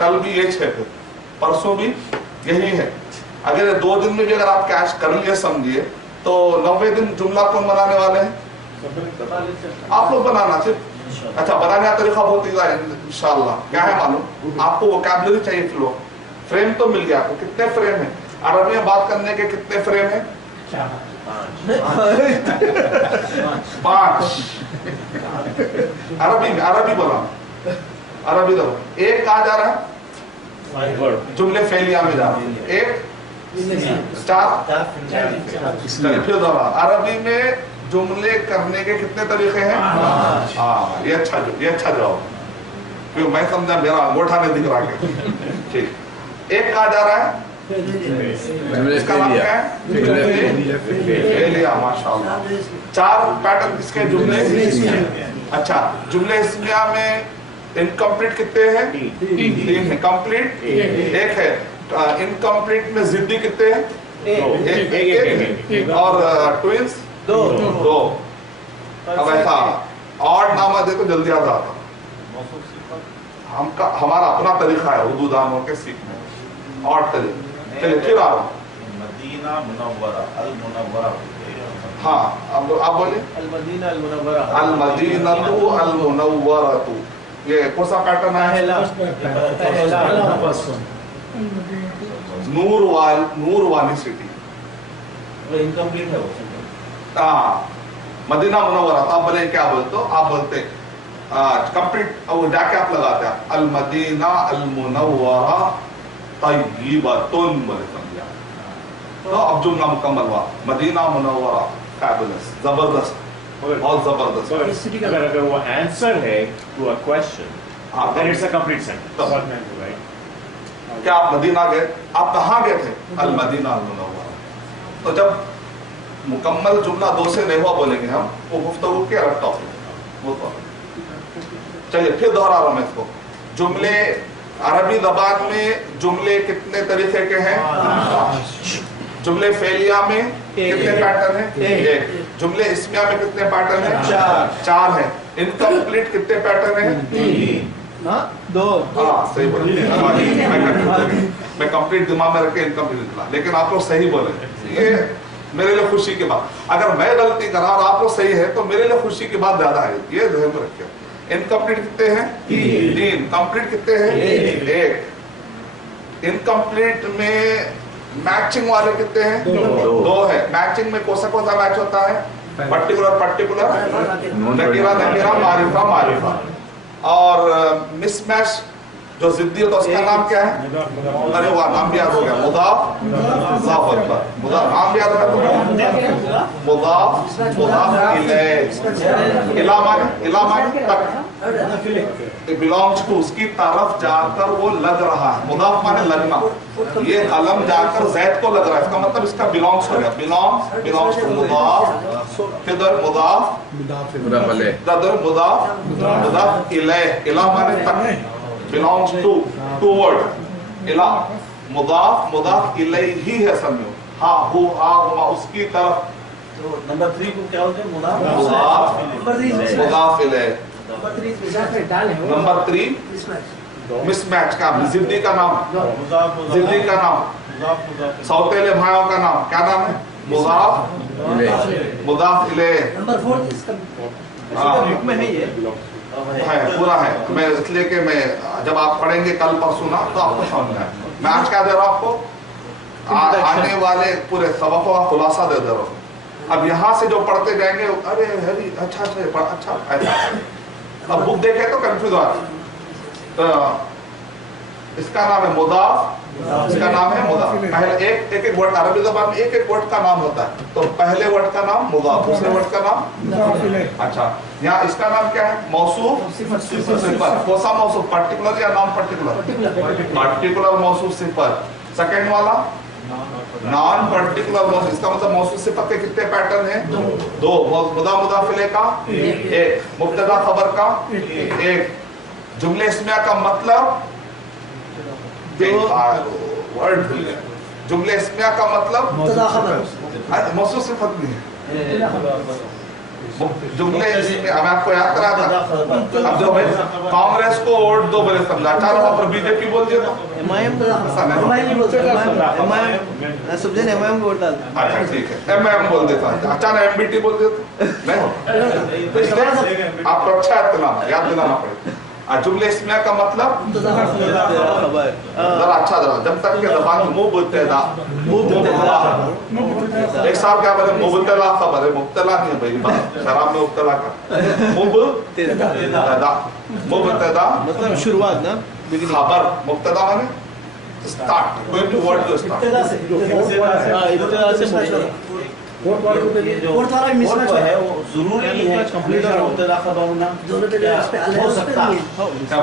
कल भी ये है, फिर परसों भी यही है, अगर 2 दिन में भी अगर आप कैच कर लिए समझिए, तो 90वें दिन जुमला कौन बनाने वाले हैं, آپ لوگ بنانا صرف اچھا بنانے کا طریقہ بہت ہی انشاءاللہ کیا ہے معلوم آپ کو ووکیبلری چاہیے فلو فریم تو مل گیا آپ کو کتنے فریم ہیں عربی میں بات کرنے کے کتنے فریم ہیں 5 عربی بولا عربی دو ایک کہاں جا رہا ہے جملے فعلیہ میں جا رہا ہے ایک پھر دوبارہ عربی میں جملے کرنے کے کتنے طریقے ہیں ہاں یہ اچھا جواب کیونکہ میں سمجھا میرا انگوٹھا نہیں دکھ رہا کہ ٹھیک ایک کہاں جا رہا ہے اس کا نام کیا ہے فعلیہ ماشاءاللہ 4 پیٹرن کس کے جملے اچھا جملے اسمیہ میں انکمپلیٹ کتنے ہیں 3 ہیں کمپلیٹ ایک ہے انکمپلیٹ میں ضدی کتنے ہیں ایک اور ٹوینز 2 اب ایسا آڈ نامہ دے تو جلدی آتا ہمارا اپنا طریقہ ہے اردو دانوں کے سیکھنے آڈ طریقہ چلیے پھر آ رہا ہوں مدینہ منورہ المنورہ ہاں اب آپ بولیں المدینہ المنورہ المدینہ المنورہ یہ کون سا پیٹرن ہے نور والی سٹی انکمپلیٹ ہے وہ ہاں مدینہ منورہ آپ بولے کیا بولتے ہو آپ بولتے کمپلیٹ جا کے آپ لگاتے ہیں المدینہ المنورہ طیبۃ بولے سمجھا تو اب جملہ مکمل ہوا مدینہ منورہ فیبولس زبردست بہت زبردست اگر وہ آنسر ہے to a question then it's a complete sentence کیا آپ مدینہ گئے آپ کہاں گئے تھے المدینہ المنورہ تو جب مکمل جملہ 2 سے نہیں ہوا بولیں گے ہم وہ گفتگو کے الگ ٹاپک چلیے پھر دوہرا رہا ہوں میں اس کو جملے عربی زبان میں جملے کتنے طریقے کے ہیں جملے فعلیہ میں کتنے پیٹرن ہیں ایک جملے اسمیہ میں کتنے پیٹرن ہیں 4 ہیں انکمپلیٹ کتنے پیٹرن ہیں 2 ہاں صحیح بولے میں کمپلیٹ دماغ میں رکھے انکمپلیٹ نکلا لیکن آپ لوگ صحیح بولے یہ میرے لیے خوشی کی بات اگر میں غلطی کرا اور آپ لوگ صحیح ہے تو میرے لیے خوشی کی بات زیادہ ہے یہ ذہن میں رکھے انکمپلیٹ کتنے ہیں 3 کمپلیٹ کتنے ہیں 1 انکمپلیٹ میں میچنگ والے کتنے ہیں 2 ہے میچنگ میں کون سا میچ ہوتا ہے پرٹیکولر نکیرہ معرفہ اور مس میچ جو ضدی ہوتا ہے اس کا نام کیا ہے ارے وہ نام بھی یاد ہو گیا مضاف نام بھی یاد ہو گیا مضاف الیہ belongs to اس کی طرف جا کر وہ لگ رہا ہے مضاف مانے لگنا یہ علم جا کر زید کو لگ رہا ہے اس کا مطلب اس کا belongs ہو گیا belongs to مضاف پھر مضاف الیہ مانے تک belongs to toward الہ مضاف الیہ ہے سمجھو ہاں ہوا اس کی طرف نمبر 3 کو کیا ہوتا ہے مضاف الیہ نمبر 3 مس میچ کا ضدی کا نام سوتیلے بھائیوں کا نام کیا نام ہے مضاف الیہ نمبر 4 میں ہے یہ ہے پورا ہے میں اس لیے کہ میں جب آپ پڑھیں گے کل پرسوں نا تو آپ کو سمجھ میں میں آج کیا دے رہا ہوں آپ کو آنے والے پورے سبقوں کا خلاصہ دے رہا ہوں اب یہاں سے جو پڑھتے جائیں گے ارے ہری اچھا ایسا اب بک دیکھے تو کنفیوز ہو تو اس کا نام ہے مضاف اس کا نام ہے مضاف پہلے ایک ورڈ عربی زبان میں ایک ورڈ کا نام ہوتا ہے تو پہلے ورڈ کا نام مضاف دوسرے ورڈ کا نام اچھا یہاں اس کا نام کیا ہے موصوف صفت کون سا موصوف پرٹیکولر یا نان پرٹیکولر موصوف صفت سیکنڈ والا نان پرٹیکولر موصوف اس کا مطلب موصوف صفت کے کتنے پیٹرن ہیں 2 مضاف الیہ کا 1 مبتدا خبر کا 1 جملے اسمیہ کا مطلب جملے اسمیہ کا مطلب موصوف صفت نہیں ہے जुमले मैं आपको याद करा था। अब जो भाई कांग्रेस को वोट दो बोले समझा, अचानक वहां पर बीजेपी बोल दिया तो एमआईएम नहीं बोलते, एमआईएम वोट डालते। अच्छा ठीक है, एमआईएम बोल देता, अचानक एमबीटी बोल देता नहीं। आपको अच्छा याद दिलाना पड़ेगा। जुमले इस्मिया का मतलब जरा अच्छा जब तक के जबान मुबतदा, एक साहब क्या बोले मुबतला खबर है, मुबतला नहीं है भाई, शराब में मुबतला का मुबतदा मतलब शुरुआत ना, खबर, मुबतदा माने start, going to word to start. इब्तिदा से फोर्थ वाला मिसमैच है वो जरूरी नहीं है कंप्लीट मुब्तदा खबर होना, हो सकता है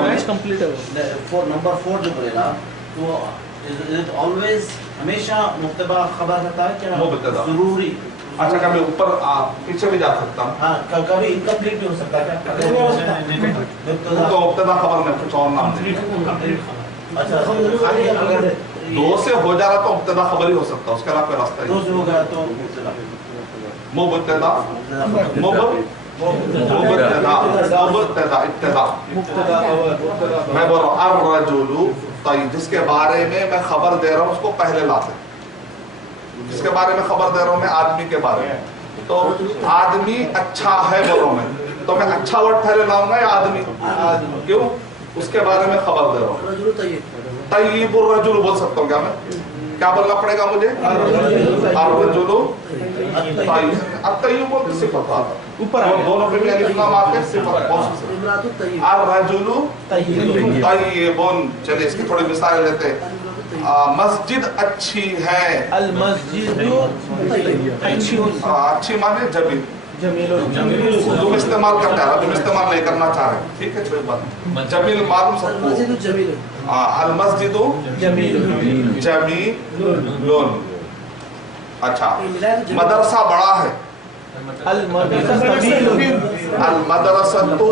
मैच कंप्लीट है। फॉर नंबर 4 जो बोलेगा तो इज ऑलवेज हमेशा मुब्तदा खबर रहता है क्या मुब्तदा जरूरी। अच्छा कभी ऊपर पीछे भी जा सकता हूँ, हाँ कभी इनकम्प्लीट भी हो सकता है क्या, तो मुब्तदा खबर में कुछ और नाम नहीं। अच्छा अगर दो से हो जा रहा तो मुब्तदा खबर ही हो सकता है, उसके अलावा कोई रास्ता दो नहीं। से हो गया तो मुब्तदा मुबतदा मैं बोल रहा हूँ अर्रजुलु तय्यब, जिसके बारे में मैं खबर दे रहा हूँ उसको पहले लाते, जिसके बारे में खबर दे रहा हूँ मैं आदमी के बारे में, तो आदमी अच्छा है बोलो मैं, तो मैं अच्छा वर्ड पहले लाऊंगा या आदमी? क्यों? उसके बारे में खबर दे रहा हूँ। तय्यबुर रजुल बोल सकता हूँ क्या मैं? क्या बोलना पड़ेगा मुझे? अर्रजुलु तय्यब बोल सिफत आता ऊपर दोनों पे भी अलिफ लाम आते सिफत अर्रजुलु तय्यबुन। चलिए इसकी थोड़ी मिसालें लेते हैं। मस्जिद अच्छी है, अल मस्जिद अच्छी माने जमील, तुम इस्तेमाल करते हैं, तुम इस्तेमाल नहीं करना चाह रहे, ठीक है कोई बात। जमील मालूम सबको, अल मस्जिदु जमीलुन। अच्छा मदरसा बड़ा है, अल मदरसतु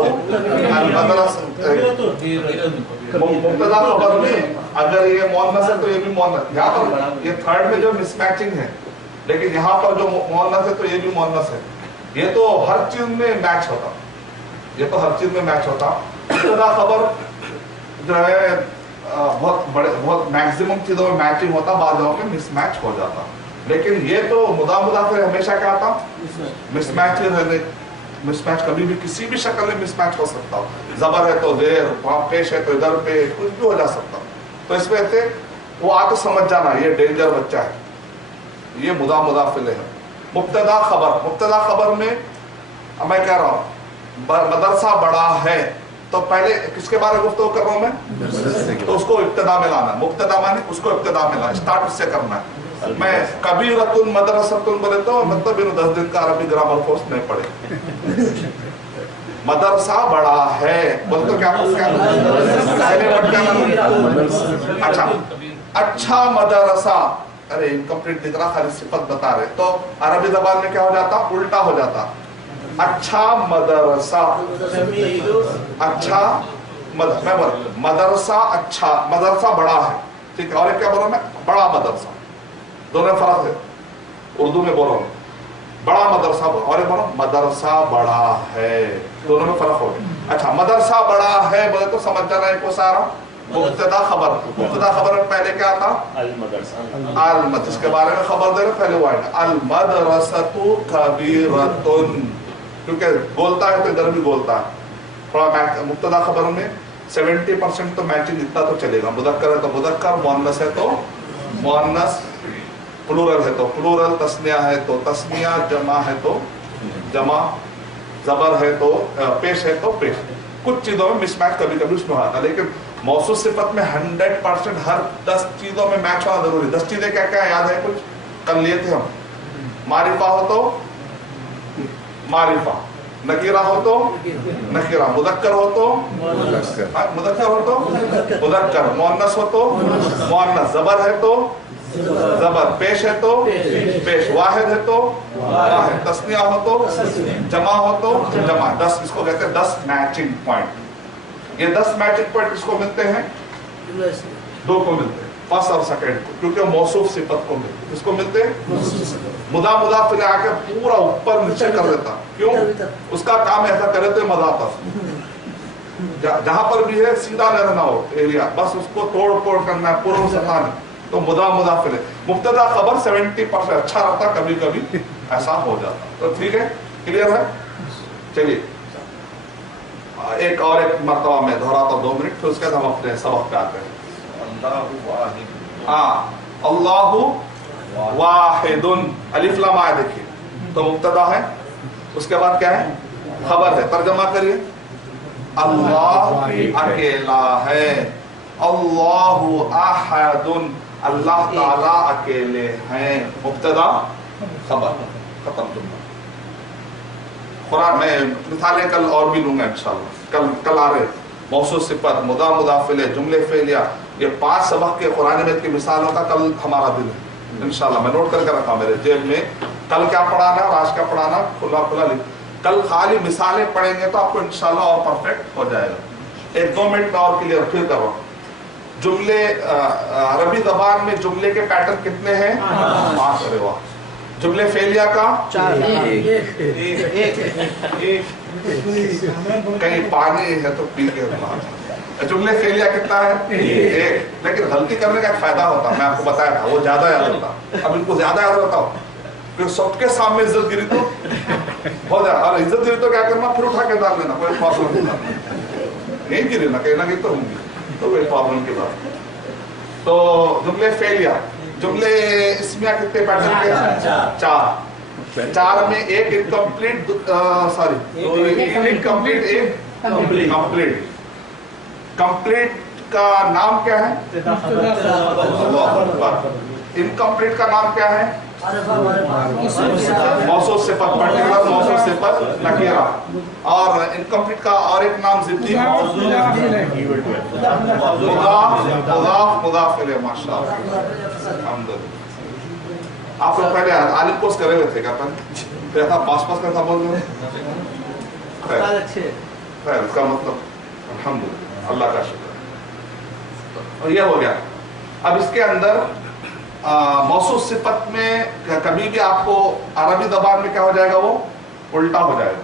मुब्तदा खबर में अगर ये मुअन्नस है तो ये भी मुअन्नस, यहाँ पर ये थर्ड में जो मिसमैचिंग है, लेकिन यहाँ पर जो मुअन्नस है तो ये भी मुअन्नस है। ये तो हर चीज में मैच होता, ये तो हर चीज में मैच होता। मुब्तदा खबर जो है बहुत मैक्सिमम चीजों में मैचिंग होता, बाद में मिसमैच हो जाता। लेकिन ये तो मुदा फिर हमेशा क्या था, मिसमैच ही रहने, मिसमैच कभी भी किसी भी शक्ल में मिसमैच हो सकता हो। जबर है तो देर, पेश है तो इधर पे, कुछ भी हो जा सकता। तो इसमें से वो आके समझ जाना ये डेंजर बच्चा है, ये मुदाफिल है। मुब्तदा खबर में मैं कह रहा हूँ मदरसा बड़ा है, तो पहले किसके बारे में गुफ्तगू कर रहा हूँ मैं? तो उसको इब्तिदा में लाना, मुब्तदा माने उसको इब्तिदा में लाना, स्टार्ट उससे करना है। मैं कबीरतुन मदरसतुन बोले तो मतलब इन 10 दिन का अरबी ग्रामर कोर्स नहीं पढ़े। मदरसा बड़ा है बोले तो क्या अच्छा मदरसा, अरे इनकम्प्लीट दिख रहा, खाली सिफत बता रहे, तो अरबी जबान में क्या हो जाता, उल्टा हो जाता। अच्छा मदरसा, अच्छा मैं बोल मदरसा, अच्छा मदरसा बड़ा है, ठीक है। और एक क्या बोला मैं, बड़ा मदरसा, दोनों फर्क है। उर्दू में बोलो बड़ा मदरसा, और एक बोलो मदरसा बड़ा है, दोनों में फर्क हो गया। अच्छा मदरसा बड़ा है बोले तो समझ जाना है को सारा मुब्तदा खबर में पहले क्या था, अल मदरसा, जिसके बारे में खबर दे रहे पहले वो आएगा अल मदरसतु कबीरतुन, क्योंकि बोलता है तो इधर भी बोलता है थोड़ा। मुब्तदा खबर में 70% तो मैचिंग इतना तो चलेगा। मुदक्कर है तो मुदक्कर, मुअन्नस है तो मुअन्नस, प्लूरल है तो प्लूरल, तस्निया है तो तस्निया, जमा है तो जमा, जबर है तो पेश है तो पेश। कुछ चीजों में मिसमैच कभी कभी उसमें आता है, लेकिन मौसूफ सिफत में 100% हर 10 चीजों में मैच होना जरूरी। 10 चीजें क्या क्या याद है, कुछ कर लिए थे हम। मारिफा हो तो मारिफा, नकीरा हो तो नकीरा, मुदक्कर हो तो मुदक्कर हो तो मुदक्कर, मुअन्नस हो तो मुअन्नस, जबर है तो जबर, पेश है तो पेश, वाहिद है तो वाहिद, तस्निया हो तो जमा हो तो जमा। 10 इसको कहते हैं 10 मैचिंग पॉइंट। ये 10 मैचिंग पॉइंट इसको मिलते हैं, 2 को मिलते हैं। फर्स्ट और सेकंड को, क्योंकि मौसूफ सिफत को मिलते, किसको मिलते? मुदा मुदाफ इलैह आके पूरा ऊपर नीचे कर देता। क्यों? उसका काम ऐसा करे तो मजा आता, जहां पर भी है सीधा न रहना हो एरिया, बस उसको तोड़ फोड़ करना है, पूर्व सता नहीं। तो मुदा मुदाफ इलैह, मुब्तदा खबर 70% अच्छा रहता, कभी कभी ऐसा हो जाता। तो ठीक है, क्लियर है? चलिए एक और एक मरतबा में दोहराता हूं, 2 मिनट, फिर उसके बाद हम अपने सबक पे आते हैं। अल्लाहु वाहिदुन, अलिफ लाम आया देखिए, तो मुब्तदा है, उसके बाद क्या है? खबर है। तर्जमा करिए, अल्लाह अकेला है, अल्लाहु अहदुन, अल्लाह ताला अकेले हैं, मुब्तदा खबर, खत्म जुमला। कुरान में मिसालें कल और भी लूंगा इंशाल्लाह, कल आ रहे मौसूफ सिफत, मुदा मुदाफ इलैह, जुमले फेलिया, ये 5 सबक के कुरान में की मिसालों का कल हमारा दिन है इंशाल्लाह। मैं नोट करके रखा मेरे जेब में, कल क्या पढ़ाना और आज क्या पढ़ाना खुला खुला लिख। कल खाली मिसालें पढ़ेंगे तो आपको इंशाल्लाह और परफेक्ट हो जाएगा। 1-2 मिनट में और क्लियर फिर करो। जुमले अरबी ज़बान में जुमले के पैटर्न कितने हैं? 5। अरे वाह। जुमले फेलिया का 4, कहीं पानी है तो पी के। जुमले फेलिया कितना है? 1। लेकिन गलती करने का एक फायदा होता, मैं आपको बताया था, वो ज्यादा याद होता। अब इनको ज्यादा याद रहता हो, फिर सबके सामने इज्जत गिरी तो हो जाए, और इज्जत गिरी तो क्या करना, फिर उठा के डाल देना, कोई प्रॉब्लम नहीं गिरी ना, कहीं ना कहीं तो होंगी, तो कोई प्रॉब्लम की बात। तो जुमले फेलिया, जुमले इसमें कितने पैटर्न के? 4। 4 में एक इनकम्प्लीट, सॉरी इनकम्प्लीट, एक कंप्लीट। कंप्लीट का नाम क्या है? इनकम्प्लीट का नाम क्या है? मौसूफ सिफत, पर्टिकुलर मौसूफ सिफत नकीरा। और इनकम्प्लीट का और एक नाम जिद्दी मुदाफ इलैह। माशाअल्लाह, आप लोग पहले आलिम कोर्स करे हुए थे क्या? फिर था पास का था, बोल रहे इसका मतलब अल्हम्दुलिल्लाह, अल्लाह का शुक्र। और ये हो गया। अब इसके अंदर मौसूफ सिफत में कभी भी आपको अरबी ज़बान में क्या हो जाएगा? वो उल्टा हो जाएगा।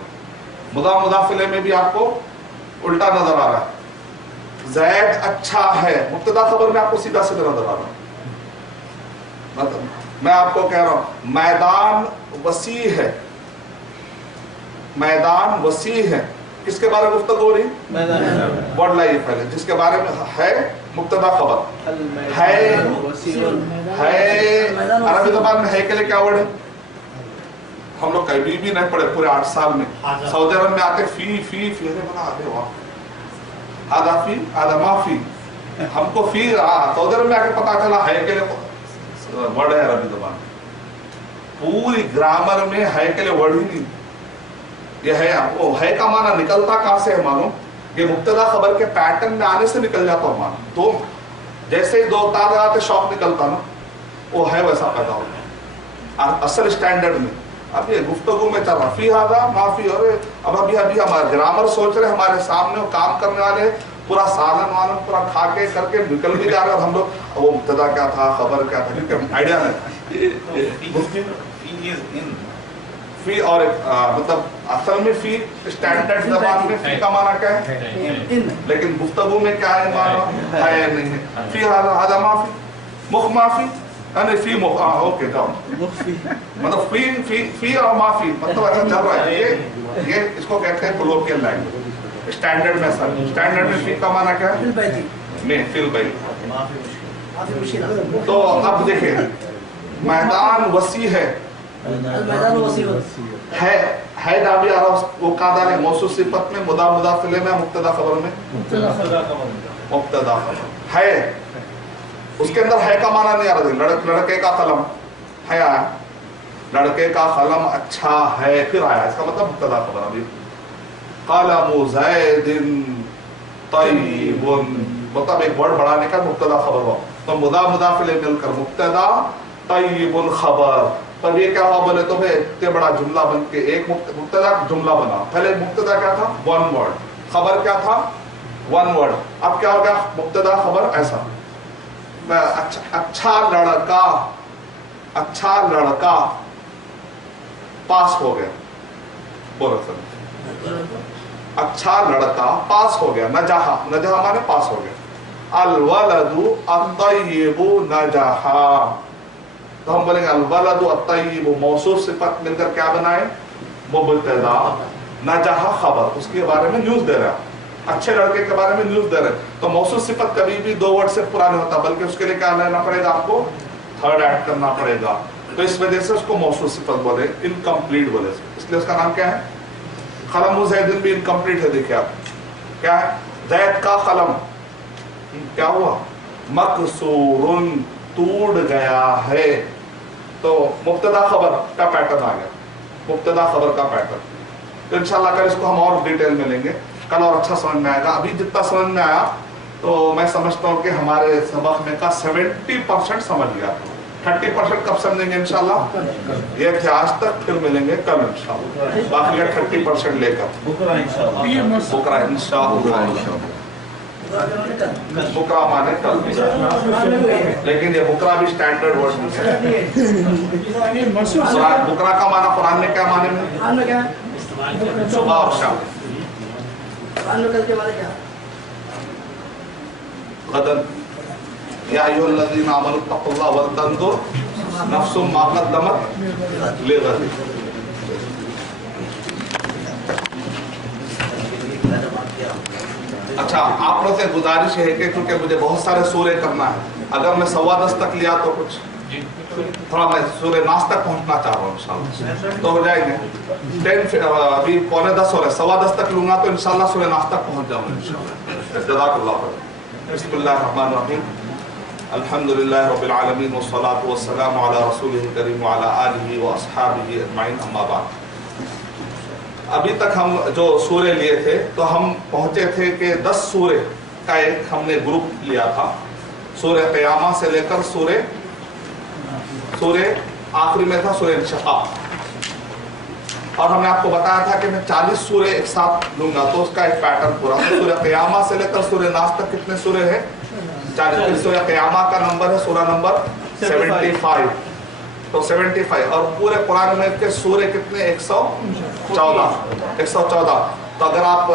मुदा मुदाफ इलैह में भी आपको उल्टा नजर आ रहा है। ज़ैद अच्छा है, मुब्तदा खबर में आपको सीधा सीधा नजर आ रहा है। मतलब मैं आपको कह रहा हूं मैदान वसी है, मैदान वसी है, किसके बारे में गुफ्तगू हो रही? वर्ड लाइए पहले, जिसके बारे में है मुब्तदा खबर है अरबी ज़बान में है के लिए क्या वर्ड है? हम लोग कभी भी नहीं पढ़े पूरे 8 साल में। सऊदी अरब में आके फी फी फी, अरे बना आते वाह, आधा फी आधा माफी, हमको फी सऊदी अरब में आके पता चला है के लिए वर्ड है अरबी ज़बान। पूरी ग्रामर में है के लिए वर्ड ही नहीं। ये है, वो है का माना निकलता कहां से है मालूम? ये मुब्तदा खबर के पैटर्न में आने से निकल जाता है माना। तो जैसे ही 2 तार लगाते शौक निकलता ना, वो है वैसा पैदा होता है असल स्टैंडर्ड में। अब ये गुफ्तगू में चल रहा फी हादा माफी, और अब अभी हमारे ग्रामर सोच रहे हमारे सामने वो काम करने वाले पूरा सालन वालन पूरा खा के करके निकल भी जा रहे, और हम लोग वो मुब्तदा क्या था, खबर क्या था, क्योंकि आइडिया नहीं। फी और मतलब असल में फी स्टैंडर्ड ज़बान में फी का माना क्या है? लेकिन गुफ्तगू में क्या है माना? है नहीं है। फी हादा माफी, मुख माफी, यानी फी मुख, ओके जाओ, मतलब फी फी फी और माफी, मतलब ऐसा चल रहा है। ये इसको कहते हैं कोलोकियल लैंग्वेज। स्टैंडर्ड में सर, स्टैंडर्ड में फी का माना क्या है? में फिल भाई। तो अब देखिए, मैदान वसी है, है डाबी आ रहा, वो कादा ने मौसूफ सिफत में, मुदा मुदाफ इलैह में, मुब्तदा खबर में मुब्तदा खबर है। उसके अंदर है का माना नहीं आ रहा। लड़के का कलम है आया, लड़के का कलम अच्छा है, फिर आया, इसका मतलब मुब्तदा खबर। अभी कलमु ज़ैदिन तय्यिबुन, मतलब एक वर्ड बढ़ाने का मुब्तदा खबर हुआ। तो मुदा मुदाफ इलैह मिलकर मुब्तदा तय्यिबुन खबर। पर ये क्या हुआ बोले तो भाई इतने बड़ा जुमला बन के एक मुब्तदा जुमला बना। पहले मुब्तदा क्या था? 1 वर्ड। खबर क्या था? 1 वर्ड। अब क्या हो गया? मुब्तदा खबर ऐसा। अच्छा लड़का पास हो गया, बोलो सर, अच्छा लड़का पास हो गया, नजहा, नजहा माने पास हो गया। अल वलदु अत्तय्यिबु नजहा, तो हम बोलेंगे अल वलदु अत्तय्यिबु मौसूफ सिफत मिलकर क्या बनाए, मुबतदा, नजहा खबर, उसके बारे में न्यूज दे रहा है, अच्छे लड़के के बारे में न्यूज दे रहे हैं। तो मौसूफ सिफत कभी भी 2 वर्ड से पुराने होता, बल्कि उसके लिए क्या लेना पड़ेगा, आपको थर्ड ऐड करना पड़ेगा। तो इस वजह से उसको मौसूफ सिफत बोले, इनकम्प्लीट बोले, इसलिए उसका नाम क्या है, कलम ज़ैदिन भी इनकम्प्लीट है। देखिए आप क्या है, ज़ैद का कलम क्या हुआ, मकसूरुन, टूट गया है। तो मुब्तदा खबर का पैटर्न आ गया, मुब्तदा खबर का पैटर्न। तो इंशाल्लाह कल इसको हम और डिटेल में लेंगे, कल और अच्छा समझ में आएगा। अभी जितना समझ में आया तो मैं समझता हूँ कि हमारे सबक में का 70% समझ गया। 30% कब समझेंगे इंशाल्लाह, ये थे आज तक, फिर मिलेंगे कल इंशाल्लाह, बाकी का 30% लेकर बुकरा इंशाल्लाह, बुकरा इंशाल्लाह, बुकरा माने कल, लेकिन ये बुकरा भी स्टैंडर्ड वर्ड नहीं है। बुकरा का माना कुरान में क्या माने में, सुबह और शाम। गदन या अय्युहल्लज़ीना आमनु तक़ुल्लाह वलतंजुर नफ्सुम मा क़द्दमत लिग़द। अच्छा, आप लोग से गुजारिश है कि क्योंकि मुझे बहुत सारे सूरे करना है, अगर मैं 10:15 तक लिया तो कुछ थोड़ा मैं सूरे नास तक पहुंचना चाह रहा हूँ इंशाल्लाह, तो हो जाएंगे 10, अभी 9:45 हो रहे, 10:15 तक लूंगा तो इंशाल्लाह सूरे नास तक पहुंच जाऊंगा इंशाल्लाह। जज़ाकल्लाह खैर। बिस्मिल्लाहिर्रहमानिर्रहीम, अल्हम्दुलिल्लाहि रब्बिल आलमीन वस्सलातु वस्सलामु अला रसूलिहिल करीम व अला आलिहि व अस्हाबिहि अजमाइन, अम्मा बाद। अभी तक हम जो सूरे लिए थे तो हम पहुंचे थे कि 10 सूरे का एक हमने ग्रुप लिया था, सूरे क़यामा से लेकर सूरे आखिरी में था सूरे इंशिक़ाक़, और हमने आपको बताया था कि मैं 40 सूरे एक साथ लूंगा तो उसका एक पैटर्न पूरा। सूरे क़यामा से लेकर सूरे नास तक कितने सूरे हैं, 40। सूरे क़यामा का नंबर है सूरा नंबर 75, तो 75, और पूरे कुरान में के सूरे कितने, 114। तो अगर आप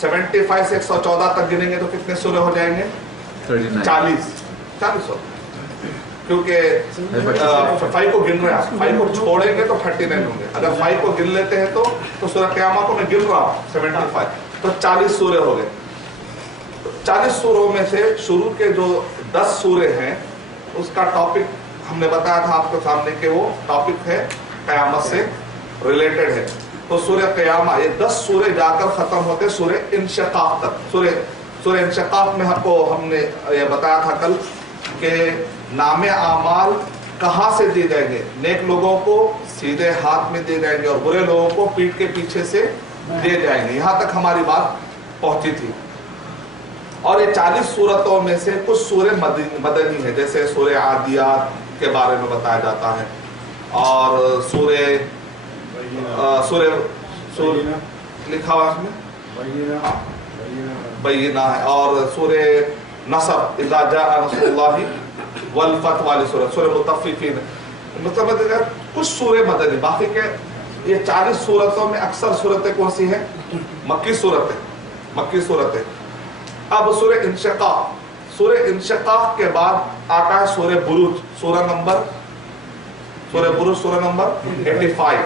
75 से 114 तक गिनेंगे तो कितने सूरे हो जाएंगे, 40 हो, क्योंकि 5 को गिन रहे हैं, 5 को छोड़ेंगे तो 39 होंगे। अगर 5 को गिन लेते हैं तो सूरह क़यामा को मैं गिन रहा हूँ 75, तो 40 सूरे हो गए। 40 सूरों में से शुरू के जो 10 सूरे हैं उसका टॉपिक हमने बताया था आपके सामने कि वो टॉपिक है क़यामत से रिलेटेड है। तो सूरह क़यामा, ये 10 सूरे जाकर खत्म होते सूरह इंशिक़ाक़ तक। सूरह इंशिक़ाक़ में आपको हमने ये बताया था कल कि नामे आमाल कहाँ से दिए जाएंगे, नेक लोगों को सीधे हाथ में दिए जाएंगे और बुरे लोगों को पीठ के पीछे से दिए जाएंगे। यहाँ तक हमारी बात पहुंची थी। और ये 40 सूरतों में से कुछ सूरे मदनी है, जैसे सूरे आदियात के बारे में बताया जाता है, और सूरे लिखा हुआ इसमें बय्यिना है, और सूरे नसर इज़ा जाअ नसरुल्लाहि वल फतह वाली सूरह मुतफ़्फ़िफ़ीन, मतलब कुछ सूरे मदनी। बाकी के ये 40 सूरतों में अक्सर सूरतें कौन सी है, मक्की सूरतें। अब सूरह इंशिक़ाक़ के बाद आता है सूरह बुरूज, सूरह नंबर 85।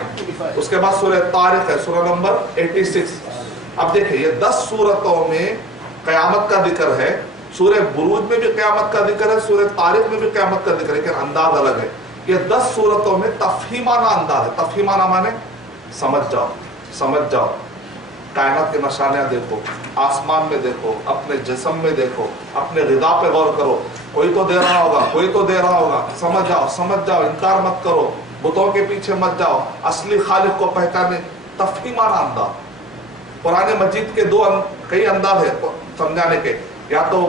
उसके बाद सूरह तारिक है, सूरह नंबर 86। अब देखिए ये 10 सूरतों में क़यामत का जिक्र है, सूरह बुरूज में भी क़यामत का जिक्र है, सूरह तारिक में भी क़यामत का जिक्र है, लेकिन अंदाज अलग है। ये 10 सूरतों में तफ़हीमाना अंदाज है। तफ़हीमाना माने समझ जाओ, कायनात के निशानियां देखो, आसमान में देखो, अपने जिस्म में देखो, अपने ग़िज़ा पे गौर करो, कोई तो दे रहा होगा, समझ जाओ, इनकार मत करो, बुतों के पीछे मत जाओ, असली खालिक को पहचाने। तफ़हीमाना अंदाज। कुरान मजीद के कई अंदाज है समझाने के, या तो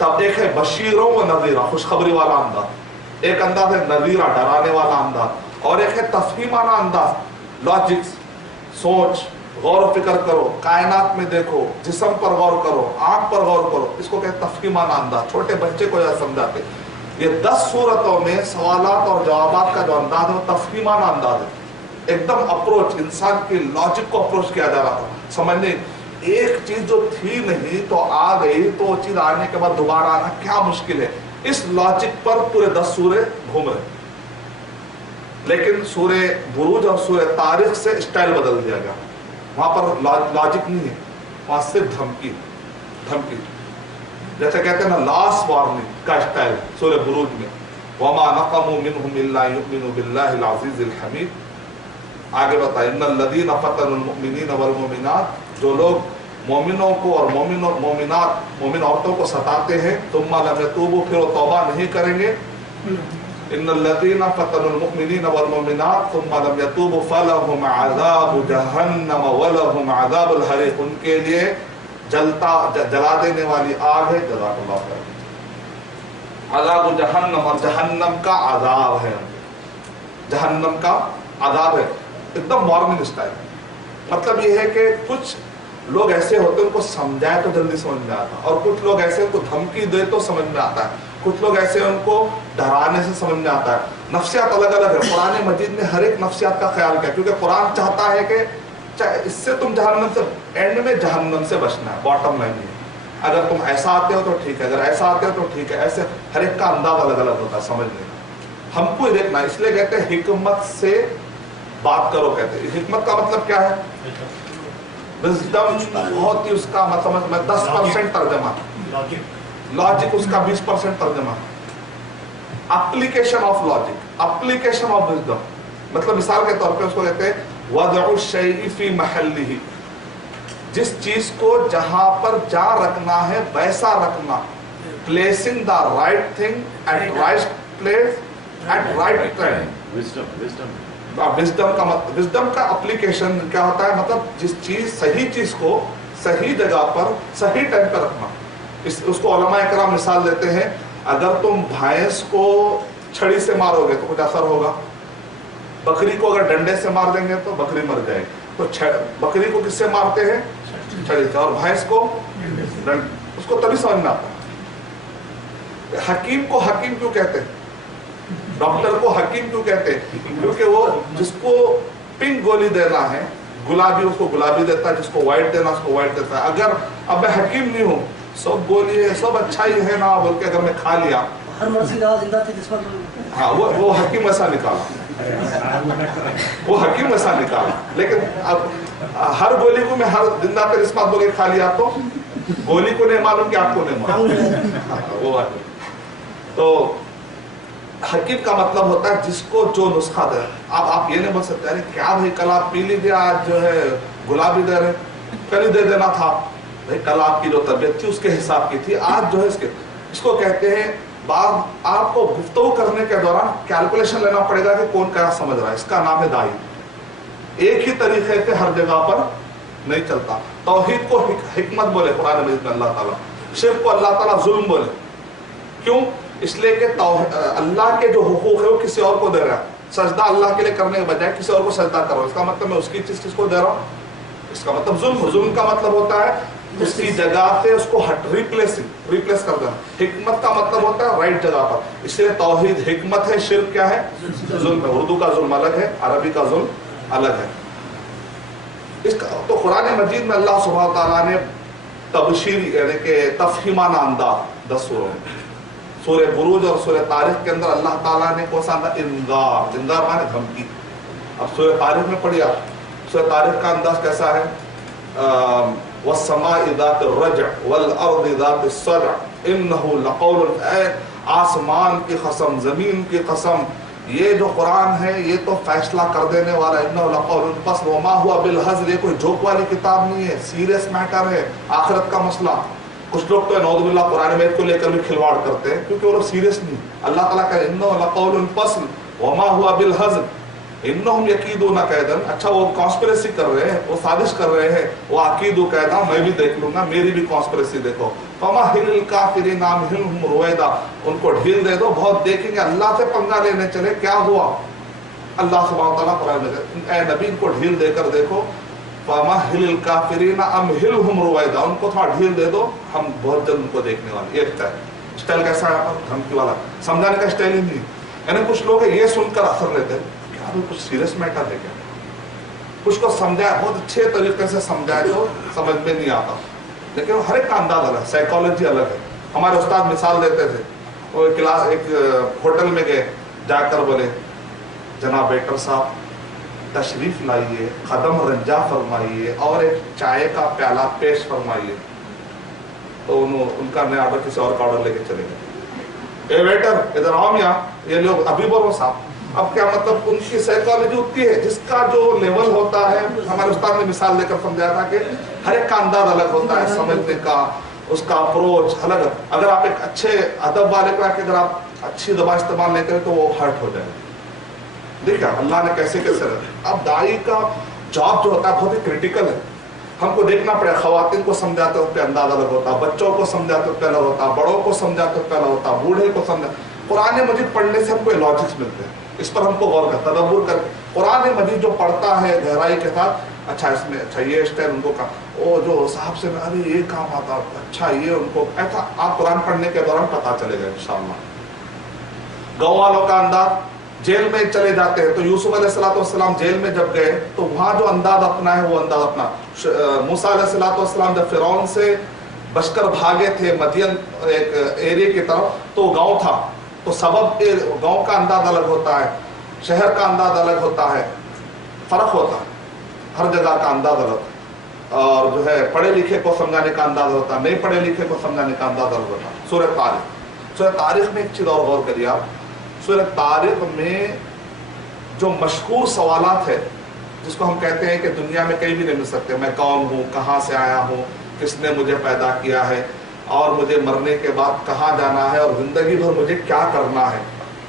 तब एक है बशीरों व नज़ीरा, खुशखबरी वाला अंदाज, एक अंदाज है नज़ीरा, डराने वाला अंदाज, और एक है तफ़हीमाना अंदाज, लॉजिक्स, सोच, गौर व फिक्र करो, कायनात में देखो, जिस्म पर गौर करो, आँख पर गौर करो, इसको कहते तफ़हीमाना अंदाज। छोटे बच्चे को यह समझाते। یہ 10 صورتوں میں سوالات اور جوابات کا جو انداز ہے وہ تفہیمانہ انداز ہے، ایک دم اپروچ، انسان کی لاجک کو اپروچ کیا جا رہا تھا. سمجھنے ایک چیز جو تھی نہیں تو آ گئی، تو وہ چیز آنے کے بعد دوبارہ آنا کیا مشکل ہے. اس لاجک پر پورے 10 سورے گھوم رہے. لیکن سورہ بروج اور سورہ طارق سے اسٹائل بدل دیا گیا. وہاں پر لاجک نہیں ہے، وہاں صرف دھمکی. جیسے کہتے ہیں نا لاسٹ وارننگ کا اسٹائل سورہ بروج میں، وَمَا نَقَمُوا مِنْهُمْ إِلَّا يُؤْمِنُوا بِاللَّهِ الْعَزِيزِ الْحَمِيدِ. آگے بتائیں ان الذین فتنوا المؤمنین والمؤمنات، جو لوگ مومنوں کو اور مومن عورتوں کو ستاتے ہیں، ثم لم یتوبوا، پھر وہ توبہ نہیں کریں گے. ان الذین فتنوا المؤمنین والمؤمنات ثم لم یتوبوا فلہم عذاب جہنم ولہم عذاب الحریق. ان کے لیے جلا دینے والی آگ ہے. جزاک اللہ خیر. عذاب جہنم، اور جہنم کا عذاب ہے. جہنم کا عذاب ہے. ایک دم وارننگ اسٹائل. مطلب یہ ہے کہ کچھ لوگ ایسے ہوتے ہیں ان کو سمجھائے تو جلدی سمجھ میں آتا، اور کچھ لوگ ایسے ان کو دھمکی دے تو سمجھ میں آتا ہے، کچھ لوگ ایسے ان کو ڈرانے سے سمجھ میں آتا ہے. نفسیات الگ الگ ہے. قرآن مجید نے ہر ایک نفسیات کا خیال کیا، کیونکہ قرآن چاہتا ہے کہ اس سے تم جہنم سے، اینڈ میں جہنم سے بچنا ہے. باٹم لائن یہ، اگر تم ایسا آتے ہو تو ٹھیک ہے، اگر ایسا آتے ہو تو ٹھیک ہے. ایسے ہر ایک کا انداز الگ الگ ہوتا ہے سمجھنے کا. ہم کو دیکھنا، اس لیے کہتے ہیں حکمت سے بات کرو. کہتے ہیں حکمت کا مطلب کیا ہے؟ وزڈم. بہت ہی اس کا مطلب 10% ترجمہ، لاجک اس کا 20% ترجمہ. Application of logic, application of wisdom. مطلب مثال کے طور پہ اس کو کہتے ہیں وضع الشیء فی محلہ، جس چیز کو جہاں پر جا رکھنا ہے ویسا رکھنا. Placing the right thing at right place at right time. Wisdom کا اپلیکیشن کیا ہوتا ہے؟ مطلب جس چیز، صحیح چیز کو صحیح جگہ پر صحیح ٹائم پہ رکھنا. اس کو علماء اکرام مثال دیتے ہیں، اگر تم بھینس کو چھڑی سے مارو گے تو کچھ اثر ہوگا، بکری کو اگر ڈنڈے سے مار دیں گے تو بکری مر جائے گی. تو بکری کو کس سے مارتے ہیں؟ چھڑی سے. اور بھینس کو اس کو تبھی سمجھ میں آتا ہے. حکیم کو حکیم کیوں کہتے ہیں؟ ڈاکٹر کو حکیم کیوں کہتے ہیں؟ کیونکہ وہ جس کو پنک گولی دینا ہے گلابی، اس کو گلابی دیتا ہے، جس کو وائٹ دینا اس کو وائٹ دیتا ہے. اگر اب میں حکیم نہیں ہوں، سب گولی ہے، سب اچھا ہی ہے نا بول کے اگر میں کھا لیا، ہاں وہ حکیم ایسا نکالا، وہ حکیم ایسا نکالا. لیکن اب ہر گولی کو میں ہر زندہ پہ رسمات بول کے کھا لیا تو گولی کو نہیں معلوم کہ آپ کو نہیں معلوم. وہ تو حکیم کا مطلب ہوتا ہے جس کو جو نسخہ دے. اب آپ یہ نہیں بول سکتے ارے کیا بھائی کل آپ پیلی دیا، آج جو ہے گلابی دے رہے، کل ہی دے دینا تھا. بھائی کل آپ کی جو طبیعت تھی اس کے حساب کی تھی، آج جو ہے اس کو کہتے ہیں بعض آپ کو گفتگو کرنے کے دوران کیلکولیشن لینا پڑے گا کہ کون کیا سمجھ رہا ہے. اس کا نام ہے دائی. ایک ہی طریقے سے ہر جگہ پر نہیں چلتا. توحید کو حکمت بولے قرآن مجید میں اللہ تعالیٰ، شرک کو اللہ تعالیٰ ظلم بولے. کیوں؟ اس لیے کہ اللہ کے جو حقوق ہے وہ کسی اور کو دے رہا ہے. سجدہ اللہ کے لیے کرنے کے بجائے کسی اور کو سجدہ کرو، اس کا مطلب میں اس کی چیز کس کو دے رہا ہوں، اس کا مطلب ظلم. ظلم کا مطلب ہوتا ہے اس کی جگہ سے اس کو ریپلیس کر دینا. حکمت کا مطلب ہوتا ہے رائٹ جگہ پر. اس لیے توحید حکمت ہے، شرک کیا ہے؟ ظلم ہے. اردو کا ظلم الگ ہے، عربی کا ظلم الگ ہے. تو قرآن مجید میں اللہ سبحانہ تعالیٰ نے تبشیری یعنی کہ تفہیمانہ انداز 10 سوروں میں، سورہ بروج اور سورہ طارق کے اندر اللہ تعالیٰ نے کون سا انداز؟ انذار مانے دھمکی. اب سورہ طارق میں پڑھیا، سورہ طارق کا انداز کیسا ہے؟ والسماء ذات الرجع والارض ذات الصدع انه لقول. آسمان کی قسم، زمین کی قسم، یہ جو قرآن ہے یہ تو فیصلہ کر دینے والا. انه لقول فصل وما هو بالهزل. یہ کوئی جوک والی کتاب نہیں ہے، سیریس میٹر ہے، آخرت کا مسئلہ. کچھ لوگ تو نعوذ باللہ قرآن مجید کو لے کر بھی کھلواڑ کرتے ہیں کیونکہ وہ لوگ سیریس نہیں. اللہ تعالیٰ کا انه لقول فصل وما هو بالهزل انہم یکیدون کیدا. اچھا وہ کانسپریسی کر رہے ہیں، وہ سازش کر رہے ہیں، وہ عقیدو کیدا، میں بھی دیکھ لوں گا، میری بھی کانسپریسی دیکھو. فمہل الکافرین امہلہم رویدا. ان کو ڈھیل دے دو، بہت دیکھیں گے. اللہ سے پنگا لینے چلے کیا ہوا؟ اللہ سبحانہ تعالیٰ قرآن میں اے نبی ان کو ڈھیل دے کر دیکھو. فمہل الکافرین امہلہم رویدا. ان کو تھوڑا ڈھیل دے دو، ہم بہت جلد ان کو دیکھنے والے. ایک ہے اسٹائل کیسا ہے دھمکی والا, سمجھانے کا اسٹائل ہی نہیں. یعنی کچھ لوگ یہ سن کر اثر لیتے ہیں کہ آپ کچھ سیریس میٹر ہے کیا, کچھ کو سمجھائے بہت اچھے طریقے سے سمجھائے تو سمجھ میں نہیں آتا, لیکن ہر ایک کا انداز الگ, سائیکالوجی الگ ہے. ہمارے استاد مثال دیتے تھے, وہ کلاس ایک ہوٹل میں گئے, جا کر بولے جناب ویٹر صاحب تشریف لائیے, قدم رنجا فرمائیے اور ایک چائے کا پیالہ پیش فرمائیے. تو ان کا نیا آرڈر کسی اور کا آرڈر لے کے چلے گئے. اے ویٹر ادھر آؤ میاں, یہ لوگ ابھی بولو صاحب. اب کیا مطلب, ان کی سائیکالوجی اتنی ہے, جس کا جو لیول ہوتا ہے, ہمارے استاد نے مثال دے کر سمجھایا تھا کہ ہر ایک کا انداز الگ ہوتا ہے سمجھنے کا, اس کا اپروچ الگ. اگر آپ ایک اچھے ادب والے کو اگر آپ اچھی زبان استعمال نہیں کریں تو وہ ہرٹ ہو جائے. دیکھا اللہ نے کیسے کیسے رکھا. اب داعی کا جاب جو ہوتا ہے بہت ہی کریٹیکل ہے. ہم کو دیکھنا پڑے, خواتین کو سمجھاتے وقت انداز الگ ہوتا, بچوں کو سمجھاتے وقت الگ ہوتا, بڑوں کو سمجھاتے وقت الگ ہوتا, بوڑھے کو سمجھا. قرآن مجید پڑھنے سے ہم کو لاجکس ملتے ہیں, اس پر ہم کو غور کر تدبر کر کے قرآن مجید جو پڑھتا ہے گہرائی کے ساتھ, اچھا اس میں اچھا یہ اسٹائل ان کو وہ جو صاحب سے ارے یہ کام آتا, اچھا یہ ان کو ایسا آپ قرآن پڑھنے کے دوران پتا چلے گا انشاءاللہ. گاؤں والوں کا انداز, جیل میں چلے جاتے ہیں تو یوسف علیہ السلام جیل میں جب گئے تو وہاں جو انداز اپنا ہے وہ انداز اپنا. موسیٰ علیہ السلام جب فرعون سے بچ کر بھاگے تھے مدین ایک ایریا کی طرف, تو گاؤں تھا, تو سبب گاؤں کا انداز الگ ہوتا ہے, شہر کا انداز الگ ہوتا ہے, فرق ہوتا ہے, ہر جگہ کا انداز الگ ہے. اور جو ہے پڑھے لکھے کو سمجھانے کا انداز ہوتا ہے, نہیں پڑھے لکھے کو سمجھانے کا انداز الگ ہوتا ہے. سورہ طارق, سورہ طارق میں ایک چیز اور غور کریے آپ. سورہ طارق میں جو مشہور سوالات ہے, جس کو ہم کہتے ہیں کہ دنیا میں کہیں بھی نہیں مل سکتے, میں کون ہوں, کہاں سے آیا ہوں, کس نے مجھے پیدا کیا ہے, اور مجھے مرنے کے بعد کہاں جانا ہے, اور زندگی بھر مجھے کیا کرنا ہے.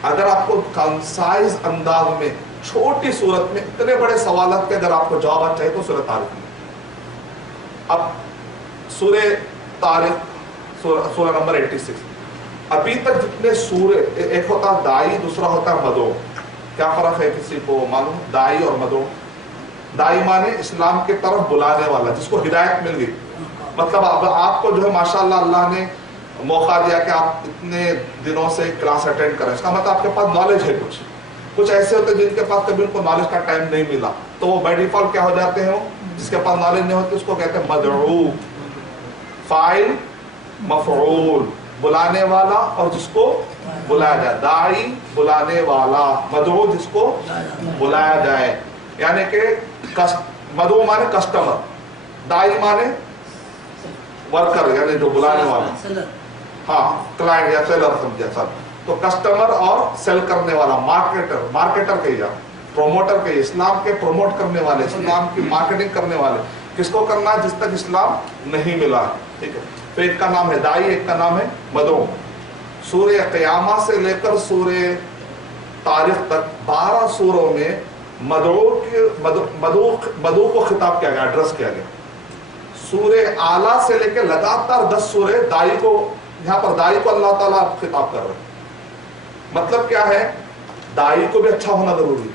اگر آپ کو کنسائز انداز میں چھوٹی صورت میں اتنے بڑے سوالات کے اگر آپ کو جواب چاہیے تو سورہ طارق میں. اب سورہ طارق سورہ نمبر 86, ابھی تک جتنے سورے, ایک ہوتا ہے دائی, دوسرا ہوتا ہے مدعو. کیا فرق ہے کسی کو معلوم؟ دائی اور مدعو. دائی مانے اسلام کی طرف بلانے والا, جس کو ہدایت مل گئی. مطلب آپ کو جو ہے ماشاءاللہ اللہ نے موقع دیا کہ آپ اتنے دنوں سے کلاس اٹینڈ کریں, اس کا مطلب آپ کے پاس نالج ہے. کچھ ایسے ہوتے ہیں جن کے پاس کبھی ان کو نالج کا ٹائم نہیں ملا, تو وہ بائی ڈیفالٹ کیا ہو جاتے ہیں, جس کے پاس نالج نہیں ہوتی اس کو کہتے ہیں مدعو. فاعل مفعول, بلانے والا اور جس کو بلایا جائے. داعی بلانے والا, مدعو جس کو بلایا جائے. یعنی کہ مدعو مانے کسٹمر, داعی مانے ورکر یعنی جو بلانے والا, ہاں کلائنٹ یا سیلر سمجھے سر. تو کسٹمر اور سیل کرنے والا, مارکیٹر کہیے, پروموٹر کہیے, اسلام کے پروموٹ کرنے والے, اسلام کی مارکیٹنگ کرنے والے. کس کو کرنا ہے؟ جس تک اسلام نہیں ملا. ٹھیک ہے, تو ایک کا نام ہے دائی, ایک کا نام ہے مدعو. سورہ قیامہ سے لے کر سورہ طارق تک 12 سوروں میں مدعو کو خطاب کیا گیا, ایڈریس کیا گیا. سورہ اعلیٰ سے لے کے لگاتار 10 سورے دائی کو, یہاں پر دائی کو اللہ تعالیٰ خطاب کر رہے ہیں. مطلب کیا ہے, دائی کو بھی اچھا ہونا ضروری.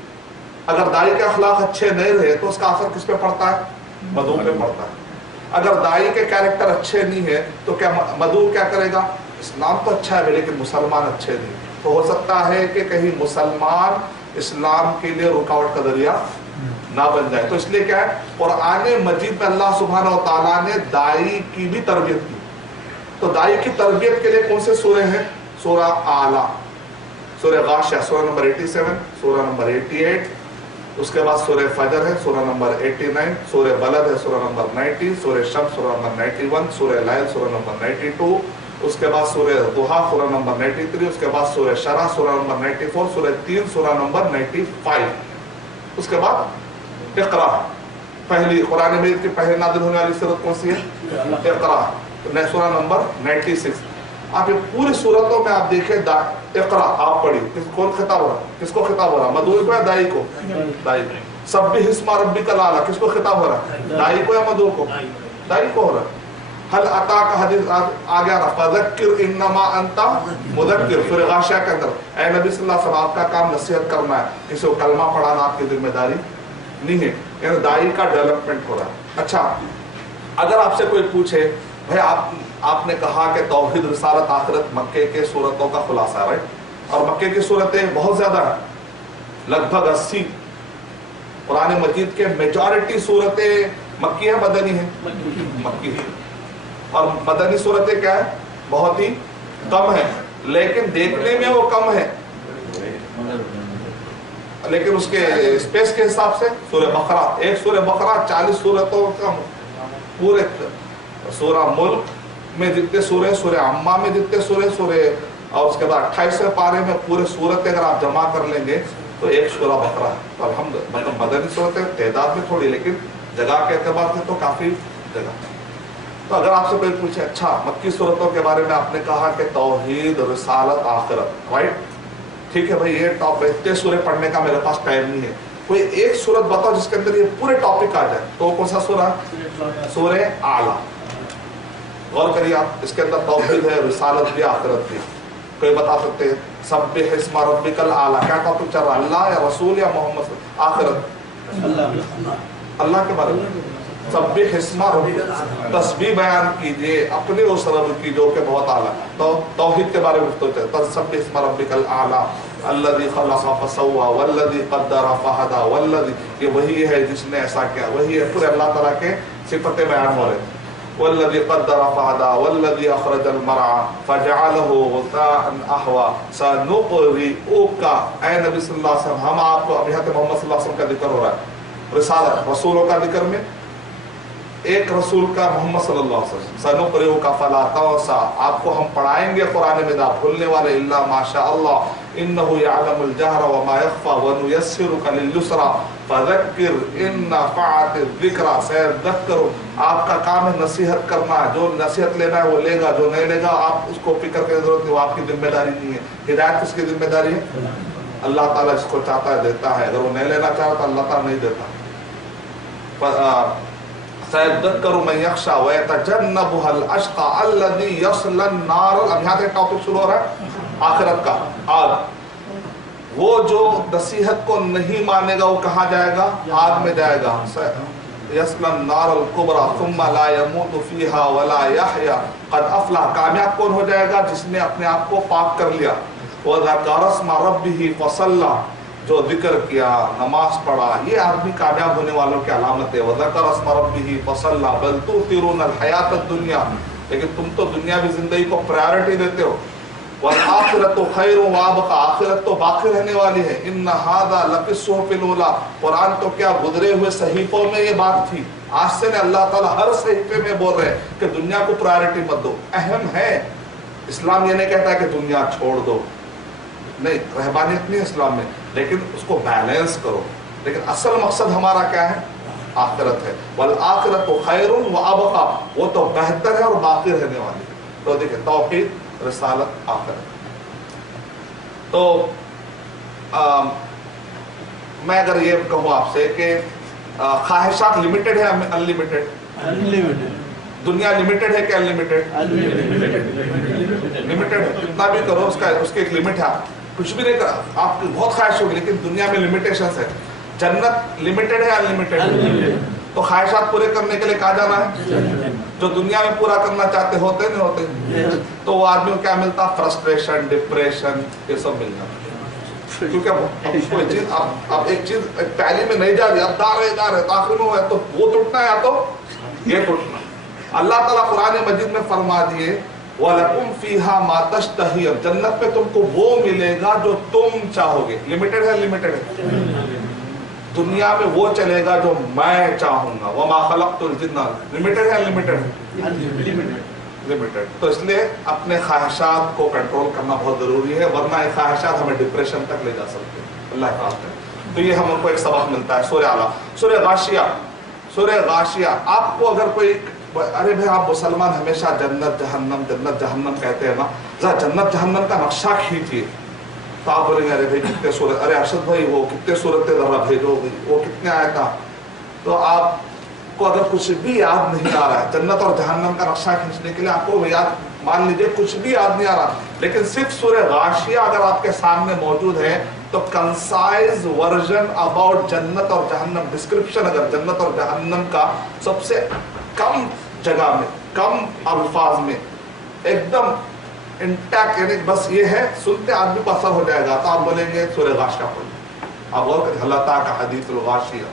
اگر دائی کے اخلاق اچھے نہیں رہے تو اس کا اثر کس پہ پڑتا ہے؟ مدعو پہ پڑتا ہے. اگر دائی کے کیریکٹر اچھے نہیں ہے تو کیا مدعو کیا کرے گا؟ اسلام تو اچھا ہے لیکن مسلمان اچھے نہیں. تو ہو سکتا ہے کہ کہیں مسلمان اسلام کے لیے رکاوٹ کا ذریعہ نہ بن جائے. تو اس لیے کیا ہے, قرآن مجید میں اللہ سبحانہ و تعالیٰ نے دائی کی بھی تربیت کی. تو دائی کی تربیت کے لیے کون سے سورے ہیں؟ سورہ اعلیٰ, سورہ غاشیہ سورہ نمبر 87, سورہ نمبر 88, اس کے بعد سورہ فجر ہے سورہ نمبر 89, سورہ بلد ہے سورہ نمبر 90, سورہ شمس سورہ نمبر 91, سورہ لیل سورہ نمبر 92, اس کے بعد سورہ ضحیٰ سورہ نمبر 93, اس کے بعد سورہ شرح سورہ نمبر 94, سورہ 3 سورہ نمبر 95. اس کے بعد اقرا, پہلی قرآن مجید کی پہلی نازل ہونے والی سورت کون سی ہے؟ اقرا, سورہ نمبر 96. آپ یہ پوری صورتوں میں آپ دیکھیں اقرا آپ پڑھی, کون خطاب ہو رہا, کس کو خطاب ہو رہا؟ مدعو کو یا دائی کو؟ دائی کو. سبح اسم ربک الاعلی کس کو خطاب ہو رہا؟ دائی کو یا مدعو کو؟ دائی کو ہو رہا. حل اتاک حدیث آ گیا نا, فذکر انما انت مذکر, سورہ غاشیہ کے اندر. اے نبی صلی اللہ علیہ وسلم آپ کا کام نصیحت کرنا ہے, کسی کو کلمہ پڑھانا آپ کی ذمہ داری نہیں ہے. یعنی دائی کا ڈیولپمنٹ ہو رہا ہے. اچھا, اگر آپ سے کوئی پوچھے بھائی آپ آپ نے کہا کہ توحید رسالت آخرت مکے کے صورتوں کا خلاصہ ہے، رائٹ؟ اور مکے کی صورتیں بہت زیادہ ہیں، لگ بھگ 80۔ قرآن مجید کے میجارٹی صورتیں مکی ہیں مدنی ہیں؟ مکی ہیں۔ اور مدنی صورتیں کیا ہے؟ بہت ہی کم ہیں، لیکن دیکھنے میں وہ کم ہے، لیکن اس کے اسپیس کے حساب سے سورہ بقرہ، ایک سورہ بقرہ 40 صورتوں کا پورے، سورہ ملک میں جتنے سورے، سورہ عامہ میں جتنے سورے، اور اس کے بعد 28 پارے میں پورے صورتیں اگر آپ جمع کر لیں گے تو ایک سورہ بقرہ ہے۔ تو الحمدللہ مطلب مدنی صورتیں تعداد میں تھوڑی، لیکن جگہ کے اعتبار سے تو کافی جگہ۔ تو اگر آپ سے کوئی پوچھے اچھا مکی صورتوں کے بارے میں آپ نے کہا کہ توحید رسالت آخرت، رائٹ؟ ٹھیک ہے بھائی، یہ ٹاپک اتنے سورے پڑھنے کا میرے پاس ٹائم نہیں ہے، کوئی ایک سورت بتاؤ جس کے اندر یہ پورے ٹاپک آ جائے، تو کون سا سورہ؟ سورہ اعلیٰ۔ غور کریے آپ، اس کے اندر توحید ہے، رسالت بھی، آخرت بھی۔ کوئی بتا سکتے ہیں سبح اسم ربک الاعلیٰ، کیا ٹاپک چل رہا ہے؟ اللہ یا رسول یا محمد؟ آخرت، اللہ کے بارے میں سبح اسم ربک، تسبیح بیان کیجئے اپنے اس رب کی جو کہ بہت اعلیٰ۔ تو توحید کے بارے میں گفتگو چلتا ہے، سبح اسم ربک الاعلیٰ الذی خلق فسوی والذی قدر فہدی والذی، یہ وہی ہے جس نے ایسا کیا، وہی ہے، پورے اللہ تعالیٰ کے صفتیں بیان ہو رہے ہیں۔ والذی قدر فہدی والذی اخرج المرعى فجعله غثاء احوى سنقرئک، اے نبی صلی اللہ علیہ وسلم، ہم آپ کو، اب یہاں پہ محمد صلی اللہ علیہ وسلم کا ذکر ہو رہا ہے، رسالت رسولوں کا ذکر میں ایک رسول کا محمد صلی اللہ علیہ وسلم، سنقرئک فلا تنسى، آپ کو ہم پڑھائیں گے قرآن میں نہ بھولنے والے، الا ما شاء اللہ انه يعلم الجهر وما يخفى ونيسرك لليسرى فذكر ان نفعت الذکرى سيذكر، آپ کا کام ہے نصیحت کرنا، جو نصیحت لینا ہے وہ لے گا، جو نہیں لے گا آپ اس کو فکر کی ضرورت نہیں، وہ آپ کی ذمہ داری نہیں ہے۔ ہدایت کس کی ذمہ داری ہے؟ اللہ تعالیٰ جس کو چاہتا ہے دیتا ہے، اگر وہ نہیں لینا چاہتا اللہ تعالیٰ نہیں دیتا۔ سيذكر من يخشى ويتجنبها الاشقى الذي يصلى النار، اب یہاں سے ٹاپک شروع ہو رہا ہے آخرت کا، آگ۔ وہ جو نصیحت کو نہیں مانے گا وہ کہاں جائے گا؟ آگ میں جائے گا۔ يصلى النار الكبرى ثم لا يموت فيها ولا يحيى قد افلح، کامیاب کون ہو جائے گا؟ جس نے اپنے آپ کو پاک کر لیا۔ وذكر اسم ربه فصلى، جو ذکر کیا، نماز پڑھا، یہ آدمی کامیاب ہونے والوں کی علامت ہے۔ وذکر اسم ربہ فصلی بل تؤثرون الحیاۃ الدنیا، لیکن تم تو دنیاوی زندگی کو پرائیورٹی دیتے ہو۔ والآخرۃ خیر وابقی، آخرت تو باقی رہنے والی ہے۔ ان ھذا لفی الصحف الاولی، قرآن تو کیا گزرے ہوئے صحیفوں میں یہ بات تھی، آج سے نے اللہ تعالیٰ ہر صحیفے میں بول رہے ہیں کہ دنیا کو پرائیورٹی مت دو، اہم ہے۔ اسلام یہ نہیں کہتا ہے کہ دنیا چھوڑ دو، نہیں، رہبانیت نہیں اسلام میں، لیکن اس کو بیلنس کرو، لیکن اصل مقصد ہمارا کیا ہے؟ آخرت ہے۔ والآخرۃ خیر وابقی، وہ تو بہتر ہے اور باقی رہنے والی ہے۔ تو دیکھیں توحید، رسالت، آخرت۔ تو میں اگر یہ کہوں آپ سے کہ خواہشات لمیٹڈ ہے ان لمیٹڈ؟ دنیا لمیٹڈ ہے کہ ان لمیٹڈ؟ لمیٹڈ ہے، کتنا بھی کرو اس کی ایک لمٹ ہے، کچھ بھی نہیں کرا، آپ کی بہت خواہش ہوگی لیکن دنیا میں لمیٹیشنز ہے۔ جنت لمیٹڈ ہے ان لمیٹڈ؟ تو خواہشات پورے کرنے کے لیے کہاں جانا ہے؟ جو دنیا میں پورا کرنا چاہتے ہوتے نہیں ہوتے، تو وہ آدمی کو کیا ملتا؟ فرسٹریشن، ڈپریشن، یہ سب مل جاتا۔ کیونکہ اب کوئی چیز، اب ایک چیز پہلی میں نہیں جا رہی، اب جا رہے تو آخر میں وہ ہے تو وہ ٹوٹنا ہے یا تو یہ ٹوٹنا۔ اللہ تعالیٰ قرآن مجید میں فرما دیے وَلَكُمْ فِيهَا مَا تَشْتَهِي، اب جنت میں تم کو وہ ملے گا جو تم چاہو گے۔ لمیٹڈ ہے لمیٹڈ ہے؟ دنیا میں وہ چلے گا جو میں چاہوں گا۔ وَمَا خَلَقْتُ الْجِنَّ، لمیٹڈ ہے لمیٹڈ؟ لمیٹڈ۔ تو اس لیے اپنے خواہشات کو کنٹرول کرنا بہت ضروری ہے، ورنہ یہ خواہشات ہمیں ڈپریشن تک لے جا سکتے ہیں، اللہ کا ہے۔ تو یہ ہم کو ایک سبق ملتا ہے۔ سورہ اعلیٰ، سورہ غاشیہ، سورہ غاشیہ۔ آپ کو اگر کوئی، ارے بھائی آپ مسلمان ہمیشہ جنت جہنم کہتے ہیں نا، ذرا جنت جہنم کا نقشہ کھینچیے، تو آپ بولیں گے ارے بھائی کتنے سورت، ارے ارشد بھائی وہ کتنے صورتیں ذرا بھیجو، وہ کتنے آیا تھا۔ تو آپ کو اگر کچھ بھی یاد نہیں آ رہا ہے جنت اور جہنم کا نقشہ کھینچنے کے لیے، آپ کو یاد، مان لیجیے کچھ بھی یاد نہیں آ رہا، لیکن صرف سورہ غاشیہ اگر آپ کے سامنے موجود ہے تو کنسائز ورژن اباؤٹ جنت اور جہنم، ڈسکرپشن اگر جنت اور جہنم کا سب سے کم جگہ میں، کم الفاظ میں ایک دم انٹیکٹ، یعنی بس یہ ہے سنتے آدمی کو اثر ہو جائے گا. تو آپ بولیں گے سورہ غاشیہ پڑھیں. آپ غور کریں، اللہ تعالیٰ کا حدیث الغاشیہ.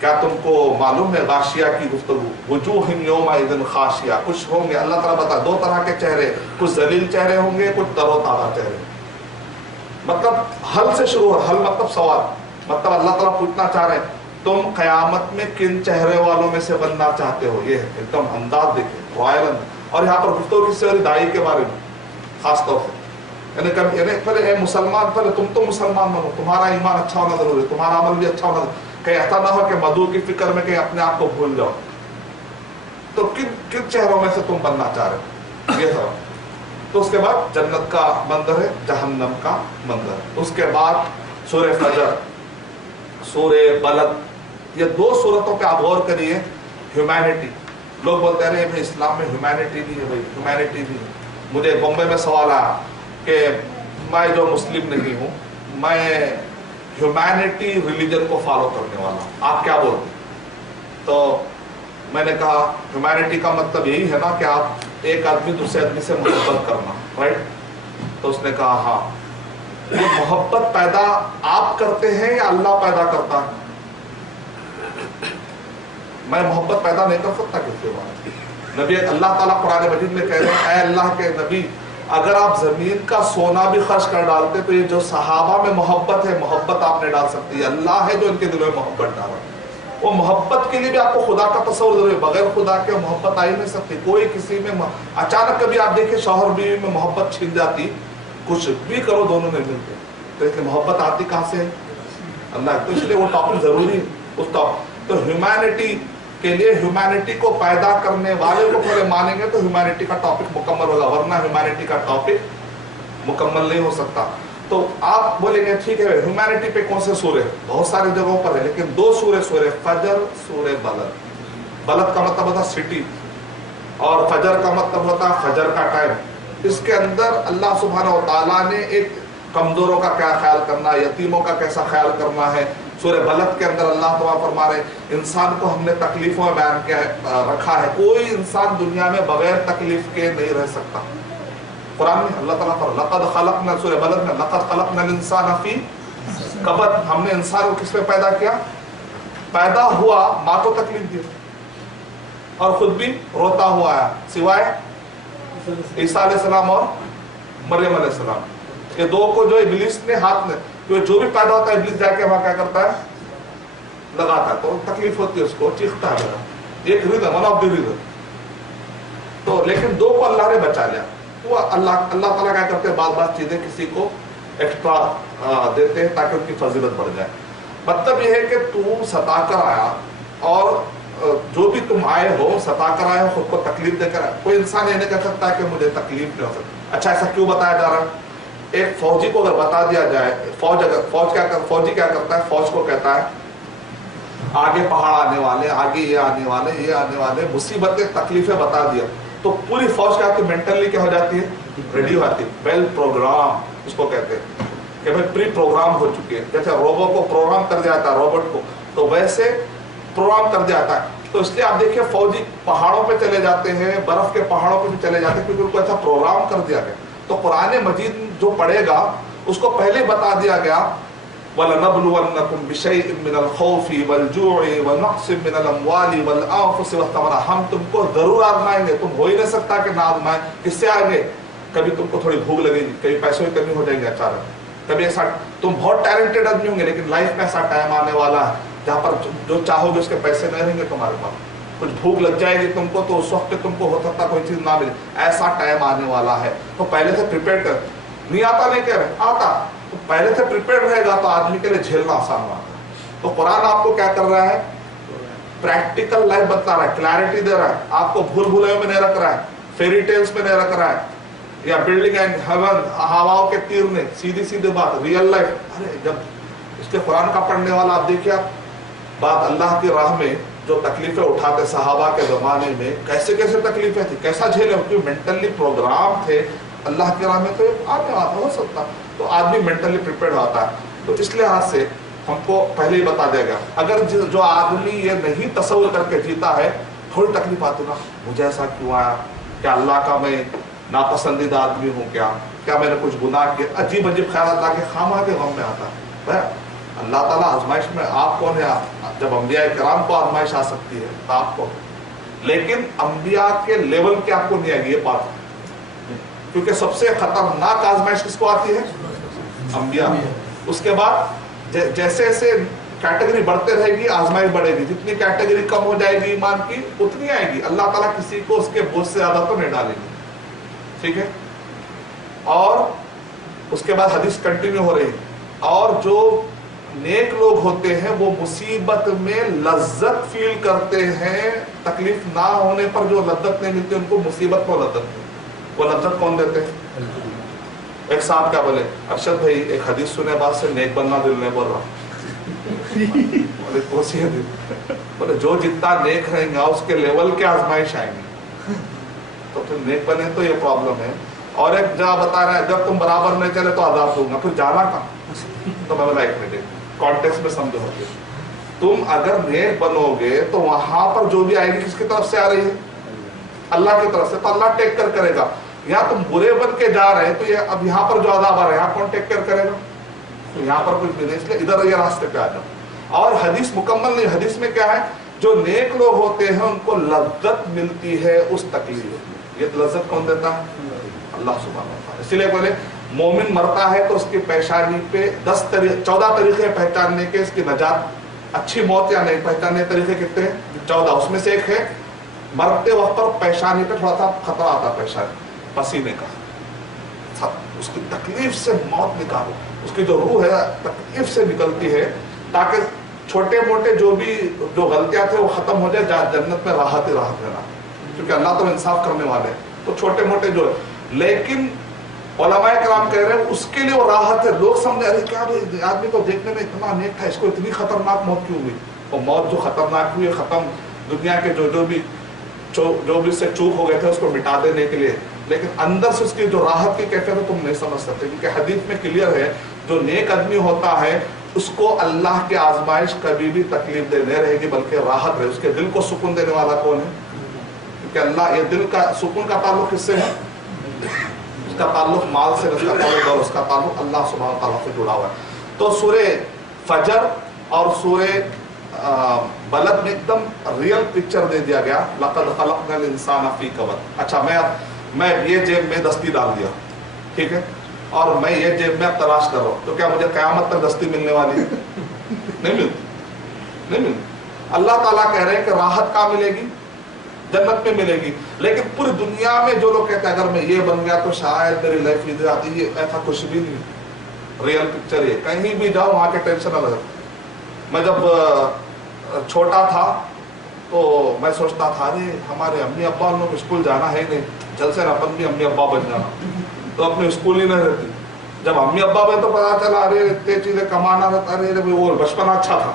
کیا تم کو معلوم ہے غاشیہ کی گفتگو؟ وجوہ یومئذ خاشیہ، کچھ ہوں گے، اللہ تعالیٰ بتا، دو طرح کے چہرے، کچھ ذلیل چہرے ہوں گے، کچھ تر و تازہ چہرے. مطلب حل سے شروع ہو، حل مطلب سوال، مطلب اللہ تعالیٰ پوچھنا چاہ رہے ہیں تم قیامت میں کن چہرے والوں میں سے بننا چاہتے ہو. یہ ایک دم انداز دیکھیں، رائل. اور یہاں پر گفتگو کس سے ہو رہی؟ داعی کے بارے میں خاص طور سے. یعنی پہلے اے مسلمان، پہلے تم تو مسلمان بنو، تمہارا ایمان اچھا ہونا ضروری ہے، تمہارا عمل بھی اچھا ہونا ضروری ہے. کہیں ایسا نہ ہو کہ مدعو کی فکر میں کہیں اپنے آپ کو بھول جاؤ. تو کن چہروں میں سے تم بننا چاہ رہے ہو، یہ سب. تو اس کے بعد جنت کا منظر ہے، جہنم کا منظر. اس کے بعد سورہ فجر، سورہ بلد. یہ دو سورتوں پہ آپ غور کریے. ہیومینٹی، لوگ بولتے ہیں بھائی اسلام میں ہیومینٹی نہیں ہے. بھائی ہیومینٹی نہیں ہے. مجھے بمبئی میں سوال آیا کہ میں جو مسلم نہیں ہوں، میں ہیومینٹی ریلیجن کو فالو کرنے والا ہوں، آپ کیا بولتے ہیں؟ تو میں نے کہا ہیومینٹی کا مطلب یہی ہے نا کہ آپ ایک آدمی دوسرے آدمی سے محبت کرنا، رائٹ؟ تو اس نے کہا ہاں. یہ محبت پیدا آپ کرتے ہیں یا اللہ پیدا کرتا ہے؟ میں محبت پیدا نہیں کر سکتا کس کے بعد. نبی اللہ تعالیٰ قرآن مجید میں کہہ رہے ہیں اے اللہ کے نبی، اگر آپ زمین کا سونا بھی خرچ کر ڈالتے تو یہ جو صحابہ میں محبت ہے، محبت آپ نے ڈال سکتی ہے. اللہ ہے جو ان کے دلوں میں محبت ڈالا. وہ محبت کے لیے بھی آپ کو خدا کا تصور ضروری ہے. بغیر خدا کے محبت آ ہی نہیں سکتی. کوئی کسی میں اچانک کبھی آپ دیکھیں شوہر بیوی میں محبت چھن جاتی، کچھ بھی کرو دونوں نہیں ملتے. تو اس لیے محبت آتی کہاں سے ہے؟ اللہ. تو اس لیے وہ ٹاپک ضروری ہے اس ٹاپک. تو ہیومینٹی کے لیے ہیومینٹی کو پیدا کرنے والے کو پہلے مانیں گے تو ہیومینٹی کا ٹاپک مکمل ہوگا، ورنہ ہیومینٹی کا ٹاپک مکمل نہیں ہو سکتا. تو آپ بولیں گے ٹھیک ہے ہیومینٹی پہ کون سے سورے؟ بہت ساری جگہوں پر ہے، لیکن دو سورے، سورہ فجر، سورہ بلد. بلد کا مطلب ہوتا سٹی اور فجر کا مطلب ہوتا فجر کا ٹائم. اس کے اندر اللہ سبحانہ و تعالیٰ نے ایک کمزوروں کا کیا خیال کرنا، یتیموں کا کیسا خیال کرنا ہے. سورہ بلد کے اندر اللہ تعالیٰ فرما رہے انسان کو ہم نے تکلیفوں میں بیان کیا ہے، رکھا ہے. کوئی انسان دنیا میں بغیر تکلیف کے نہیں رہ سکتا. قرآن میں اللہ تعالیٰ فرما لقد خلقنا، سورہ بلد میں لقد خلقنا الانسان فی کبد. ہم نے انسان کو کس میں پیدا کیا؟ پیدا ہوا ماں کو تکلیف دی اور خود بھی روتا ہوا ہے، سوائے عیسیٰ علیہ السلام اور مریم علیہ السلام. یہ دو کو جو ابلیس نے ہاتھ میں، جو بھی پیدا ہوتا ہے ابلیس جا کے وہاں کیا کرتا ہے؟ لگاتا ہے. تو تکلیف ہوتی ہے اس کو، چیختا ہے. ایک reason, one of the reason. تو لیکن دو کو اللہ نے بچا لیا. وہ اللہ تعالیٰ کیا کرتے ہیں، بعض چیزیں کسی کو ایکسٹرا دیتے ہیں تاکہ ان کی فضیلت بڑھ جائے. مطلب یہ ہے کہ تم ستا کر آیا، اور جو بھی تم آئے ہو ستا کر آئے ہو، خود کو تکلیف دے کر آئے. کوئی انسان یہ نہیں کہہ سکتا کہ مجھے تکلیف نہیں ہو سکتی. اچھا ایسا کیوں بتایا جا رہا ہے؟ ایک فوجی کو اگر بتا دیا جائے، فوجی کیا کرتا ہے؟ فوج کو کہتا ہے آگے پہاڑ آنے والے، آگے یہ آنے والے، یہ آنے والے، مصیبتیں تکلیفیں بتا دیا. تو پوری فوج کیا ہوتی ہے؟ مینٹلی کیا ہو جاتی ہے؟ ریڈی ہو جاتی ہے. ویل پروگرام اس کو کہتے ہیں کہ بھائی پری پروگرام ہو چکے ہیں. جیسے روبو کو پروگرام کر دیا جاتا ہے، روبوٹ کو، تو ویسے پروگرام کر دیا جاتا ہے. تو اس لیے آپ دیکھیں فوجی پہاڑوں پہ چلے جاتے ہیں، برف کے پہاڑوں پہ بھی چلے جاتے ہیں، کیونکہ ان کو ایسا پروگرام کر دیا گیا. تو قرآن مجید جو پڑھے گا اس کو پہلے بتا دیا گیا وَلَنَبْلُوَنَّكُمْ بِشَيْءٍ مِّنَ الْخَوْفِ وَالْجُوعِ وَنَقْصٍ مِّنَ الْأَمْوَالِ وَالْأَنفُسِ وَالثَّمَرَاتِ. ہم تم کو ضرور آزمائیں گے. تم ہو ہی نہیں سکتا کہ نہ آزمائیں. کس سے آئیں گے؟ کبھی تم کو تھوڑی بھوک لگے گی، کبھی پیسوں کی کمی ہو جائے گی اچانک، کبھی ایسا تم بہت ٹیلنٹڈ آدمی ہوں گے لیکن لائف میں ایسا ٹائم آنے والا ہے جہاں پر جو چاہو گے اس کے پیسے نہیں رہیں گے تمہارے پاس. کچھ بھوک لگ جائے گی تم کو تو اس وقت تم کو ہو سکتا کوئی چیز نہ ملے. ایسا ٹائم آنے والا ہے. تو پہلے سے پریپیئر کر. نہیں آتا نہیں کہہ رہے، آتا. تو پہلے سے پریپیئر رہے گا تو آدمی کے لیے جھیلنا آسان ہوتا ہے. تو قرآن آپ کو کیا کر رہا ہے؟ پریکٹیکل لائف بتا رہا ہے، کلیئرٹی دے رہا ہے. آپ کو بھول بھولیوں میں نہیں رکھ رہا ہے، فیری ٹیلز میں نہیں رکھ رہا ہے، یا بلڈنگ اینڈ ہیون ہواؤں کے تیر نے. سیدھی سیدھی بات، ریئل لائف. ارے جب اس کے قرآن کا پڑھنے والا آپ دیکھیے، آپ بات اللہ کی راہ میں جو تکلیفیں اٹھاتے صحابہ کے زمانے میں، کیسے کیسے تکلیفیں تھیں، کیسا جھیلے. کیونکہ مینٹلی پروگرام تھے اللہ کی راہ میں. تو آنے والا ہو سکتا تو آدمی مینٹلی پریپیئرڈ ہوتا ہے. تو اس لحاظ سے ہم کو پہلے ہی بتا دیا گیا. اگر جو آدمی یہ نہیں تصور کر کے جیتا ہے، تھوڑی تکلیف آتی نا، مجھے ایسا کیوں آیا، क्या अल्लाह का मैं नापसंदीदा आदमी हूँ, क्या मैंने कुछ गुनाह किया, अजीब अजीब ख्याल ला के खामा के गम में आता है। अल्लाह ताला आजमाइश में, आप कौन है? जब अंबिया किराम को आजमाइश आ सकती है तो आपको, लेकिन अंबिया के लेवल के आपको नहीं आएगी ये बात, क्योंकि सबसे खतरनाक आजमाइश किसको आती है? अंबिया। उसके बाद जैसे जैसे कैटेगरी बढ़ते रहेगी आजमाइश बढ़ेगी, जितनी कैटेगरी कम हो जाएगी ईमान की उतनी आएगी। अल्लाह ताला किसी को उसके बोझ से ज्यादा तो नहीं डालेंगे, ठीक है। और उसके बाद हदीस कंटिन्यू हो रही है, और जो नेक लोग होते हैं वो मुसीबत में लज्जत फील करते हैं, तकलीफ ना होने पर जो लज्जत नहीं मिलती उनको मुसीबत में लज्जत मिलती। वो लज्जत कौन देते हैं? एक साहब क्या बोले, अरशद भाई एक हदीस सुने बाद से नेक बनना दिल नहीं बोल रहा। बोले कोसी है दिल? बोले जो जितना नेक रहेंगे उसके लेवल के आजमाइश आएंगे, तो फिर नेक बने तो ये प्रॉब्लम है। और एक जगह बता रहा है जब तुम बराबर नहीं चले तो आजाद दूंगा, फिर जाना कहाँ? तो मैं बोला एक मिनट कॉन्टेक्स्ट में समझो, तुम अगर नेक बनोगे तो वहां पर जो भी आएगी किसकी तरफ से आ रही है? अल्लाह की तरफ से, तो अल्लाह टेक केयर करेगा। यहाँ तुम बुरे बन के जा रहे हैं तो ये अब यहाँ पर जो अज़ाब आ रहा है यहाँ कौन टेक केयर करेगा? तो यहाँ पर कुछ भी नहीं, इसलिए इधर ये रास्ते पे आ जाओ। और हदीस मुकम्मल नहीं, हदीस में क्या है, जो नेक लोग होते हैं उनको लज्जत मिलती है उस तकलीफ में। ये लज्जत कौन देता है? अल्लाह सुब्हानहू व तआला। इसलिए बोले मोमिन मरता है तो उसकी पेशानी पे 14 तरीके पहचानने के, इसकी नजात, अच्छी मौत या नहीं पहचानने तरीके कितने हैं? 14। उसमें से एक है मरते वक्त पर पेशानी पे थोड़ा सा खतरा आता है, पेशानी पसीने का, उसकी तकलीफ से मौत निकालो, उसकी जो रूह है तकलीफ से निकलती है, ताकि छोटे मोटे जो गलतियां थे वो खत्म हो जाए, जन्नत में राहत ही राहत रहना, क्योंकि अल्लाह तो इंसाफ करने वाले हैं। तो छोटे मोटे जो, लेकिन उलमाए किराम कह रहे हैं उसके लिए वो राहत है। लोग समझे अरे क्या भाई आदमी तो देखने में इतना नेक था, इसको इतनी खतरनाक मौत क्यों हुई? और मौत जो खतरनाक हुई खत्म, दुनिया के जो भी से चूक हो गए थे उसको मिटा देने के लिए, लेकिन अंदर से उसकी जो राहत की कैफियत है तुम नहीं समझ सकते, क्योंकि हदीस में क्लियर है जो नेक आदमी होता है उसको अल्लाह की आजमाइश कभी भी तकलीफ दे नहीं रहेगी बल्कि राहत रहे। उसके दिल को सुकून देने वाला कौन है? क्योंकि अल्लाह, ये दिल का सुकून का ताल्लुक किससे है? उसका ताल्लुक माल से, उसका ताल्लुक और उसका ताल्लुक अल्लाह सुब्हानहू व तआला से जुड़ा हुआ है। तो सूरे फजर और सूरे बलद में एकदम रियल पिक्चर दे दिया गया, लक़द ख़लक़नल इंसान फ़ी कबद। अच्छा मैं ये जेब में दस्ती डाल दिया, ठीक है, और मैं ये जेब में अब तलाश कर रहा हूँ, तो क्या मुझे क़यामत तक दस्ती मिलने वाली है? नहीं मिलती। अल्लाह ताला कह रहे हैं कि राहत कहाँ मिलेगी? जन्नत में मिलेगी। लेकिन पूरी दुनिया में जो लोग कहते हैं अगर मैं ये बन गया तो शायद मेरी लाइफ इधर आती है, ऐसा कुछ भी नहीं। रियल पिक्चर ये, कहीं भी जाओ वहाँ के टेंशन अलग। मैं जब छोटा था तो मैं सोचता था अरे हमारे अम्मी अब्बा लोग स्कूल जाना है नहीं, जल्द से अपन भी अम्मी अब्बा बन जाना, तो अपने स्कूल ही नहीं रहती। जब अम्मी अब्बा बने तो पता चला अरे इतनी चीजें कमाना रहता, अरे वो बचपन अच्छा था।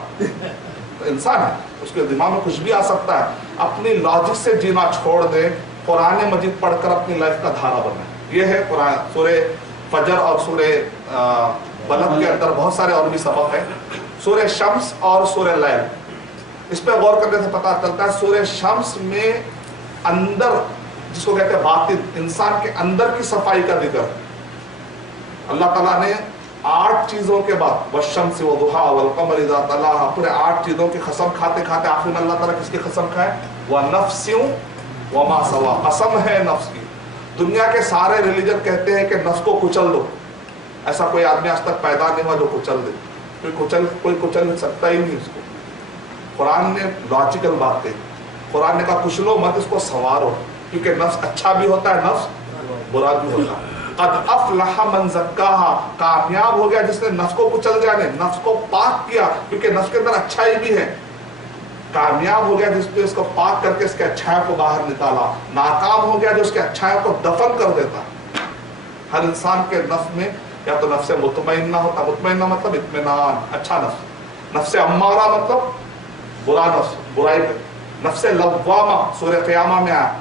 तो इंसान है, उसके दिमाग में कुछ भी आ सकता है। अपनी लॉजिक से जीना छोड़ दे, कुरान मजीद पढ़कर अपनी लाइफ का धारा बने। ये है कुरान। सूरे फजर और सूरे बलद के अंदर बहुत सारे और भी सबक है। सूरे शम्स और सूरे लैल, इस पर गौर करने से पता चलता है सूरे शम्स में अंदर, जिसको कहते हैं बातिन, इंसान के अंदर की सफाई का जिक्र। अल्लाह ताला ने 8 चीजों के बाद वश्शम्स वदुहा वल क़मर इज़ा तलाहा, पूरे 8 चीजों की कसम खाते खाते आखिर में अल्लाह ताला किसकी कसम खाए? व नफ्सिन व मा सवा, कसम है नफ्स की। दुनिया के सारे रिलीजन कहते हैं कि नफ्स को कुचल दो, ऐसा कोई आदमी आज तक पैदा नहीं हुआ जो कुचल दे, कोई कुचल सकता ही नहीं इसको। कुरान ने लॉजिकल बात कही, कुरान ने कहा कुचलो मत, इसको सवारो, क्योंकि नफ्स अच्छा भी होता है, नफ्स बुरा भी होता है। क़द अफ़लह मन ज़क्काहा, कामयाब हो गया जिसने नफ्स को कुचल दिया, ने नफ्स को पाक किया, क्योंकि नफ्स के अंदर अच्छाई भी है। कामयाब हो गया जिसने इसको पाक करके इसके अच्छाई को बाहर निकाला। नाकाम हो गया जो उसके अच्छाई को दफन कर देता। हर इंसान के नफ्स में या तो नफ्स मुतमइन्ना होता, मुतमइन्ना मतलब इत्मीनान, अच्छा नफ्स। नफ्स अम्मारा मतलब बुरा नफ्स, बुराई पे। नफ्स लव्वामा सूरह क़ियामा में आया,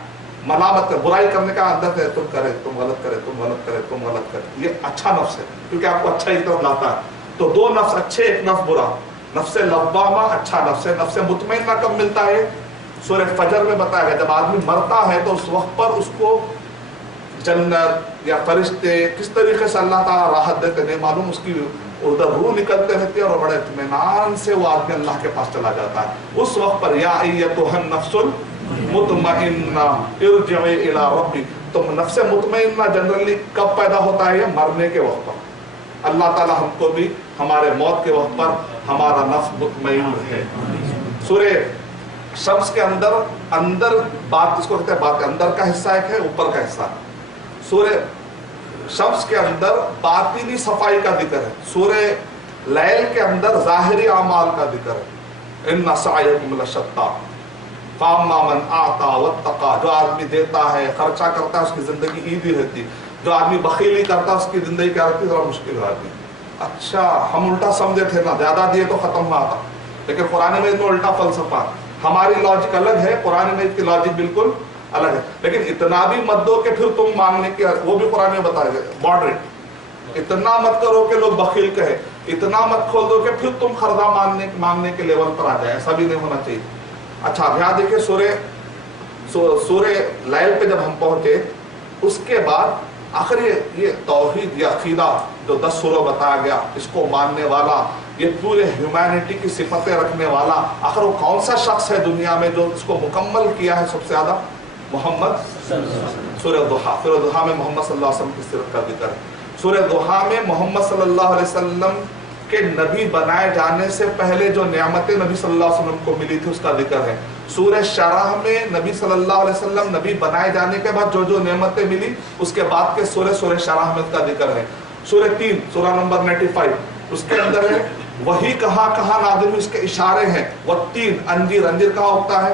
मलामत बुराई करने का आदत है, तुम करे, तुम गलत करे, तुम गलत करे, तुम गलत करे। ये अच्छा नफ्स है क्योंकि आपको अच्छा ही तरफ लाता है। तो 2 नफ्स अच्छे, 1 नफ्स बुरा। नफ्स लव्वामा अच्छा नफ्स है। नफ्स मुतमइन्ना कब मिलता है? سورہ فجر میں بتایا گیا جب آدمی مرتا ہے تو اس وقت پر اس کو جنت یا فرشتے کس طریقے سے اللہ تعالیٰ راحت دیتے نہیں معلوم، اس کی ادھر روح نکلتے رہتی ہے اور بڑے اطمینان سے وہ آدمی اللہ کے پاس چلا جاتا ہے۔ اس وقت پر یا ایتھا النفس المطمئنہ ارجعی الی ربک، تو نفس مطمئنہ جنرلی کب پیدا ہوتا ہے؟ یہ مرنے کے وقت پر۔ اللہ تعالیٰ ہم کو بھی ہمارے موت کے وقت پر ہمارا نفس مطمئن ہے۔ سورہ شمس کے اندر بات اس کو کہتے ہیں بات، اندر کا حصہ ایک ہے، اوپر کا حصہ۔ سورہ شمس کے اندر باطنی صفائی کا ذکر ہے، سورہ لیل کے اندر ظاہری اعمال کا ذکر ہے۔ ان سعیکم لشتی فاما من اعطى واتقى، جو آدمی دیتا ہے خرچہ کرتا ہے اس کی زندگی ایزی رہتی، جو آدمی بخیلی کرتا ہے اس کی زندگی کیا رہتی ذرا مشکل رہتی۔ اچھا ہم الٹا سمجھے تھے نا، زیادہ دیے تو ختم ہوا تھا، لیکن قرآن مجید میں الٹا فلسفہ، ہماری لاجک الگ ہے، قرآن مجید کی لاجک بالکل الگ ہے۔ لیکن اتنا بھی مت دو کہ پھر تم مانگنے کی، وہ بھی قرآن میں بتایا گیا ماڈریٹ، اتنا مت کرو کہ لوگ بخیل کہے، اتنا مت کھول دو کہ پھر تم قرضہ مانگنے کے لیول پر آ جائے، ایسا بھی نہیں ہونا چاہیے۔ اچھا اب یہاں دیکھیں سورہ لیل پہ جب ہم پہنچے اس کے بعد آخر یہ توحید یا عقیدہ جو 10 سورہ بتایا گیا، اس کو ماننے والا، یہ پورے ہیومینٹی کی صفتیں رکھنے والا، آخر وہ کون سا شخص ہے دنیا میں جو اس کو مکمل کیا ہے سب سے زیادہ؟ محمد۔ سورہ ضحیٰ میں محمد صلی اللہ علیہ وسلم کی سیرت کا ذکر ہے۔ سورہ ضحیٰ میں محمد صلی اللہ علیہ وسلم کہ نبی بنائے جانے سے پہلے جو نعمتیں نبی صلی اللہ علیہ وسلم کو ملی تھی اس کا ذکر ہے۔ سورہ شرح میں نبی صلی اللہ علیہ وسلم نبی بنائے جانے کے بعد جو نعمتیں ملی اس کے بعد کے سورہ شرح میں اس کا ذکر ہے۔ سورہ 3 سورہ نمبر 95 اس کے اندر ہے وہی کہاں نازل ہوئی، اس کے اشارے ہیں۔ والتین، انجیر کہاں اگتا ہے؟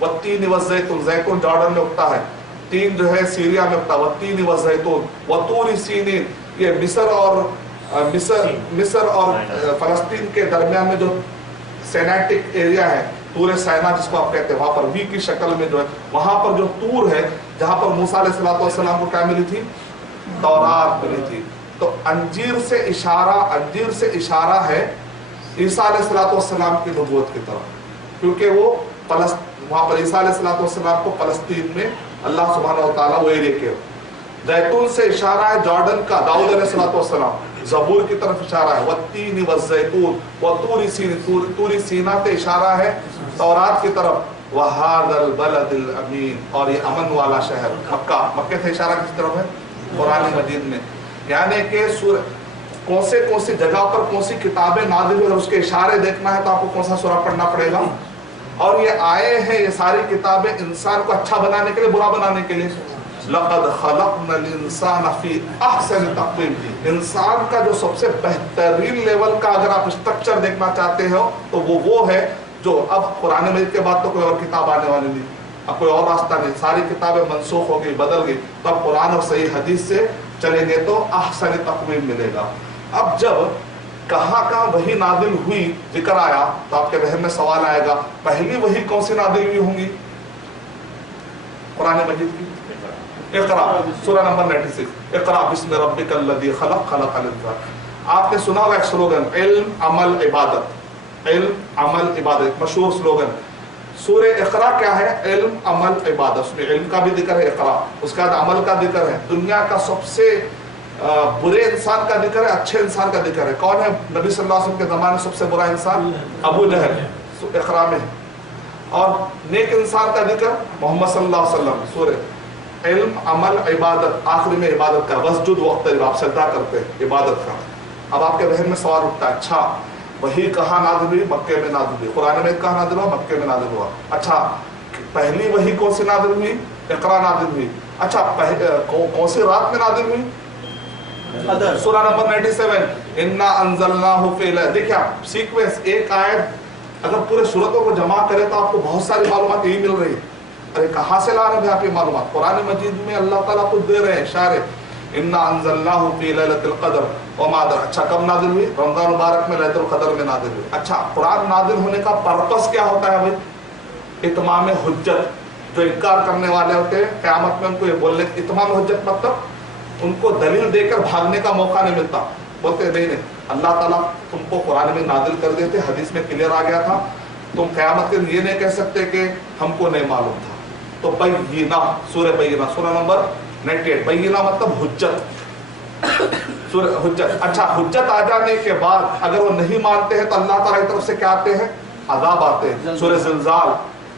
والتین والزیتون، زیتون جارڈن میں اگتا ہے، تین جو ہے سیریا میں اگتا ہے، والتین والزیتون، وطور سینین، یہ مصر اور فلسطین کے درمیان میں جو سینیٹک ایریا ہے، طور سینا جس کو آپ کہتے ہیں، وہاں پر وی کی شکل میں جو ہے، وہاں پر جو طور ہے جہاں پر موسیٰ علیہ السلام کو کیا ملی تھی؟ تورات ملی تھی۔ تو انجیر سے اشارہ ہے عیسیٰ علیہ السلام کی نبوت کی طرف، کیونکہ وہ وہاں پر عیسیٰ علیہ السلام کو فلسطین میں اللہ سبحانہ وتعالیٰ وہ ایریا کے۔ زیتون سے اشارہ ہے جارڈن کا، داؤد علیہ السلام، زبور کی طرف اشارہ ہے، والتین والزیتون وطور سینین، طور سینا سے اشارہ ہے تورات کی طرف، وہذا البلد الامین، اور یہ امن والا شہر مکہ سے اشارہ کس طرف ہے؟ قرآن مجید میں، یعنی کہ کون سی جگہ پر کون سی کتابیں نازل ہوئی، اس کے اشارے دیکھنا ہے تو آپ کو کون سا سورہ پڑھنا پڑے گا؟ اور یہ آئے ہیں یہ ساری کتابیں انسان کو اچھا بنانے کے لیے، برا بنانے کے لیے۔ لقد خلقنا الانسان فی احسن تقویم، انسان کا جو سب سے بہترین لیول کا اگر آپ اسٹرکچر دیکھنا چاہتے ہو تو وہ ہے جو اب قرآن مجید کے بعد تو کوئی اور کتاب آنے والی نہیں، اب کوئی اور راستہ نہیں، ساری کتابیں منسوخ ہو گئی، بدل گئی، تو اب قرآن اور صحیح حدیث سے چلیں گے تو احسن تقویم ملے گا۔ اب جب کہاں وہی نازل ہوئی ذکر آیا تو آپ کے ذہن میں سوال آئے گا پہلی وہی کون سی نازل ہوئی ہوں گی؟ قرآن مجید کی اقرا، سورہ نمبر 96، اقرا بسم ربک الذی خلق، خلق الانسان۔ آپ نے سنا ہوگا ایک سلوگن، علم عمل عبادت، علم عمل عبادت، ایک مشہور سلوگن۔ سورہ اقرا کیا ہے؟ علم عمل عبادت، اس میں علم کا بھی ذکر ہے اقرا، اس کا عمل کا ذکر ہے، دنیا کا سب سے برے انسان کا ذکر ہے، اچھے انسان کا ذکر ہے۔ کون ہے نبی صلی اللہ علیہ وسلم کے زمانے میں سب سے برا انسان؟ ابو جہل، اقرا میں۔ اور نیک انسان کا ذکر محمد صلی اللہ علیہ وسلم، سورہ علم عمل عبادت، آخری میں عبادت کا، وسجد وقترب، آپ سجدہ کرتے ہیں، عبادت کا۔ اب آپ کے ذہن میں سوال اٹھتا ہے اچھا وہی کہاں نازل ہوئی؟ مکے میں نازل ہوئی۔ قرآن میں کہاں نازل ہوا؟ مکے میں نازل ہوا۔ اچھا پہلی وہی کون سی نازل ہوئی؟ اقرا نازل ہوئی۔ اچھا کون سی رات میں نازل ہوئی؟ سورہ نمبر 97، انا انزلناہ فی لیلۃ۔ دیکھیں آپ سیکوینس، ایک آیت اگر پورے سورتوں کو جمع کرے تو آپ کو بہت ساری معلومات یہی مل رہی ہے۔ ارے کہاں سے لا رہے ہیں آپ یہ معلومات؟ قرآن مجید میں اللہ تعالیٰ خود دے رہے ہیں اشارے، انا انزلناہ فی لیلۃ القدر وما ادراک۔ اچھا کب نازل ہوئی؟ رمضان مبارک میں لیلۃ القدر میں نازل ہوئی۔ اچھا قرآن نازل ہونے کا پرپس کیا ہوتا ہے بھائی؟ اتمام حجت۔ جو انکار کرنے والے ہوتے ہیں قیامت میں ان کو یہ بولنے، اتمام حجت مطلب ان کو دلیل دے کر بھاگنے کا موقع نہیں ملتا، بولتے نہیں اللہ تعالیٰ تم کو قرآن میں نازل کر دیتے، حدیث میں کلیئر آ گیا تھا، तुम क़यामत के दिन ये नहीं कह सकते कि हमको नहीं मालूम था। तो बय्यिना, सूरह बय्यिना, सूरह नंबर 98। बय्यिना मतलब हुज्जत, सूरह हुज्जत। अच्छा, हुज्जत आ जाने के बाद अगर वो नहीं मानते हैं तो अल्लाह ताला की तरफ से क्या आते हैं? अजाब आते हैं। सूरह ज़िलज़ाल,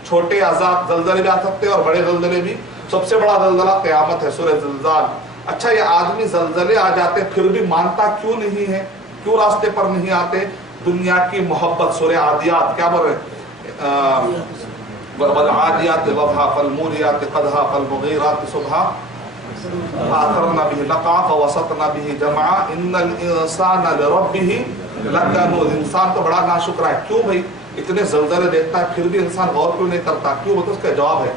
छोटे अजाब, ज़लज़ले भी आ सकते हैं और बड़े ज़लज़ले भी। सबसे बड़ा ज़लज़ला क़यामत है, सूरह ज़िलज़ाल। अच्छा, ये आदमी ज़लज़ले आ जाते फिर भी मानता क्यों नहीं है? क्यों रास्ते पर नहीं आते? दुनिया की मोहब्बत। सूरह आदियात क्या बोल रहे? वल आदियात वबहा फल मूरियात क़दहा फल मुगीरात सुबहा आखरना बिही लक़ा फवसतना बिही जमा इन्नल इंसाना लिरब्बिही लकनूद। इंसान तो बड़ा नाशुक्र है। क्यों भाई? इतने ज़लज़ले देखता है फिर भी इंसान गौर क्यों नहीं करता? क्यों? तो उसका जवाब है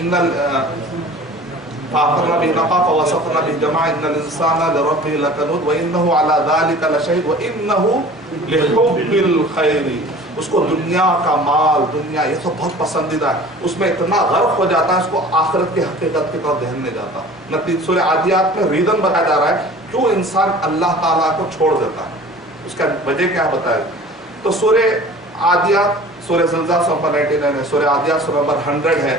इन्नल फाखरना बिही लक़ा फवसतना बिही जमा इन्नल इंसाना लिरब्बिही लकनूद व इन्नहु अला ज़ालिका लशहीद व इन्नहु लिहुब्बिल खैरि। उसको दुनिया का माल, दुनिया ये सब बहुत पसंदीदा है, उसमें इतना गर्क हो जाता है उसको आखिरत की हकीकत की तरफ ध्यान नहीं जाता। नतीजा सूरह आदियात में रीजन बताया जा रहा है क्यों इंसान अल्लाह ताला को छोड़ देता है, उसका वजह क्या बताया। तो सूरह आदियात, सूरह ज़िलज़ाल नंबर 99 है, सूरह आदियात सूरह नंबर 100 है।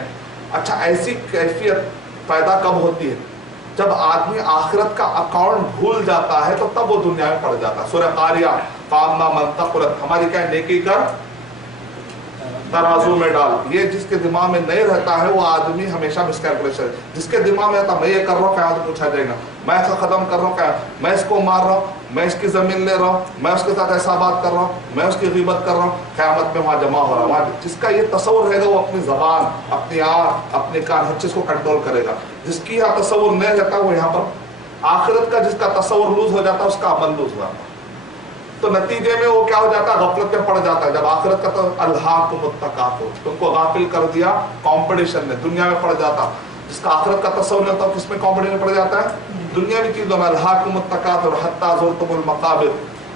अच्छा, ऐसी कैफियत पैदा कब होती है? जब आदमी आखिरत का अकाउंट भूल जाता है तो तब वो दुनिया में पड़ जाता है। सूरह कारिया, फाम्मा मन तक़ुलत, हमारी क्या नेकी कर तराजू में डाल। ये जिसके दिमाग में नहीं रहता है वो आदमी हमेशा मिसकैलकुलेशन। जिसके दिमाग में रहता मैं ये कर रहा हूँ क्या तो पूछा जाएगा, मैं ऐसा कदम कर रहा हूँ क्या, मैं इसको मार रहा हूँ, मैं इसकी जमीन ले रहा हूँ, मैं उसके साथ ऐसा बात कर रहा हूँ, मैं उसकी ग़ीबत कर रहा हूँ, क़यामत में वहाँ जमा हो रहा है। वहाँ जिसका ये तसव्वुर रहेगा वो अपनी ज़बान, अपनी आँख, अपने कान, हर चीज़ को कंट्रोल करेगा। जिसकी यहाँ तसव्वुर नहीं रहता वो यहाँ पर आखिरत का, जिसका तसव्वुर लूज हो जाता है उसका अमल लूज हो जाता है। तो नतीजे में वो क्या हो जाता है? गफलत में पड़ जाता है। जब आखिरत का तो अल्हाकुमुत तकासुर, तुमको गाफिल कर दिया कंपटीशन ने, दुनिया में पड़ जाता। जिसका आखिरत का तसव्वुर नहीं होता किसमें कंपटीशन में पड़ जाता है? दुनिया की चीजों में। अल्हाकुमुत तकासुर हत्ता ज़ुरतुमुल मक़ाबिर।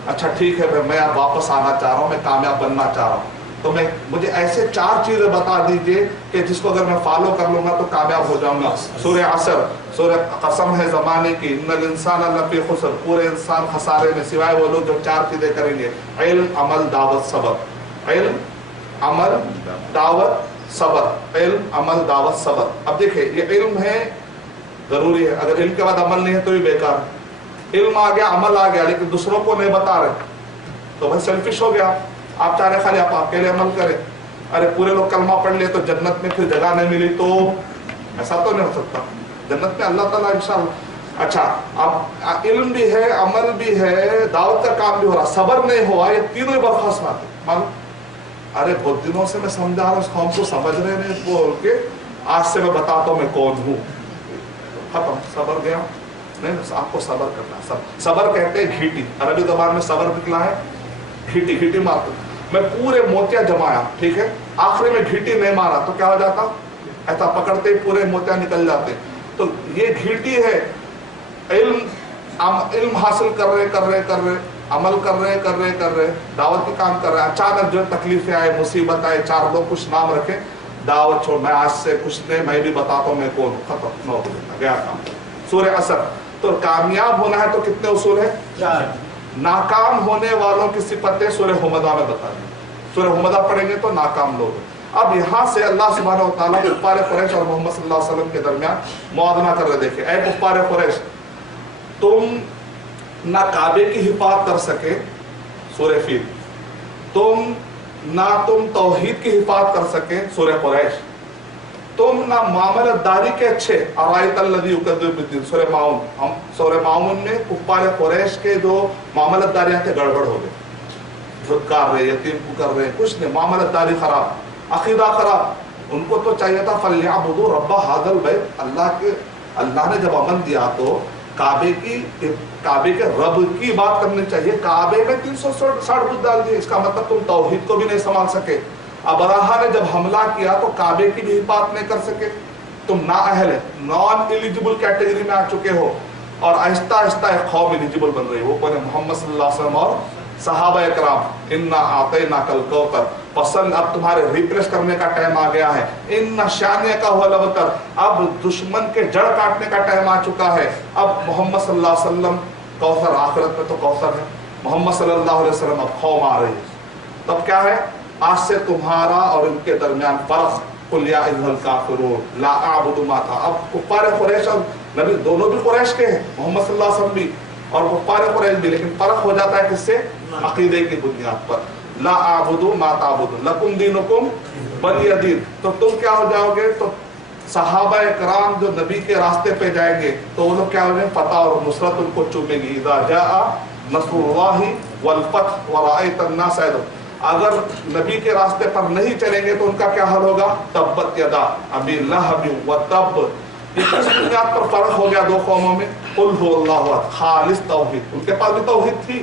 अच्छा ठीक है भाई, मैं अब वापस आना चाह रहा हूँ, मैं कामयाब बनना चाह रहा हूँ, तो मैं मुझे ऐसे 4 चीजें बता दीजिए कि जिसको अगर मैं फॉलो कर लूंगा तो कामयाब हो जाऊंगा। सूरह असर, सूरह कसम है जमाने की, इन्नल इंसान लफी खुसर, पूरे इंसान खसारे में सिवाय वो लोग जो 4 चीजें करेंगे, इल्म, अमल, दावत, सब्र। इल्म, अमल, दावत, सब्र। इल्म, अमल, दावत, सब्र। अब देखिए ये इल्म है, जरूरी है। अगर इल्म के बाद अमल नहीं है तो भी बेकार है। इल्म आ गया, अमल आ गया, लेकिन दूसरों को नहीं बता रहे तो भाई सेल्फिश हो गया। आप चाह रहे खाली आप अकेले अमल करें, अरे पूरे लोग कलमा पढ़ लिए तो जन्नत में फिर जगह नहीं मिली, तो ऐसा तो नहीं हो सकता। जन्नत में अल्लाह ताला इंशाअल्लाह। अच्छा, अब इल्म भी है, अमल भी है, दावत का काम भी हो रहा, सब्र नहीं हुआ, ये तीनों बर्खास्त आते मालूम। अरे बहुत दिनों से मैं समझा रहा हूँ, हम तो समझ रहे नहीं बोल के आज से मैं बताता हूँ मैं कौन हूँ। खत्म, सब्र गया। नहीं, आपको सब्र करना। सब्र कहते हैं घीटी, अरबी जबान में सब्र निकला है घीटी। घीटी मारते मैं पूरे मोतिया जमाया, ठीक है, आखिरी में घीटी नहीं मारा तो क्या हो जाता? ऐसा पकड़ते ही पूरे मोतिया निकल जाते। तो ये घीटी है। इल्म हासिल कर रहे, अमल कर रहे, दावत के काम कर रहे, अचानक जो तकलीफें आए, मुसीबत आए, 4 लोग कुछ नाम रखे, दावत छोड़, मैं आज से कुछ नहीं, मैं भी बताता हूँ मैं कौन हूँ। खत्म, हो गया काम। सूरह असर। तो कामयाब होना है तो कितने उसूल है? 4। नाकाम होने वालों की सिफतें सूरह हुमज़ा में बता दी। सूरह हुमज़ा पढ़ेंगे तो नाकाम लोग। अब यहाँ से अल्लाह सुब्हानहू व तआला कुफ़ार कुरैश और मोहम्मद सल्लल्लाहु अलैहि वसल्लम के दरमियान मुआवजा कर रहे। देखिए, ऐ कुफ़ार कुरैश, तुम ना काबे की हिफाजत कर सके, सूरह फील, तुम तौहीद की हिफाजत कर सके, सूरह कुरैश, तुम ना मामलतदारी के अच्छे, सूरह माउन। हम सूरह माउन में कुफ़ार कुरैश के जो मामलतदारियां थे गड़बड़ हो गए, धुतकार रहे, यतीम को कर रहे, कुछ नहीं, मामलतदारी खराब, अकीदा खराब। उनको तो चाहिए था फल्यअबुदू रब्ब हाज़ल बैत, अल्लाह ने जब अमन दिया तो काबे के रब की बात करनी चाहिए। काबे में 360 बुत डाल दिए, इसका मतलब तुम तौहीद को भी नहीं संभाल सके। अबराहा ने जब हमला किया तो काबे की भी हिफाजत नहीं कर सके। तुम ना अहल है, नॉन एलिजिबल कैटेगरी में आ चुके हो, और आहिस्ता आहिस्ता एक कौम एलिजिबल बन रही है। वो कौन है? मोहम्मद सल्लल्लाहु अलैहि वसल्लम और सहाबा इकराम। इन्ना आतैना कल कौसर, पसंद अब तुम्हारे रिप्लेस करने का टाइम आ गया है। इन्ना शानिया का हुआ लबतर, अब दुश्मन के जड़ काटने का टाइम आ चुका है। अब मोहम्मद सल्लल्लाहु अलैहि वसल्लम कौसर, आखिरत में तो कौसर है। मोहम्मद सल्लल्लाहु अलैहि वसल्लम अब कौम आ रही है। तब क्या है, आज से तुम्हारा और इनके दरमियान फर्क, कुल या अय्युहल काफिरून ला अअबुदु मा था। अब कुफ्फार कुरैश और नबी दोनों भी कुरैश के हैं, मोहम्मद सल्लल्लाहु अलैहि वसल्लम भी और कुफ्फार कुरैश भी, लेकिन फर्क हो जाता है किससे, अकीदे की बुनियाद पर। ला अअबुदु मा ताबुदु लकुम दीनुकुम वलिय दीन। तो तुम क्या हो जाओगे, तो सहाबा इकराम जो नबी के रास्ते पे जाएंगे तो वो लोग क्या हो जाएंगे, फतह और नुसरत उनको चूमेगी। इज़ा जाअ नस्रुल्लाहि वल फतह व रअयत अन्नास यदखुलून। अगर नबी के रास्ते पर नहीं चलेंगे तो उनका क्या हाल होगा, तब्बत यदा अबी लहब व तब। ये किस बुनियाद पर फर्क हो गया दो कौमों में, कुल हुवल्लाहु अहद, खालिस तौहीद। उनके पास भी तौहीद थी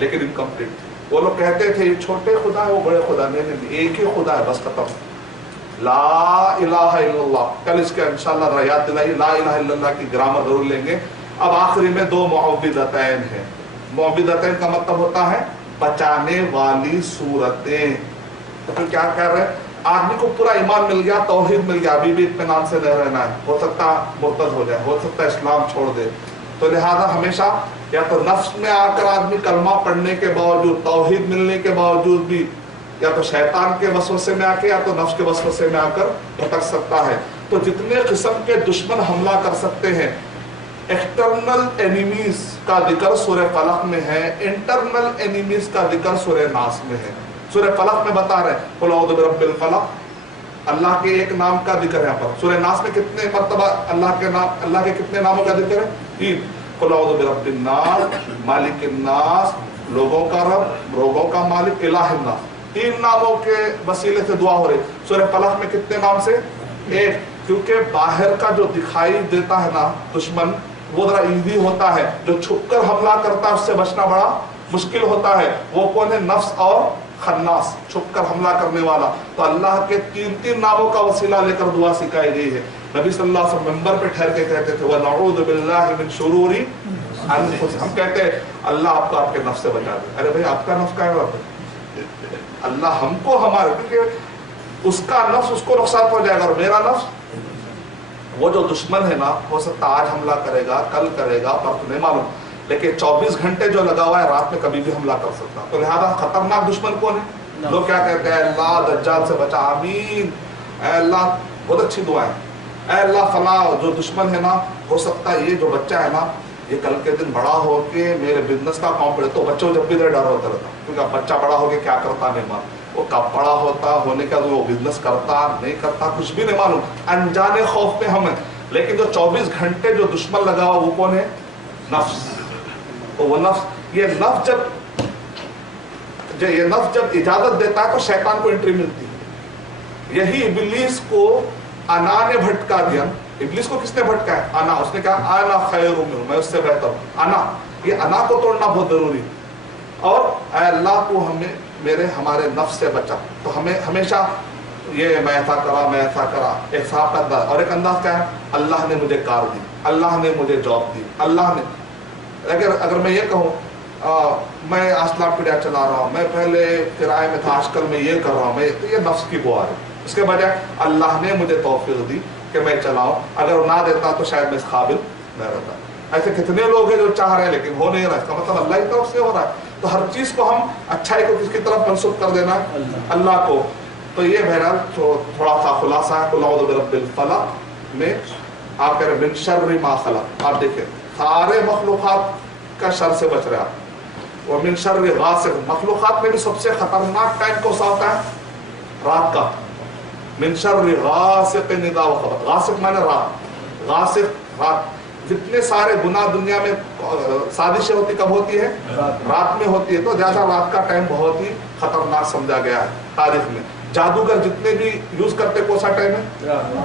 लेकिन इनकम्प्लीट थी। वो लोग कहते थे ये छोटे खुदा है वो बड़े खुदा, नहीं, एक ही खुदा है बस, खत्म। ला इलाहा इल्लल्लाह, कल इसके इंशाअल्लाह याद दिलाई, ला इलाहा इल्लल्लाह की ग्रामर जरूर लेंगे। अब आखिरी में दो मुअव्विदतैन है। मुअव्विदतैन का मतलब होता है बचाने वाली सूरतें। तो फिर क्या कह रहे हैं, आदमी को पूरा ईमान मिल गया, तौहीद मिल गया, अभी भी इत्मीनान से नहीं रहना है, हो सकता मुर्तद हो जाए, हो सकता है इस्लाम छोड़ दे। तो लिहाजा हमेशा या तो नफ्स में आकर आदमी कलमा पढ़ने के बावजूद, तौहीद मिलने के बावजूद भी, या तो शैतान के वसवसे में आके या तो नफ्स के वसवसे में आकर भटक सकता है। तो जितने किस्म के दुश्मन हमला कर सकते हैं, एक्सटर्नल एनिमीज का जिक्र सूरह फलक में है, इंटरनल एनिमीज का जिक्र सूरह नास में है। सूरह फलक में बता रहे हैं कुल औज़ु बिरब्बिल फलक, अल्लाह के एक नाम का जिक्र है यहाँ पर। सूरह नास में कितने मर्तबा अल्लाह के कितने नामों का जिक्र है, 3। कुल औज़ु बिरब्बिन नास, मालिकिन नास, लोगों का रब, रोगों का मालिक, इलाहिन नास। 3 नामों के वसीले से दुआ हो रही। सूरह फलक में कितने नाम से, 1। क्योंकि बाहर का जो दिखाई देता है ना दुश्मन, वो जरा ईजी होता है, जो छुपकर हमला करता है उससे बचना बड़ा मुश्किल होता है। वो कौन है, नफ्स और खन्नास, छुपकर हमला करने वाला। तो अल्लाह के 3 नामों का वसीला लेकर दुआ सिखाई गई है। नबी सल्लल्लाहु अलैहि वसल्लम मिंबर पे ठहर के कहते थे, व नऊज़ु बिल्लाहि मिन शुरूरि अनफुसिहिम। हम कहते हैं अल्लाह आपको आपके नफ्स से बचा दे। अरे भाई आपका नफ्स क्या है, अल्लाह हमको हमारे, क्योंकि उसका नफ्स उसको नुकसान पहुंचाएगा और मेरा नफ्स, वो जो दुश्मन है ना, हो सकता आज हमला करेगा, कल करेगा, पर तुम्हें मालूम, लेकिन 24 घंटे जो लगा हुआ है रात में कभी भी हमला कर सकता। तो लिहाजा खतरनाक दुश्मन कौन है, लोग क्या कहते हैं, अल्लाह दज्जाल से बचा, आमीन, अल्लाह, बहुत अच्छी दुआएं, अल्लाह फला जो दुश्मन है ना, हो सकता है ये जो बच्चा है ना, ये कल के दिन बड़ा होके मेरे बिजनेस का काम पड़े। तो बच्चों जब भी डर होता रहता, क्योंकि बच्चा बड़ा होके क्या करता नहीं मालूम, वो कब बड़ा होता होने का, वो बिजनेस करता नहीं करता कुछ भी नहीं मालूम, अनजाने खौफ में हम हैं। लेकिन जो 24 घंटे जो दुश्मन लगा हुआ वो कौन है, नफ्स। तो वो नफ्स, ये नफ्स जब इजाजत देता है तो शैतान को एंट्री मिलती है। यही इब्लीस को अना ने भटका दिया। इब्लीस को किसने भटकाया, अना। उसने कहा अना खैरुम मिन्हु, मैं उससे बेहतर हूं। अना, ये अना को तोड़ना बहुत जरूरी है। और अल्लाह को हमें हमारे नफ्स से बचा। तो हमें हमेशा ये मैं ऐसा करा, एक साहब का अंदाज। और एक अंदाज क्या है, अल्लाह ने मुझे कार दी, अल्लाह ने मुझे जॉब दी, अल्लाह ने। अगर मैं ये कहूँ मैं आसला पीढ़िया चला रहा हूँ, मैं पहले किराए में था, आजकल मैं ये कर रहा हूँ, मैं, तो ये नफ्स की बुआ है। इसके बजाय अल्लाह ने मुझे तौफीक दी कि मैं चलाऊं, अगर ना देता तो शायद मैं इस काबिल नहीं रहता। ऐसे कितने लोग हैं जो चाह रहे हैं लेकिन हो नहीं रहा, इसका मतलब अल्लाह की तरफ से हो रहा है। तो हर चीज को हम अच्छाई को किसकी तरफ मंसूब कर देना है, अल्लाह को। तो ये बहरहाल थोड़ा सा खुलासा है। कुल औज़ु बिरब्बिल फलक में आप कह रहे मिन शर्रि मा खलक, आप देखिए सारे मखलूकात का शर से बच रहे आप। और मिन शर्रि गासिक, मखलूकात में भी सबसे खतरनाक टाइम कौन सा होता है, रात का। मिन शर्रि गासिकिन इज़ा वक़ब, गासिक माने रात, गासिक रात। जितने सारे गुनाह दुनिया में साजिशें होती कब होती है, रात में होती है। तो ज्यादा रात का टाइम बहुत ही खतरनाक समझा गया है तारीख में। जादूगर जितने भी यूज करते कौन सा टाइम है,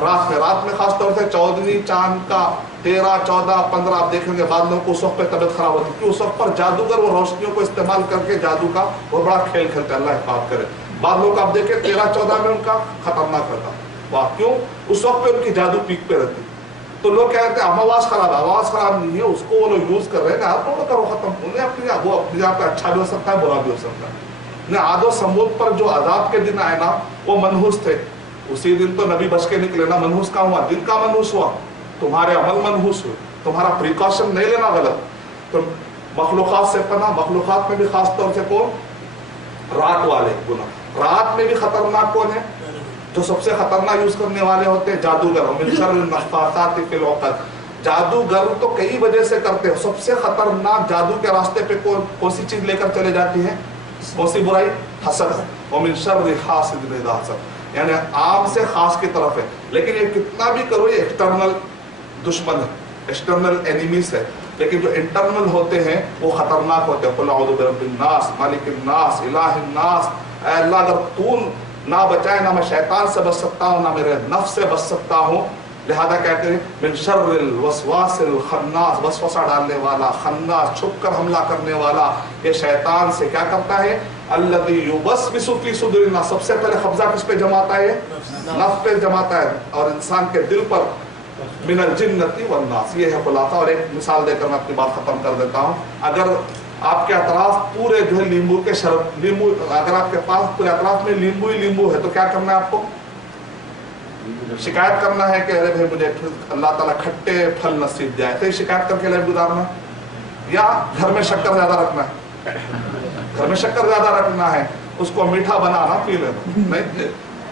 रात में। रात में खास तौर से 14वीं चांद का 13, 14, 15 आप देखेंगे बाद लोगों को उस वक्त पे तबियत खराब होती है, क्योंकि उस वक्त पर जादूगर वो रोशनियों को इस्तेमाल करके जादू का वो बड़ा खेल खेलते हैं, अल्लाह हिफाज़त करे। बाद लोग आप देखें 13, 14 में उनका खतरनाक रहता, वाह क्यों, उस वक्त पे उनकी जादू पीक पे रहती। तो लोग क्या कहते हैं आवाज खराब है, आवाज खराब नहीं है, उसको वो लोग यूज कर रहे हैं, आप लोग करो खत्म। उन्हें अपनी वो अपनी जगह पे अच्छा भी हो सकता है, बुरा भी हो सकता है। आदो समूद पर जो अजाब के दिन आए ना, वो मनहूस थे। उसी दिन तो नबी बच के निकले ना, मनहूस का हुआ, दिन का मनहूस हुआ, तुम्हारे अमल मनहूस हुए, तुम्हारा प्रिकॉशन नहीं लेना गलत। तो मखलूकात से पना, मखलूकात में भी खास तौर से कौन, रात वाले गुनाह। रात में भी खतरनाक कौन है? जो सबसे खतरनाक यूज करने वाले होते हैं जादूगर। मिन शर्रिल नफ्फासाति फिल उक़द, जादूगर तो कई वजह से करते हैं। सबसे खतरनाक जादू के रास्ते पे कौन सी चीज लेकर चले जाती है? कौन सी बुराई? हसद। व मिन शर्रि हासिदिन इज़ा हसद, यानी आम से खास की तरफ है। लेकिन ये कितना भी करो ये एक्सटर्नल दुश्मन है, एक्सटर्नल एनिमीज है। लेकिन जो इंटरनल होते हैं वो खतरनाक होते हैं। कुल अऊज़ु बिरब्बिन नास, मालिकिन नास, इलाहिन नास। ऐ अल्लाह अगर तू ना बचाए ना मैं शैतान से बच सकता हूँ, ना मेरे नफ्स से बच सकता हूँ। लिहाजा कहते हैं मिन शर्रिल वसवासिल खन्नास, वसवसा डालने वाला, खन्नास छुप कर हमला करने वाला। ये शैतान से क्या करता है? अल्लज़ी युवस्विसु फी सुदूरिन नास, सबसे पहले कब्जा किस पे जमाता है? नफ्स पे जमाता है और इंसान के दिल पर। मिनल जिन्नति वन नास, ये है खुलासा। और एक मिसाल देकर मैं अपनी बात खत्म कर देता हूँ। अगर आपके अतराफ पूरे जो है नींबू के शरबत, नींबू अगर आपके पास पूरे अतराफ में नींबू ही नींबू है तो क्या करना है आपको? शिकायत करना है कि अरे भाई मुझे अल्लाह ताला खट्टे फल नसीब जाए, तो शिकायत करके लाइफ गुजारना। या घर में शक्कर ज्यादा रखना है, घर में शक्कर ज्यादा रखना है, उसको मीठा बनाना पी लेना नहीं।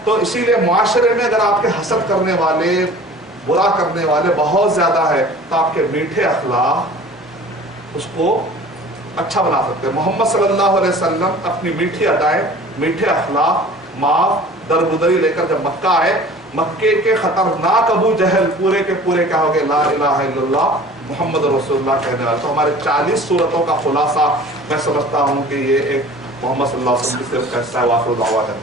तो इसीलिए मुआशरे में अगर आपके हसद करने वाले, बुरा करने वाले बहुत ज्यादा है तो आपके मीठे अखलाक उसको अच्छा बना सकते हैं। मोहम्मद सल्लल्लाहु अलैहि वसल्लम अपनी मीठी अदाएं, मीठे अखलाक, माफ, दरगुदरी लेकर जब मक्का आए, मक्के के खतरनाक अबू जहल पूरे के पूरे क्या हो गए? ला इलाहा इल्लल्लाह मुहम्मद रसूलुल्लाह कहने वाले। तो हमारे 40 सूरतों का खुलासा मैं समझता हूँ कि ये एक मोहम्मद सल्लल्लाहु अलैहि वसल्लम की सिर्फ ऐसा वाक़िअ दावा है।